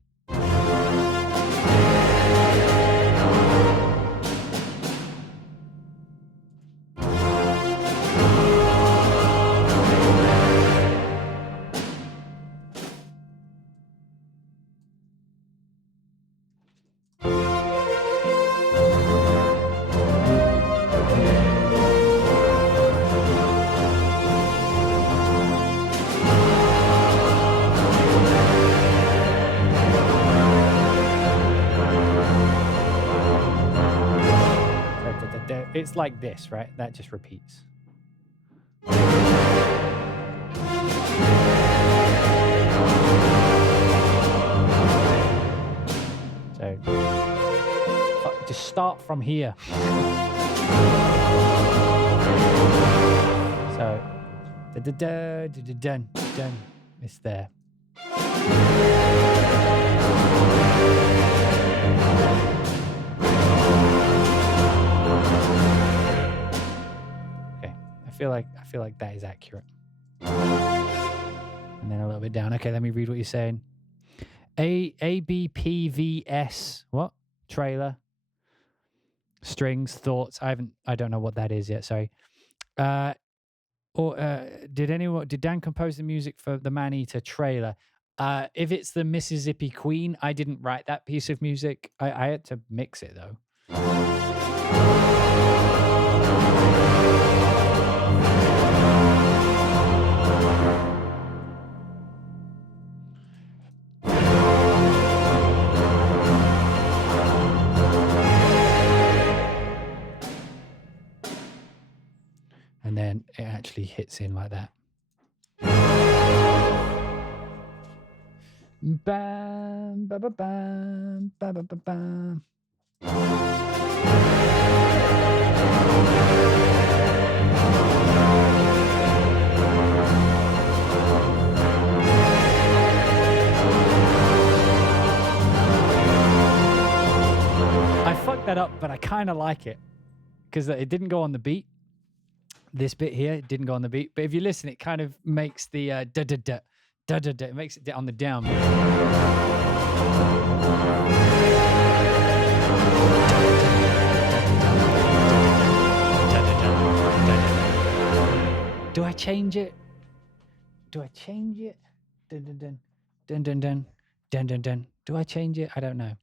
It's like this, right? That just repeats. So just start from here. So da da da da da dun dun. It's there. Okay, I feel like that is accurate. And then a little bit down. Okay, let me read what you're saying. ABPVS what? Trailer. Strings, thoughts. I don't know what that is yet, sorry. Did Dan compose the music for the Man-Eater trailer? If it's the Mississippi Queen, I didn't write that piece of music. I had to mix it though. And then it actually hits in like that. Bam, ba ba bam, ba ba ba bam. I fucked that up, but I kind of like it because it didn't go on the beat. This bit here didn't go on the beat, but if you listen, it kind of makes the da da da da da da. It makes it on the down. Do I change it? Do I change it? Dun dun dun dun dun dun dun dun dun. Do I change it? I don't know.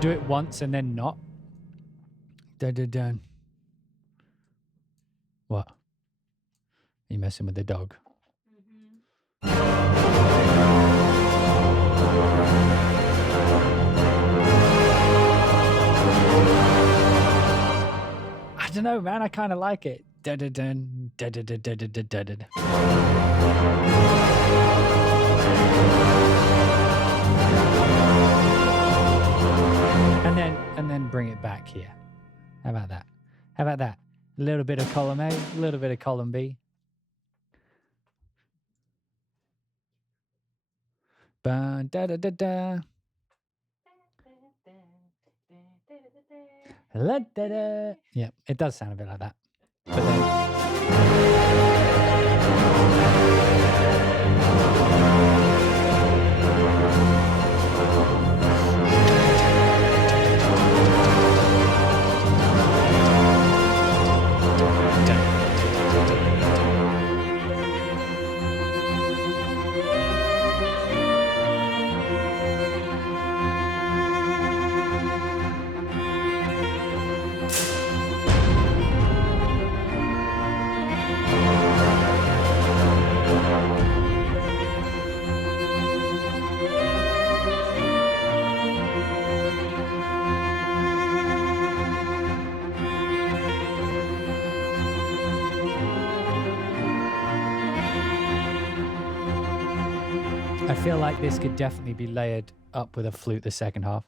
Do it once and then not. Dun dun dun. What? Are you messing with the dog? I don't know, man. I kind of like it. Dun dun dun dun dun dun dun dun dun dun. And then bring it back here. How about that? How about that? A little bit of column A, a little bit of column B. Ba da da da da. La da da. Yeah, it does sound a bit like that. But I feel like this could definitely be layered up with a flute the second half.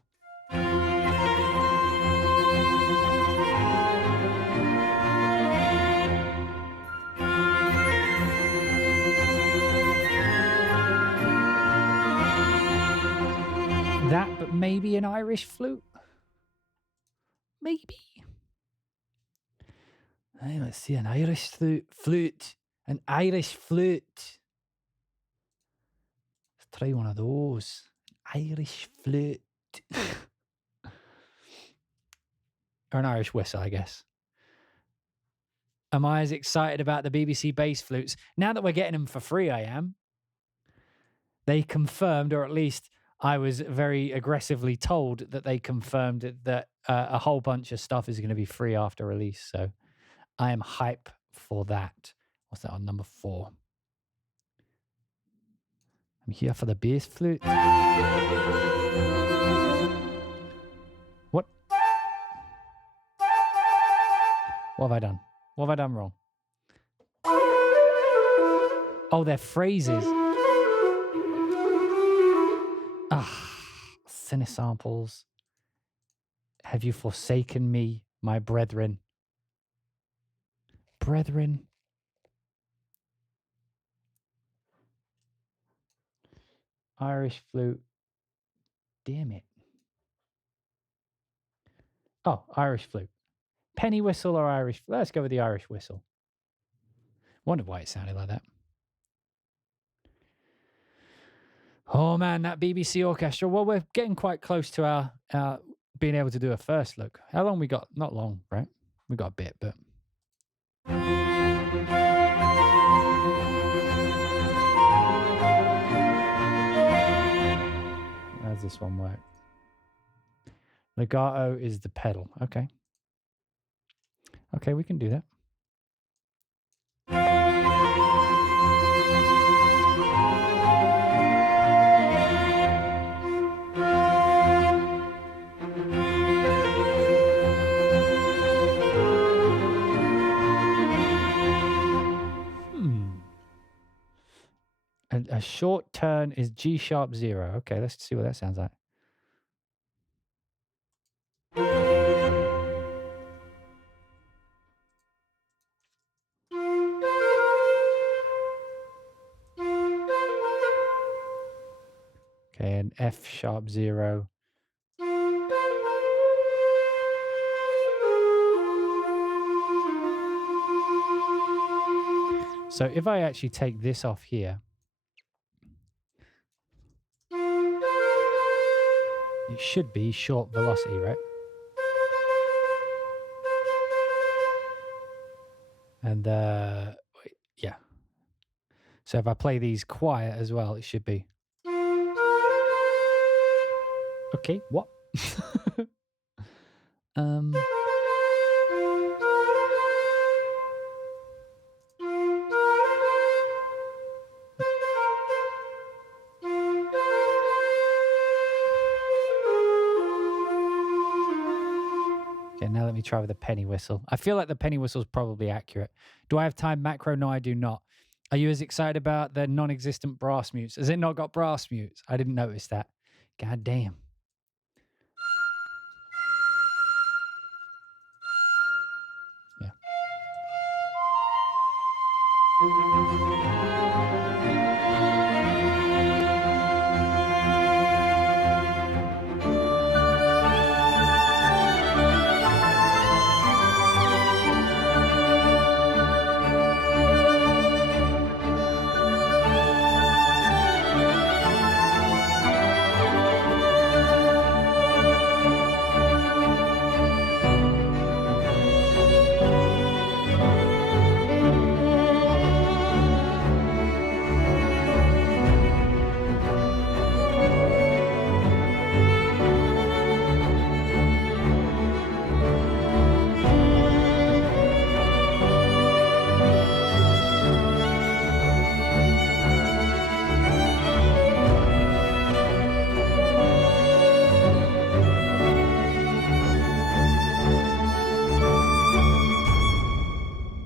maybe an Irish flute. Maybe. Hey, let's see, an Irish flute. An Irish flute. Let's try one of those. Irish flute. Or an Irish whistle, I guess. Am I as excited about the BBC bass flutes? Now that we're getting them for free, I am. They confirmed, or at least I was very aggressively told that they confirmed that a whole bunch of stuff is going to be free after release. So I am hype for that. What's that on number 4? I'm here for the bass flute. What? What have I done? What have I done wrong? Oh, they're phrases. Cine samples. Have you forsaken me, my brethren? Brethren. Irish flute. Damn it. Oh, Irish flute. Penny whistle or Irish? Let's go with the Irish whistle. Wondered why it sounded like that. Oh man, that BBC orchestra. Well, we're getting quite close to our being able to do a first look. How long we got? Not long, right? We got a bit, but. How does this one work? Legato is the pedal. Okay. Okay, we can do that. A short turn is G sharp 0. Okay, let's see what that sounds like. Okay, and F sharp 0. So if I actually take this off here, it should be short velocity, right? And wait, yeah. So if I play these quiet as well, it should be. Okay, what? Okay, now let me try with the penny whistle. I feel like the penny whistle is probably accurate. Do I have time macro? No, I do not. Are you as excited about the non-existent brass mutes? Has it not got brass mutes? I didn't notice that. God damn. Yeah.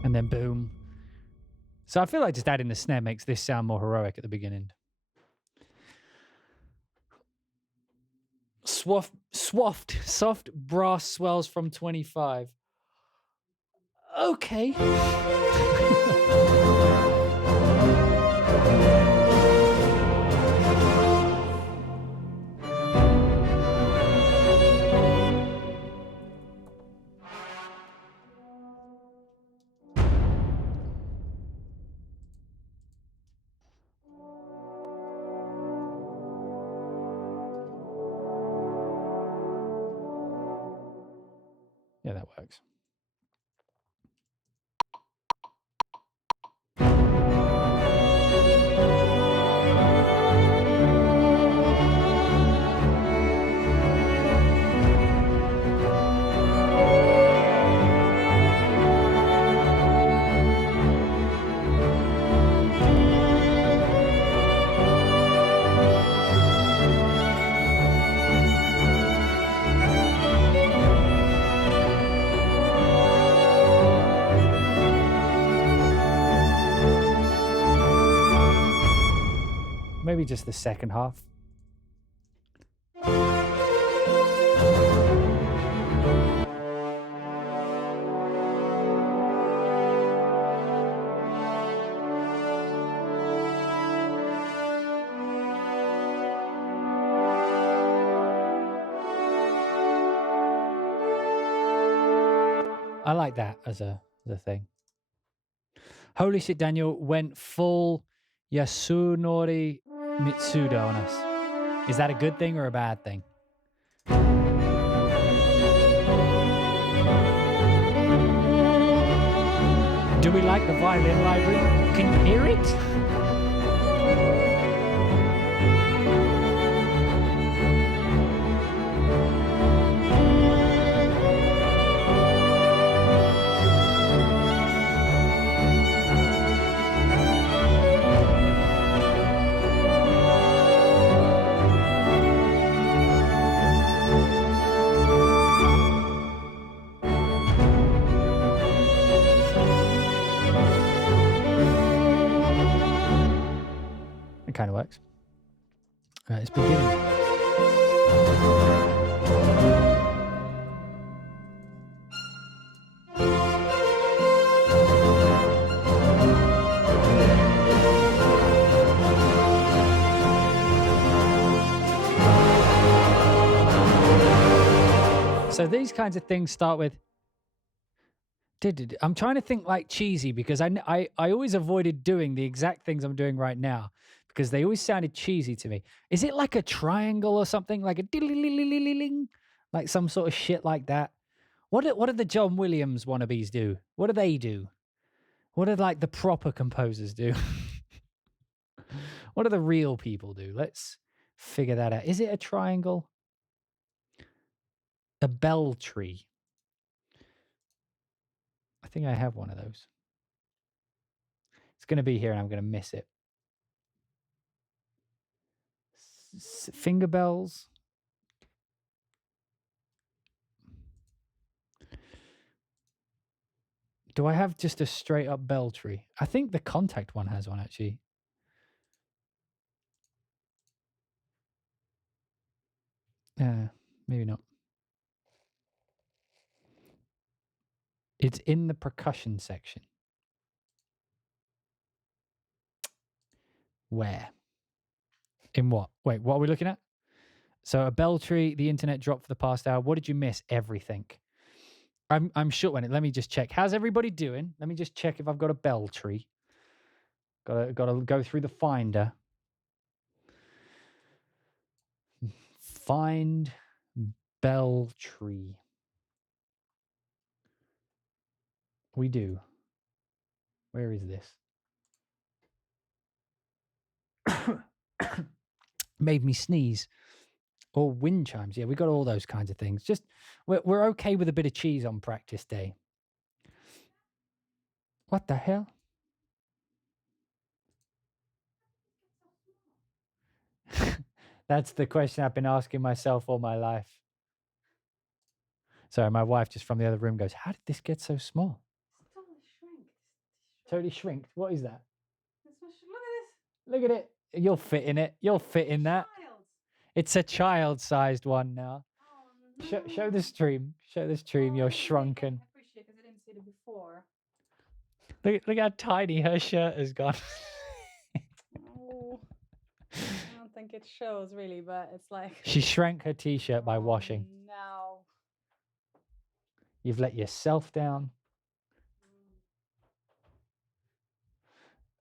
And then boom. So I feel like just adding the snare makes this sound more heroic at the beginning. Soft brass swells from 25. Okay. Yeah, that works. Maybe just the second half. I like that as a thing. Holy shit, Daniel went full Yasunori Mitsuda on us. Is that a good thing or a bad thing? Do we like the violin library? Can you hear it? It kind of works. All right, it's beginning. So these kinds of things start with. I'm trying to think like cheesy because I always avoided doing the exact things I'm doing right now because they always sounded cheesy to me. Is it like a triangle or something like a diddly-ling, like some sort of shit like that? What do the John Williams wannabes do? What do they do? What do like the proper composers do? What do the real people do? Let's figure that out. Is it a triangle? A bell tree. I think I have one of those. It's going to be here and I'm going to miss it. Finger bells. Do I have just a straight up bell tree? I think the Contact one has one actually. Maybe not. It's in the percussion section. Where? In what? Wait, what are we looking at? So a bell tree, the internet dropped for the past hour. What did you miss? Everything. I'm sure when it. Let me just check. How's everybody doing? Let me just check if I've got a bell tree. Gotta go through the finder. Find bell tree. We do. Where is this? Made me sneeze. Or wind chimes. Yeah, we got all those kinds of things. Just we're okay with a bit of cheese on practice day. What the hell? That's the question I've been asking myself all my life. Sorry, my wife just from the other room goes, "How did this get so small?" It's totally shrink. Totally shrinked. What is that? Look at this. Look at it. You'll fit in it. You'll fit in that. Child. It's a child-sized one now. Oh, no. Show the stream. Show the stream. You're I shrunken. appreciate it because I didn't see it before. Look how tiny her shirt has gone. Oh, I don't think it shows really, but it's like. She shrank her t-shirt by washing. No. You've let yourself down.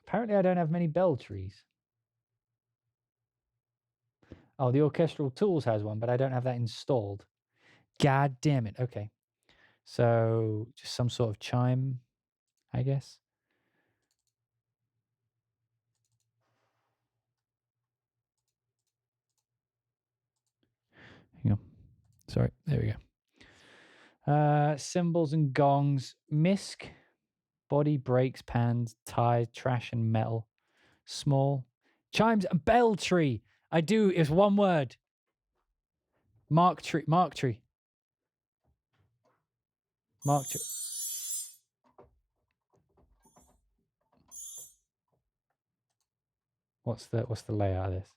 Apparently, I don't have many bell trees. Oh, the Orchestral Tools has one, but I don't have that installed. God damn it. Okay. So just some sort of chime, I guess. Hang on. Sorry, there we go. Cymbals and gongs. Misc, body, brakes, pans, tie, trash and metal. Small. Chimes, bell tree. I do, it's one word. Mark tree. Mark tree. Mark tree. What's the layout of this?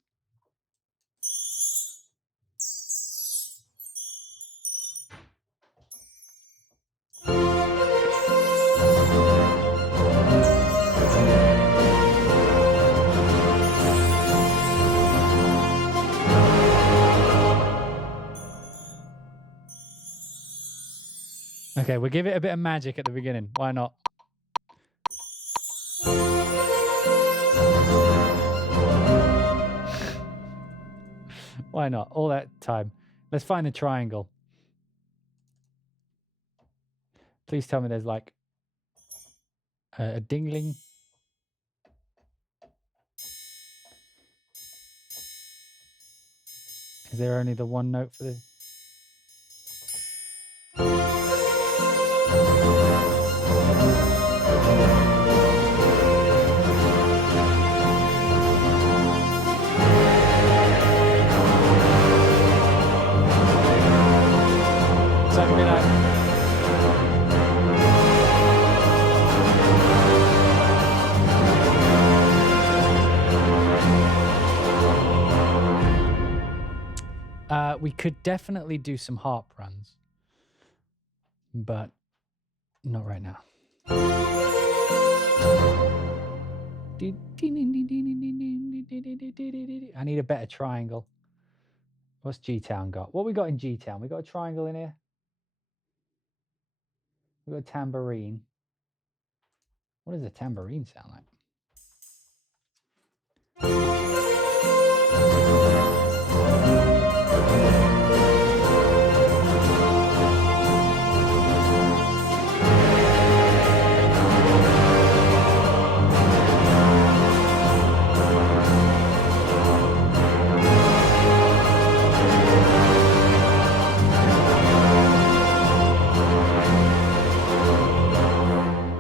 Okay, we'll give it a bit of magic at the beginning. Why not? Why not? All that time. Let's find the triangle. Please tell me there's like a dingling. Is there only the one note for this? We could definitely do some harp runs, but not right now. I need a better triangle. What's G-Town got? What we got in G-Town? We got a triangle in here. We got a tambourine. What does a tambourine sound like?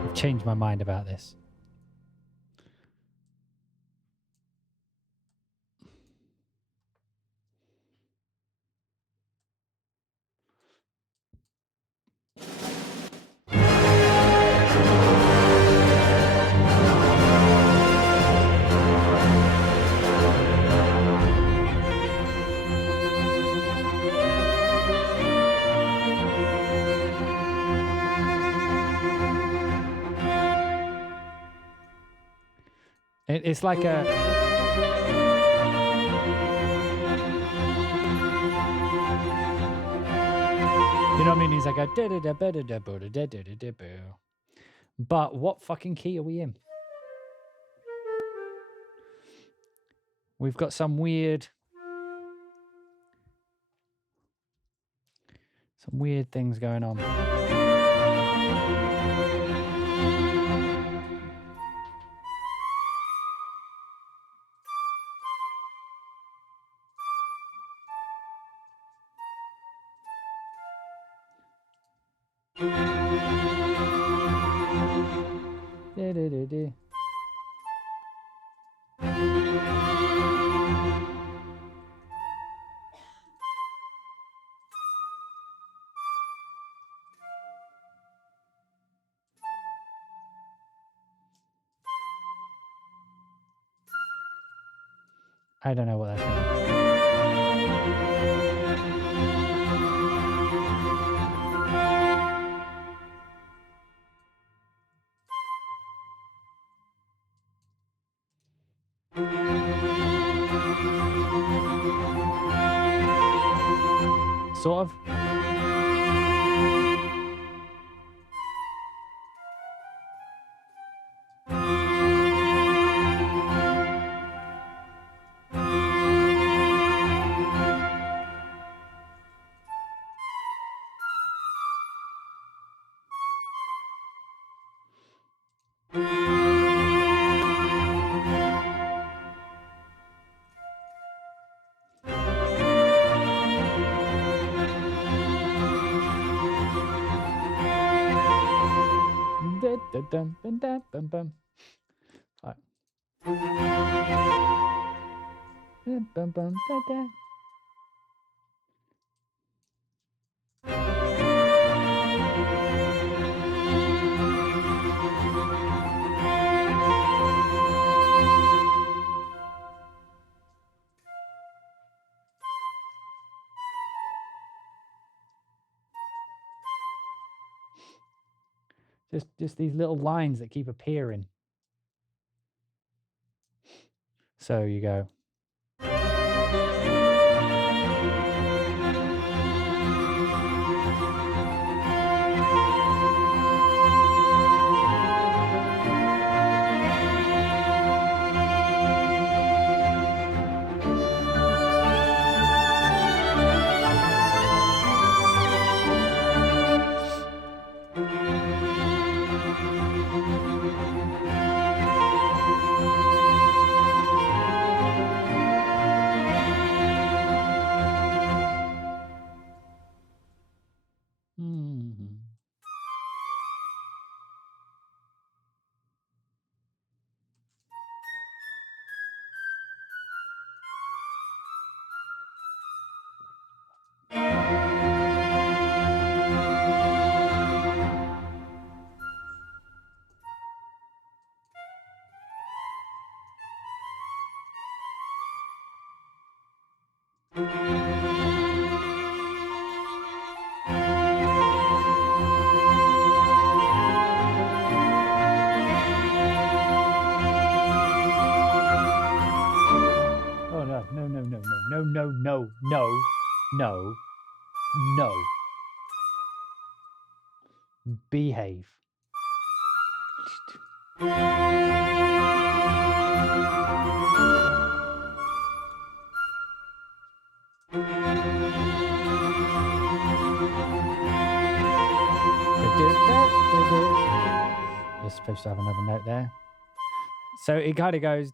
I've changed my mind about this. It's like a... You know what I mean? He's like a... But what fucking key are we in? We've got some weird things going on. I don't know what that's going to be. Sort of. dun, dun, dun, dun, bum, bum. Right. Bum, bum, bum, da, da. Just these little lines that keep appearing. So you go. Oh no, no, no, no, no, no, no, no, no, no. Behave. You're supposed to have another note there. So it kind of goes.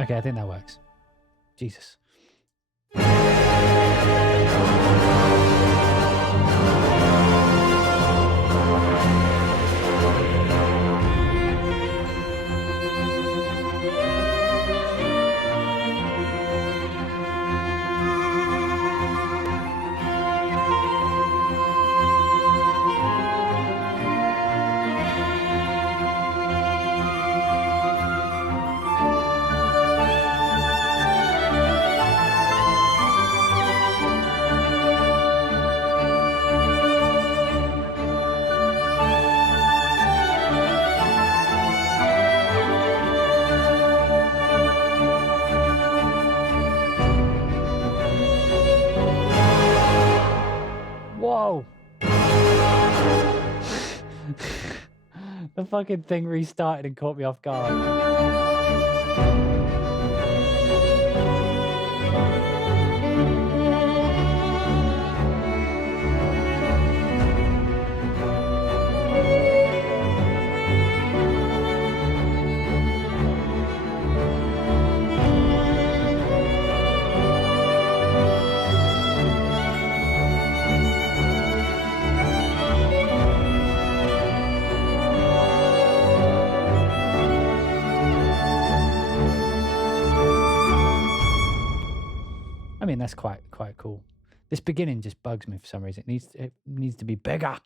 Okay, I think that works. Jesus. Whoa. The fucking thing restarted and caught me off guard. I mean, that's quite cool. This beginning just bugs me for some reason. It needs to be bigger.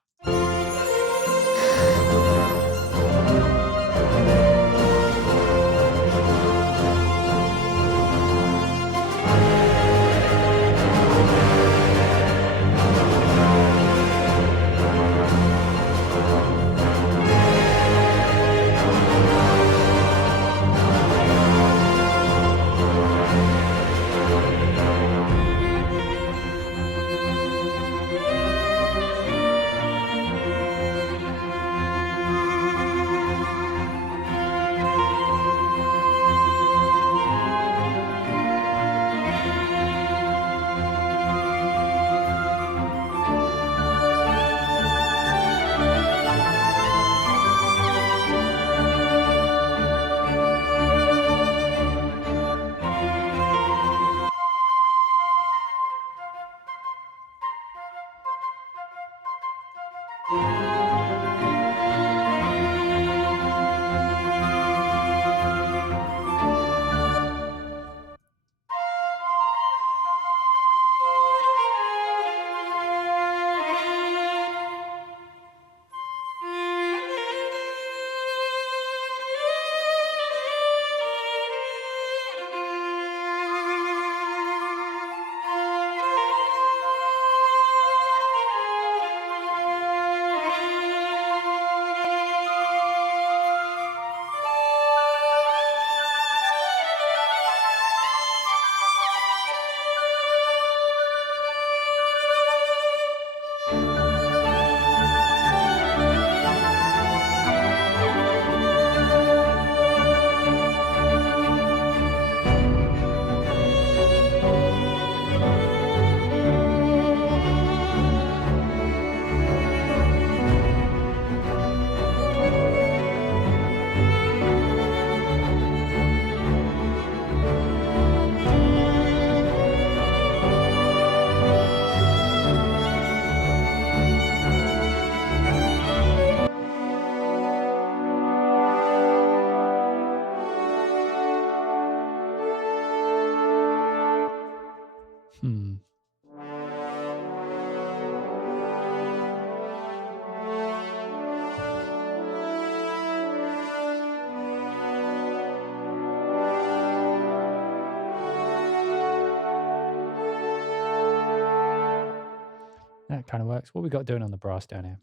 That kind of works. What we got doing on the brass down here?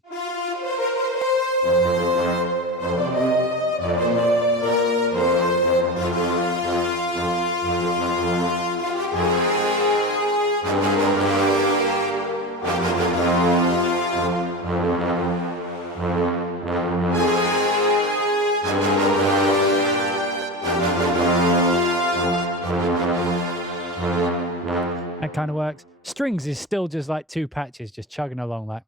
That kind of works. Strings is still just like two patches just chugging along like.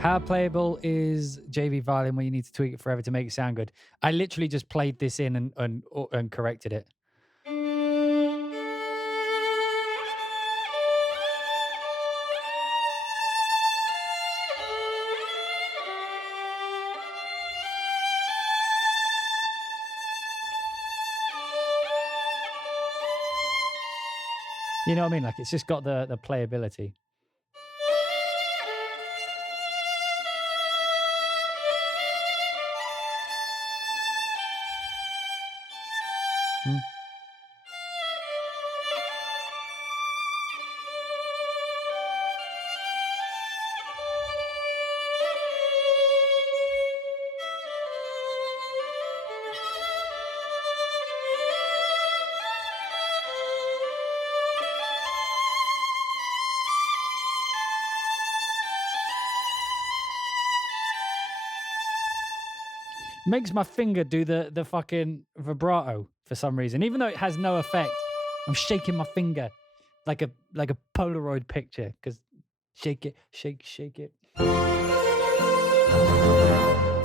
How playable is JV Violin when you need to tweak it forever to make it sound good? I literally just played this in and corrected it. You know what I mean? Like it's just got the playability. Makes my finger do the fucking vibrato for some reason, even though it has no effect. I'm shaking my finger like a Polaroid picture because shake it, shake it.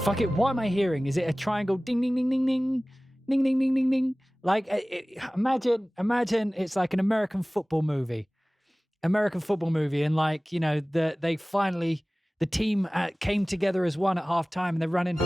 Fuck it. What am I hearing? Is it a triangle? Ding ding ding ding ding, ding ding ding ding ding. Like imagine it's like an American football movie, and like they finally the team came together as one at halftime, and they're running.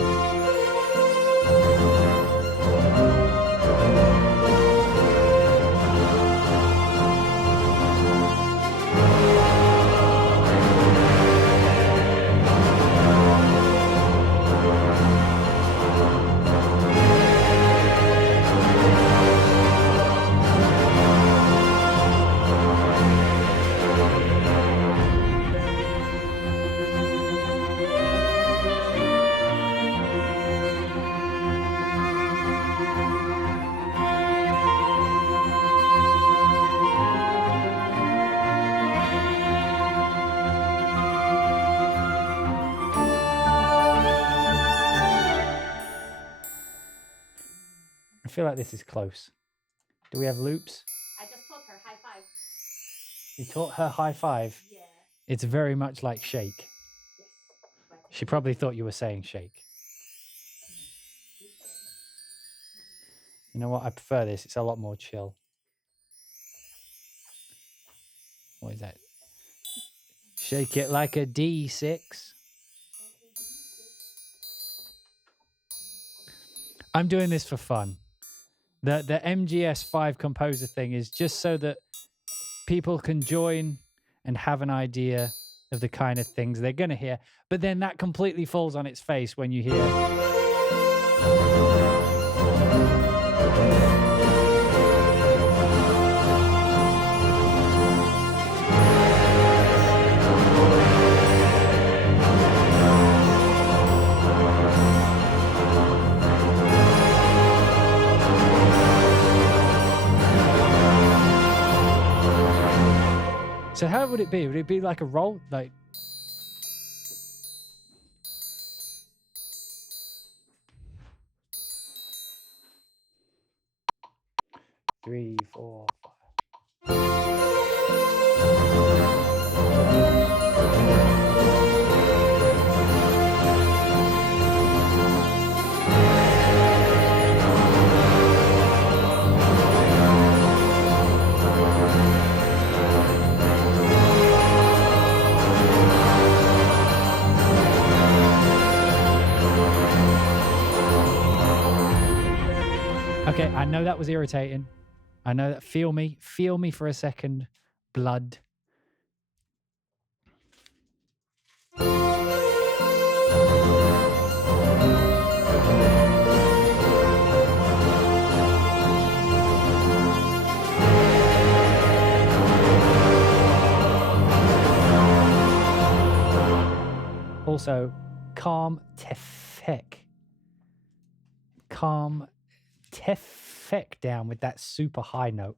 I feel like this is close. Do we have loops? I just taught her high five. You taught her high five? Yeah. It's very much like shake. Yes. She probably thought you were saying shake. You know what? I prefer this. It's a lot more chill. What is that? Shake it like a D6. I'm doing this for fun. The MGS5 composer thing is just so that people can join and have an idea of the kind of things they're going to hear. But then that completely falls on its face when you hear... So how would it be? Would it be like a roll? Like... Three, four, five. I know that was irritating. I know that. Feel me for a second, blood. Also, calm tefek. Calm tefek down with that super high note.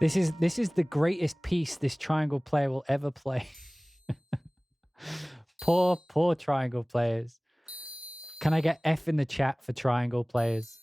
This is the greatest piece this triangle player will ever play. Poor triangle players. Can I get F in the chat for triangle players?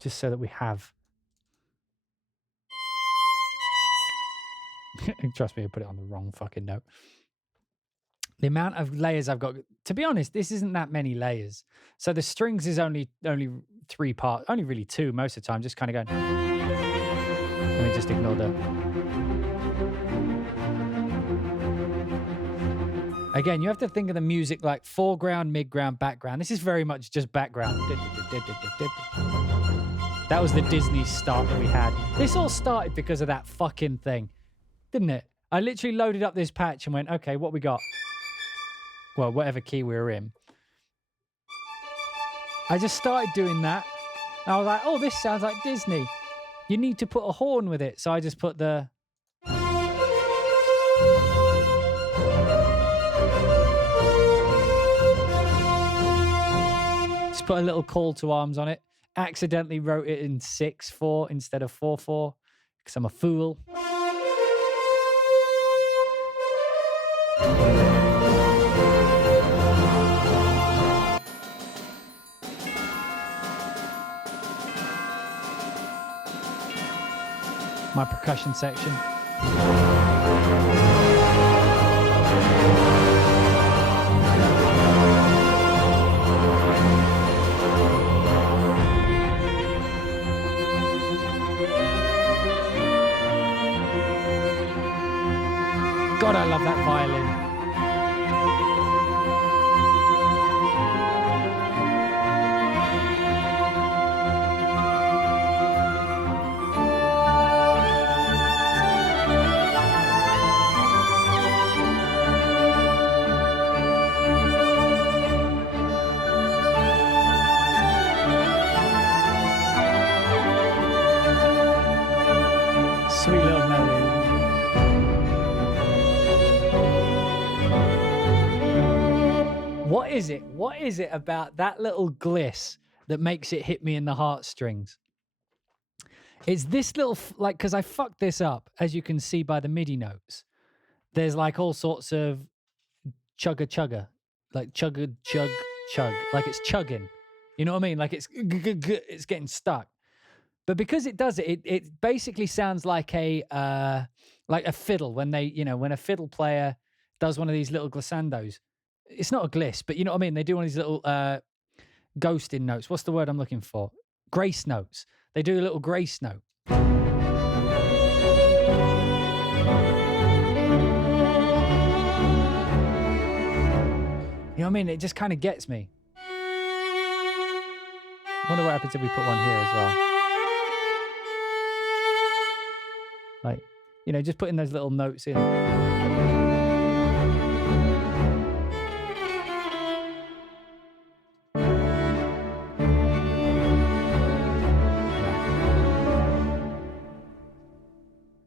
Just so that we have. Trust me, I put it on the wrong fucking note. The amount of layers I've got. To be honest, this isn't that many layers. So the strings is only 3 parts, only really 2 most of the time. Just kind of going. Let me just ignore the. Again, you have to think of the music like foreground, midground, background. This is very much just background. That was the Disney start that we had. This all started because of that fucking thing, didn't it? I literally loaded up this patch and went, okay, what we got? Well, whatever key we were in. I just started doing that. And I was like, oh, this sounds like Disney. You need to put a horn with it. So I just put the... Just put a little call to arms on it. Accidentally wrote it in 6/4 instead of 4/4 because I'm a fool. My percussion section. God, I love that violin. Sweet little melody. What is it? What is it about that little gliss that makes it hit me in the heartstrings? It's this little like, because I fucked this up, as you can see by the MIDI notes. There's like all sorts of chugga chugga, like chugga chug chug, like it's chugging. You know what I mean? Like it's getting stuck. But because it does it, it basically sounds like a fiddle when they, when a fiddle player does one of these little glissandos. It's not a gliss, but you know what I mean? They do one of these little ghosting notes. What's the word I'm looking for? Grace notes. They do a little grace note. You know what I mean? It just kind of gets me. I wonder what happens if we put one here as well. Like, just putting those little notes in.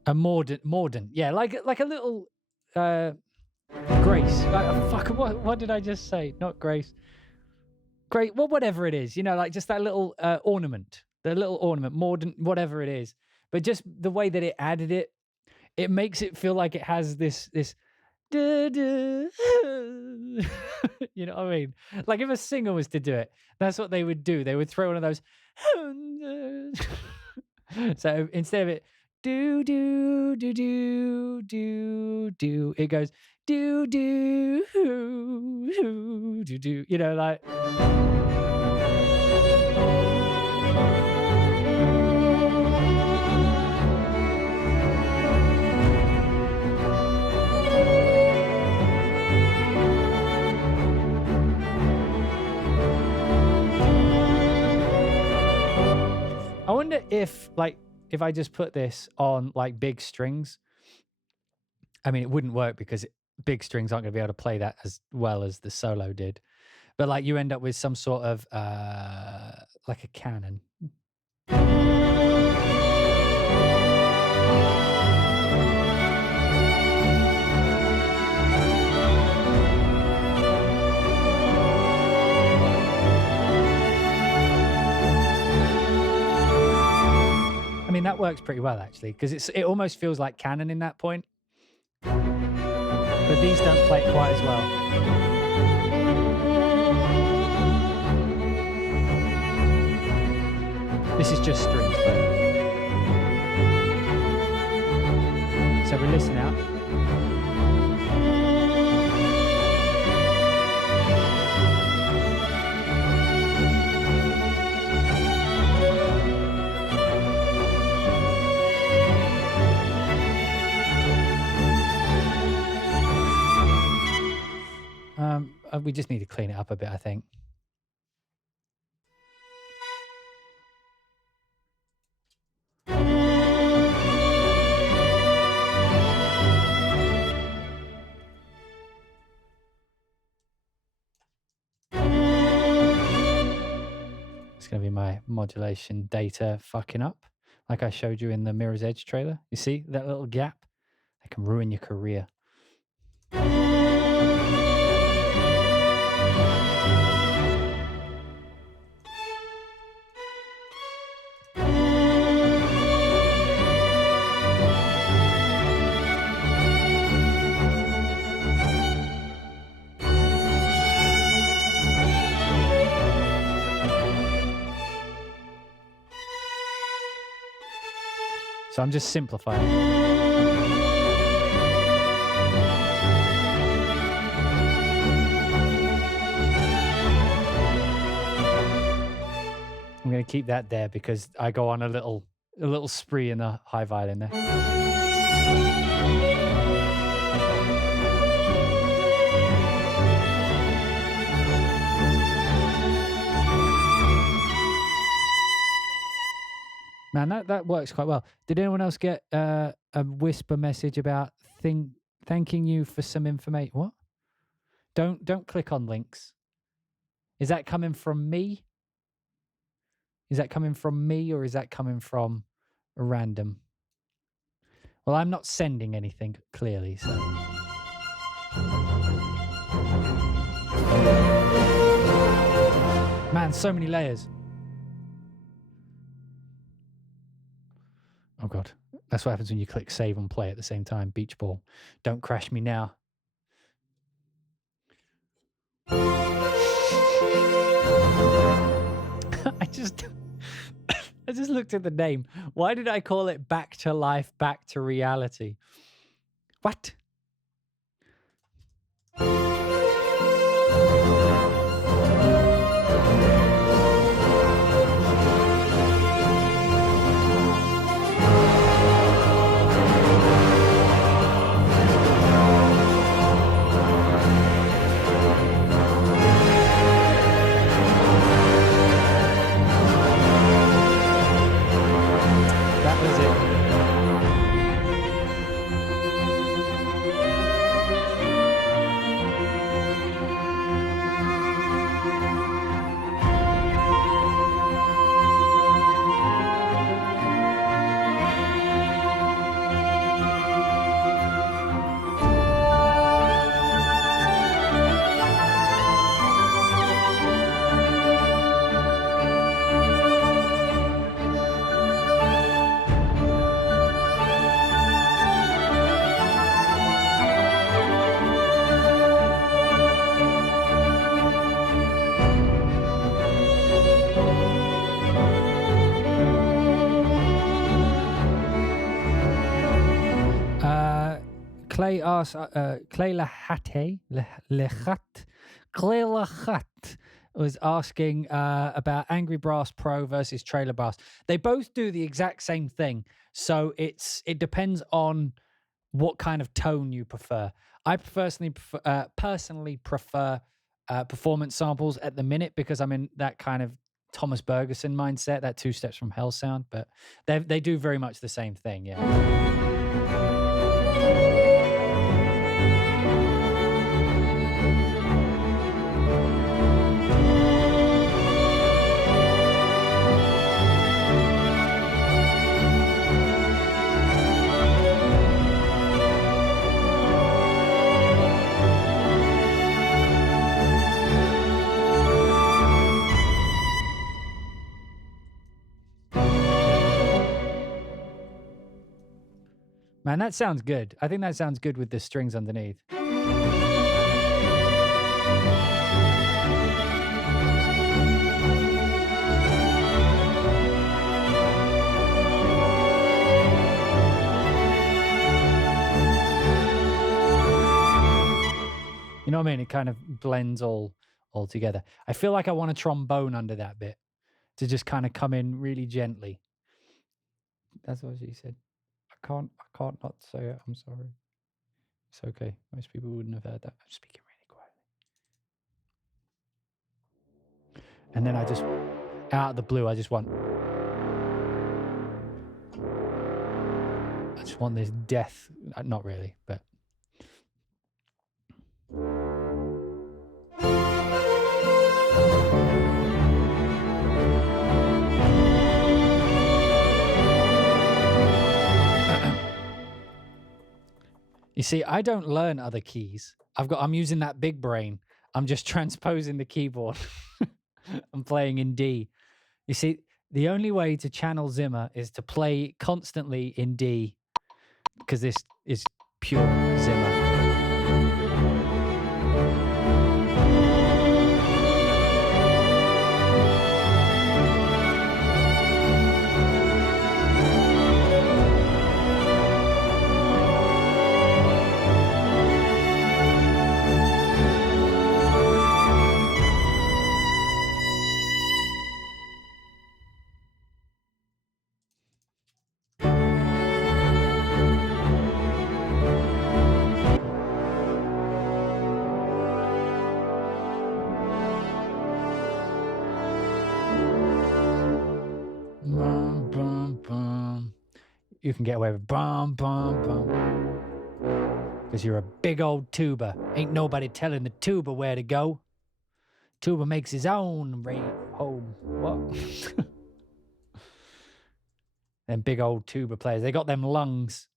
A mordant, yeah, like a little grace. Fuck, what did I just say? Not grace. Great, well, whatever it is, like just that little ornament, the little ornament, mordant, whatever it is. But just the way that it added it, it makes it feel like it has this. You know what I mean? Like if a singer was to do it, that's what they would do. They would throw one of those. So instead of it, do do do do do do, it goes do do do do do. Like. I wonder if I just put this on like big strings. I mean, it wouldn't work because big strings aren't going to be able to play that as well as the solo did. But like you end up with some sort of like a canon. I mean, that works pretty well actually, because it almost feels like canon in that point. But these don't play it quite as well. This is just strings playing. So we listen out. We just need to clean it up a bit, I think. It's going to be my modulation data fucking up, like I showed you in the Mirror's Edge trailer. You see that little gap? That can ruin your career. So I'm just simplifying. I'm going to keep that there because I go on a little spree in the high violin there. Man, that works quite well. Did anyone else get a whisper message about thanking you for some information? What? Don't click on links. Is that coming from me? Is that coming from me or is that coming from a random? Well, I'm not sending anything clearly, so. Man, so many layers. Oh God, that's what happens when you click save and play at the same time. Beach ball. Don't crash me now. I just looked at the name. Why did I call it Back to Life, Back to Reality? What? That was it. Clay asks, Clay Lachat was asking about Angry Brass Pro versus Trailer Brass. They both do the exact same thing, so it depends on what kind of tone you prefer. I personally prefer performance samples at the minute because I'm in that kind of Thomas Bergerson mindset, that 2 Steps from Hell sound. But they do very much the same thing, yeah. Man, that sounds good. I think that sounds good with the strings underneath. You know what I mean? It kind of blends all together. I feel like I want a trombone under that bit to just kind of come in really gently. That's what she said. I can't not say it. I'm sorry. It's okay. Most people wouldn't have heard that. I'm speaking really quietly. And then I just, out of the blue, I just want this death. Not really, but. You see, I don't learn other keys. I'm using that big brain. I'm just transposing the keyboard. I'm playing in D. You see, the only way to channel Zimmer is to play constantly in D, because this is pure Zimmer. You can get away with bum, bum, bum. Because you're a big old tuba. Ain't nobody telling the tuba where to go. Tuba makes his own home. What? Them big old tuba players. They got them lungs.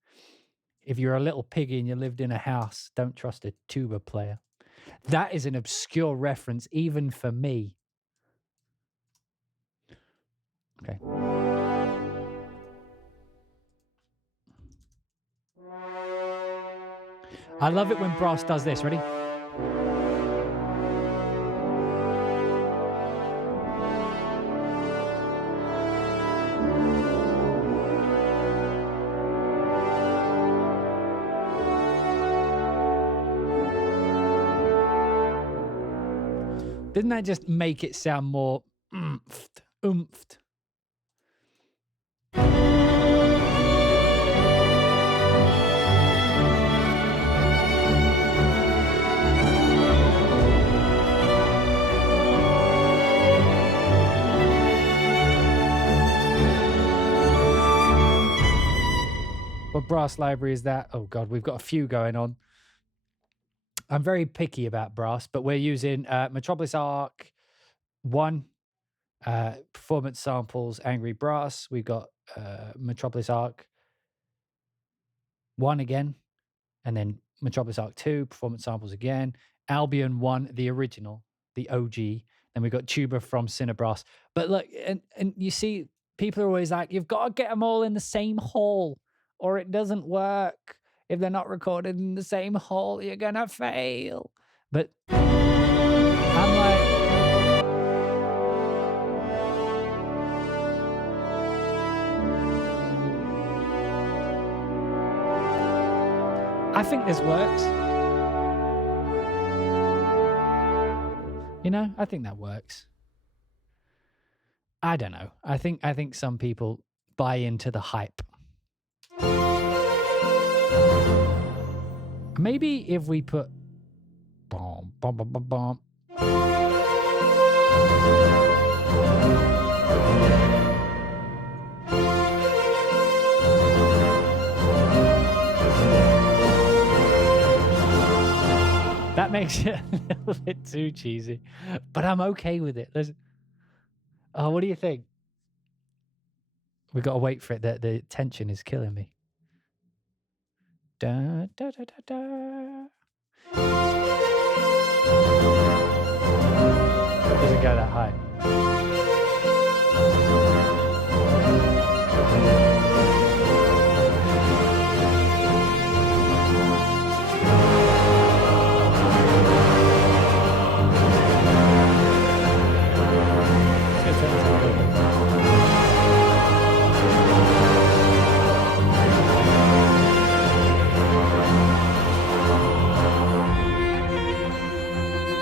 If you're a little piggy and you lived in a house, don't trust a tuba player. That is an obscure reference, even for me. Okay. I love it when brass does this. Ready? Didn't that just make it sound more oomphed? Oomphed. What brass library is that? Oh God, we've got a few going on. I'm very picky about brass, but we're using Metropolis Arc 1, Performance Samples, Angry Brass. We've got Metropolis Arc 1 again, and then Metropolis Arc 2, Performance Samples again, Albion 1, the original, the OG. Then we've got Tuba from Cinebrass. But look, and you see, people are always like, you've got to get them all in the same hall or it doesn't work. If they're not recorded in the same hall, you're going to fail. But I'm like, I think this works. You know, I think that works. I don't know. I think some people buy into the hype. Maybe if we put bomb, bomb, bomb, bomb, bomb. That makes it a little bit too cheesy, but I'm okay with it. Oh, what do you think? We've got to wait for it. The tension is killing me. Da, da, da, da, da. Doesn't go that high.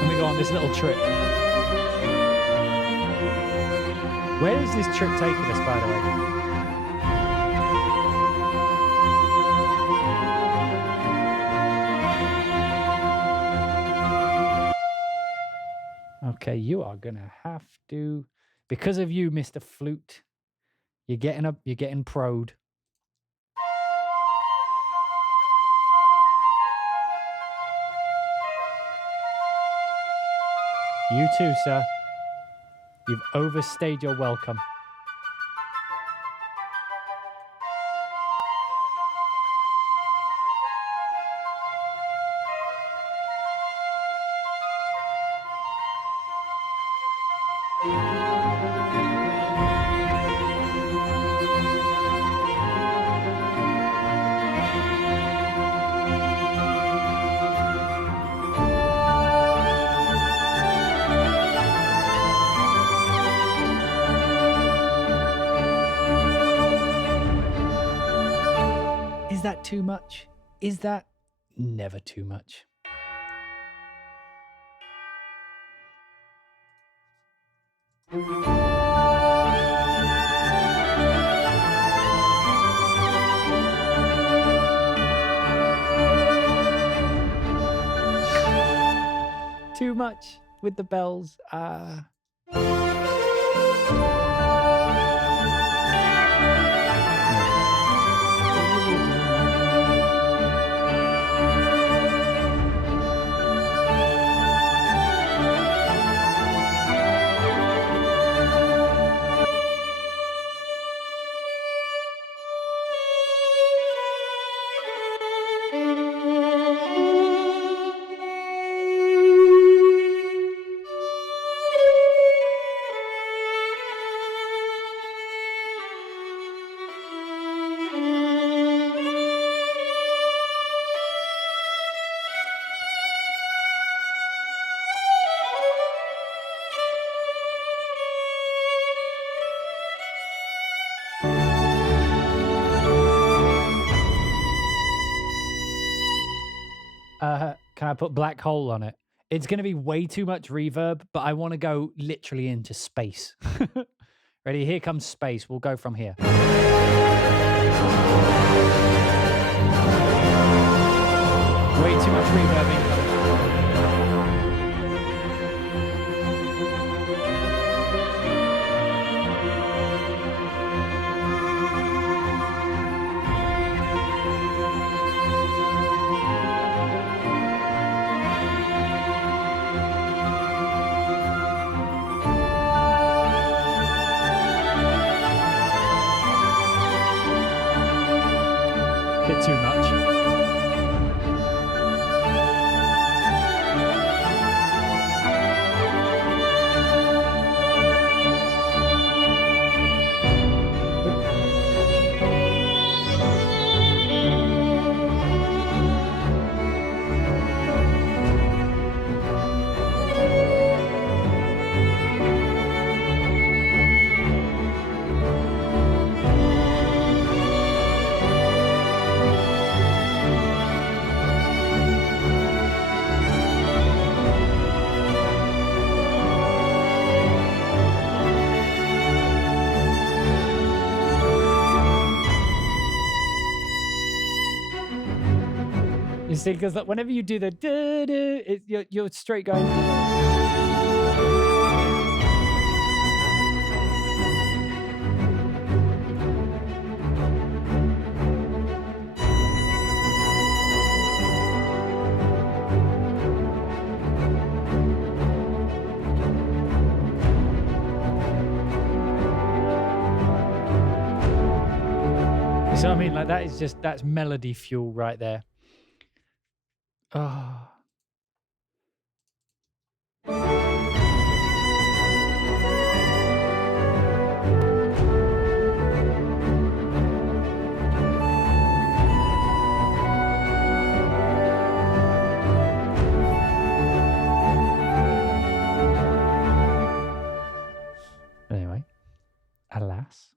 Let me go on this little trip. Where is this trip taking us, by the way? Okay, you are gonna have to, because of you, Mr. Flute. You're getting pro'd. You too, sir. You've overstayed your welcome. Is that too much? Is that never too much? Too much with the bells. Can I put black hole on it? It's going to be way too much reverb, but I want to go literally into space. Ready? Here comes space. We'll go from here. Way too much reverb. Bit too much. You see, because whenever you do the you're straight going. So I mean, like that is just that's melody fuel right there. Oh. Anyway, alas.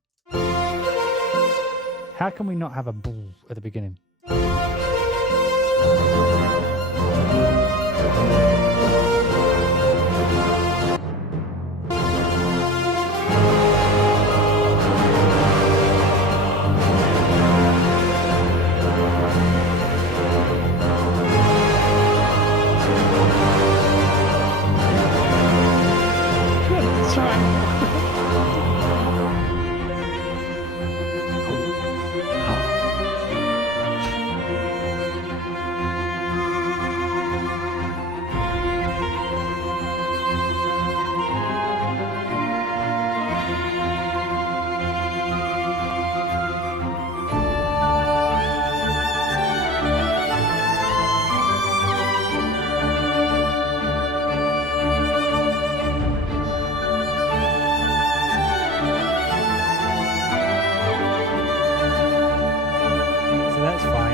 How can we not have a bull at the beginning? That's right. That's fine.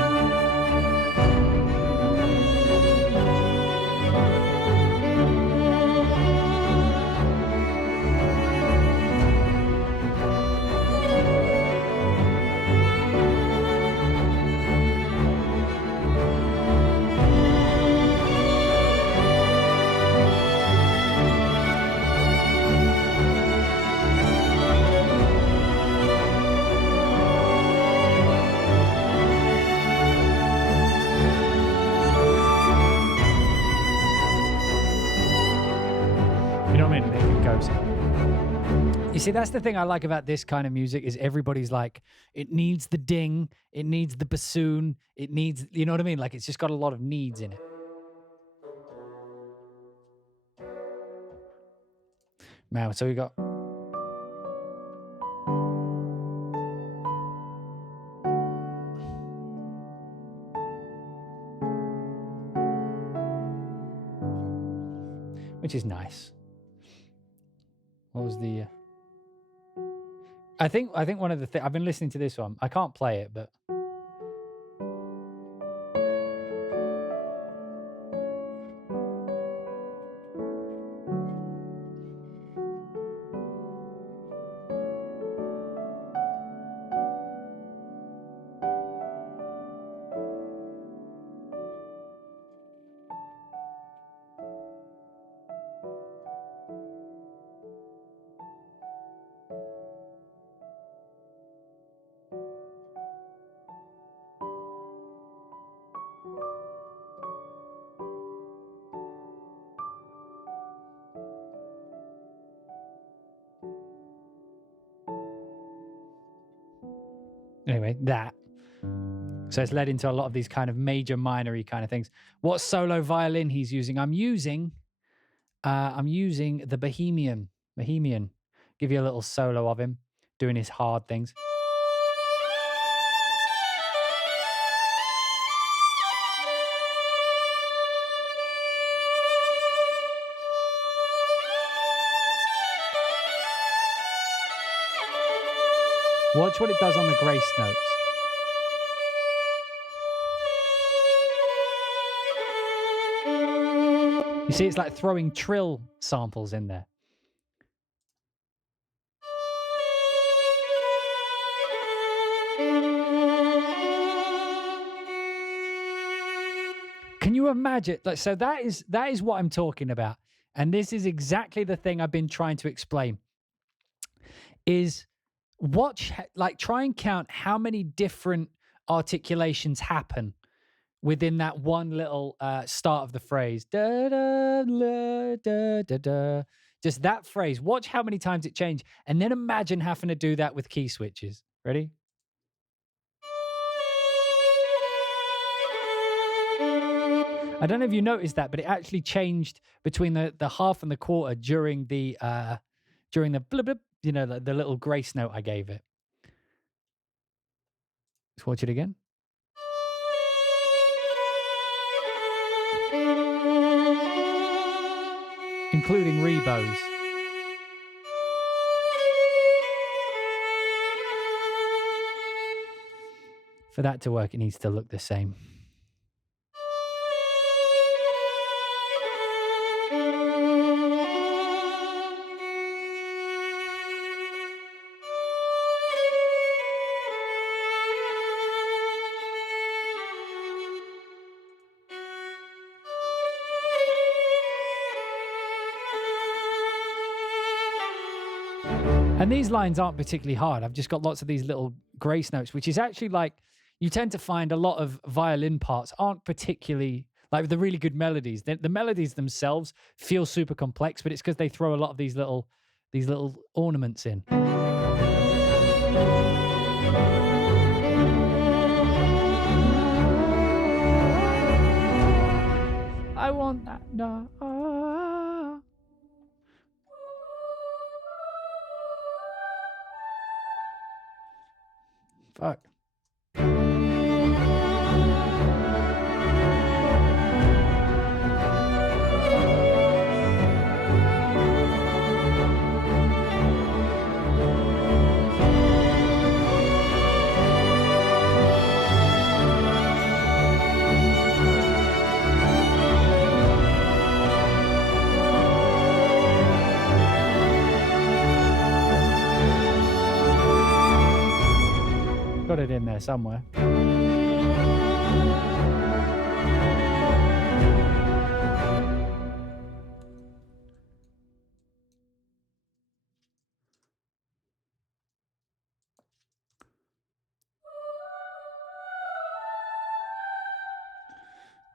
You know what I mean? They can go somewhere. You see, that's the thing I like about this kind of music is everybody's like, it needs the ding, it needs the bassoon, it needs, you know what I mean? Like it's just got a lot of needs in it. Now, so we got. Which is nice. What was the? I think one of the things I've been listening to this one. I can't play it, but Anyway, that. So it's led into a lot of these kind of major minor-y kind of things. What solo violin he's using? I'm using the Bohemian. Give you a little solo of him doing his hard things. Watch what it does on the grace notes. You see, it's like throwing trill samples in there. Can you imagine? Like, so that is what I'm talking about. And this is exactly the thing I've been trying to explain. Is try and count how many different articulations happen within that one little start of the phrase. Da, da, la, da, da, da. Just that phrase. Watch how many times it changes. And then imagine having to do that with key switches. Ready? I don't know if you noticed that, but it actually changed between the half and the quarter during the blip, blip, you know, the little grace note I gave it. Let's watch it again. Including rebos. For that to work, it needs to look the same. And these lines aren't particularly hard. I've just got lots of these little grace notes, which is actually like, you tend to find a lot of violin parts aren't particularly, like the really good melodies. The melodies themselves feel super complex, but it's because they throw a lot of these little ornaments in. I want that. No. Fuck. Got it in there somewhere.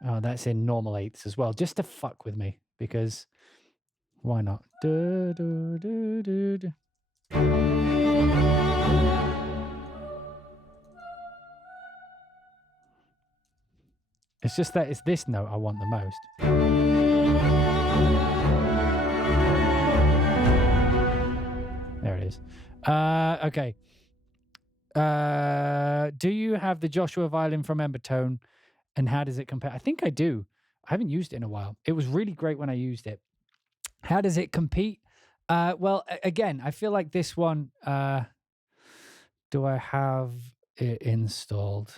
Oh, that's in normal eighths as well, just to fuck with me, because why not? Du, du, du, du, du. It's just that it's this note I want the most. There it is. Okay. Do you have the Joshua violin from Embertone, and how does it compare? I think I do. I haven't used it in a while. It was really great when I used it. How does it compete? Well, again, I feel like this one, do I have it installed?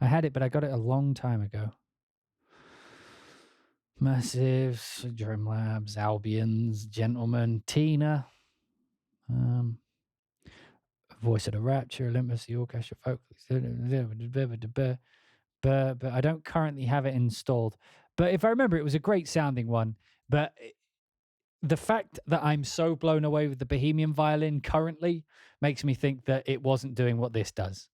I had it, but I got it a long time ago. Massives, Drum Labs, Albions, Gentlemen, Tina, Voice of the Rapture, Olympus, the Orchestra, Folk, but I don't currently have it installed. But if I remember, it was a great sounding one. But the fact that I'm so blown away with the Bohemian Violin currently makes me think that it wasn't doing what this does.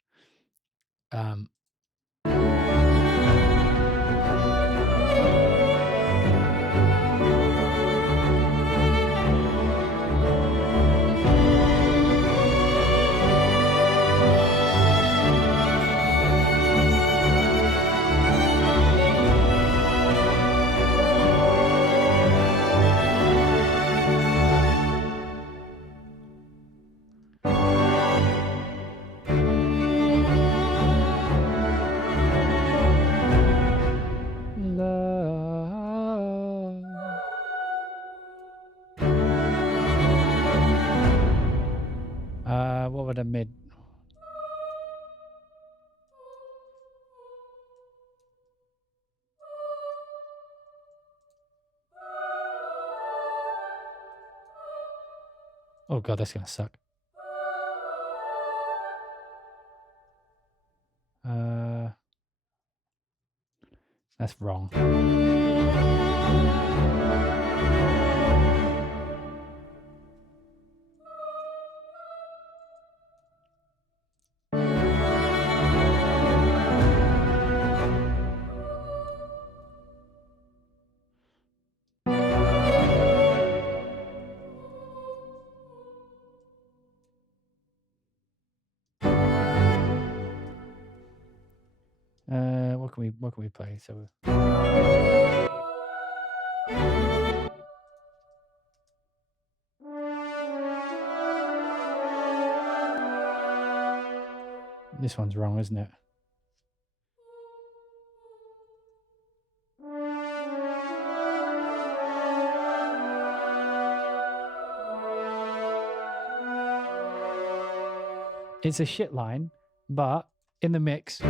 a mid. Oh god, that's gonna suck. That's wrong. What can we play? So this one's wrong, isn't it? It's a shit line, but in the mix.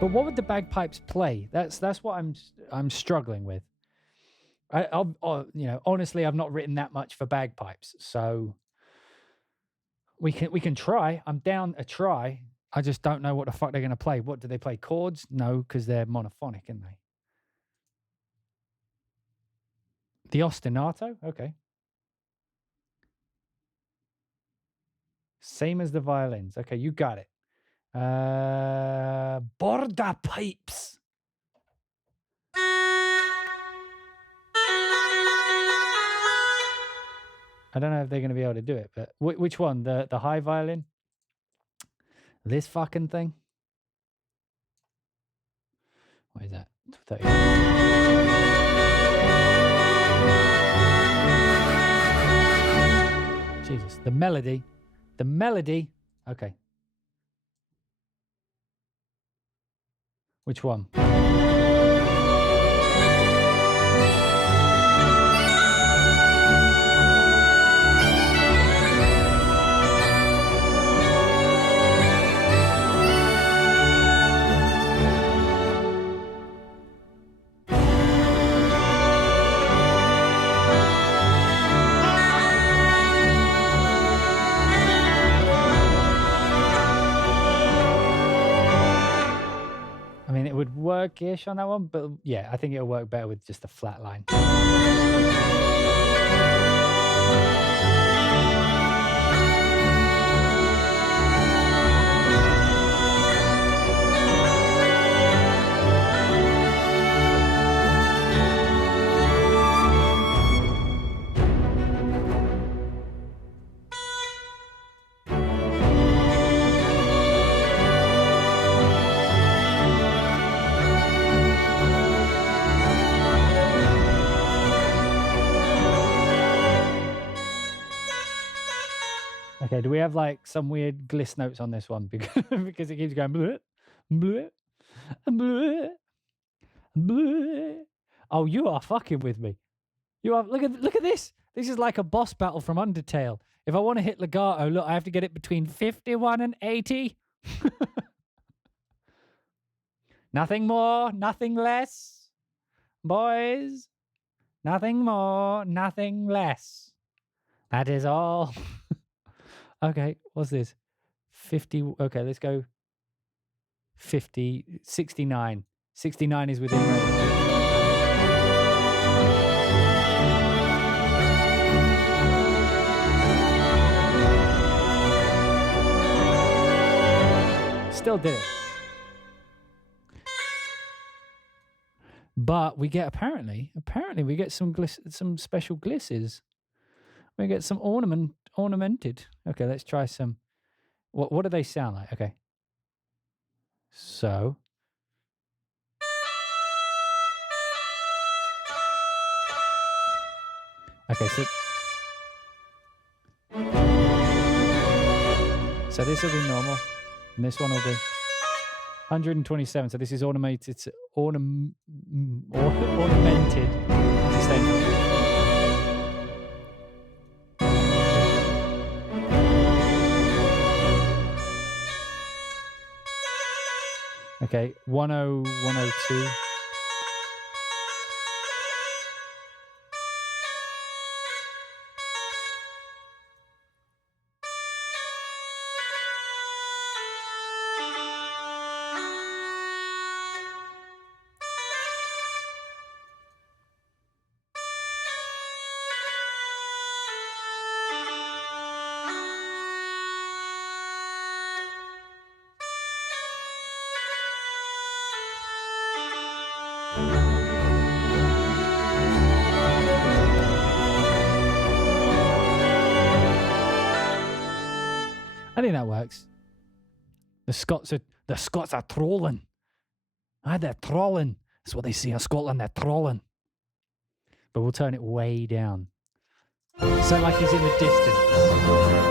But what would the bagpipes play? That's what I'm struggling with. I'll you know, honestly, I've not written that much for bagpipes, so we can try. I'm down a try. I just don't know what the fuck they're gonna play. What do they play? Chords? No, because they're monophonic, aren't they? The ostinato? Okay. Same as the violins. Okay, you got it. Border pipes. I don't know if they're going to be able to do it, but which one? The high violin? This fucking thing? What is that? 30. Jesus, the melody. The melody. Okay. Which one? I mean, it would work-ish on that one, but yeah, I think it'll work better with just a flat line. Okay, do we have like some weird gliss notes on this one because it keeps going bleh, bleh, bleh, bleh. Oh, you are fucking with me. You are look at this. This is like a boss battle from Undertale. If I want to hit legato, look, I have to get it between 51 and 80. Nothing more, nothing less. Boys, nothing more, nothing less. That is all. Okay, what's this? 50. Okay, let's go 50, 69. 69 is within range. Still did it. But we get apparently we get some special glisses. We get some ornamented. Okay, let's try some. What do they sound like? Okay. So okay, so So this will be normal, and this one will be 127. So this is ornamented sustained. Okay, 10102. I think that works. The Scots are trolling. They're trolling. That's what they see in Scotland. They're trolling. But we'll turn it way down, so like he's in the distance.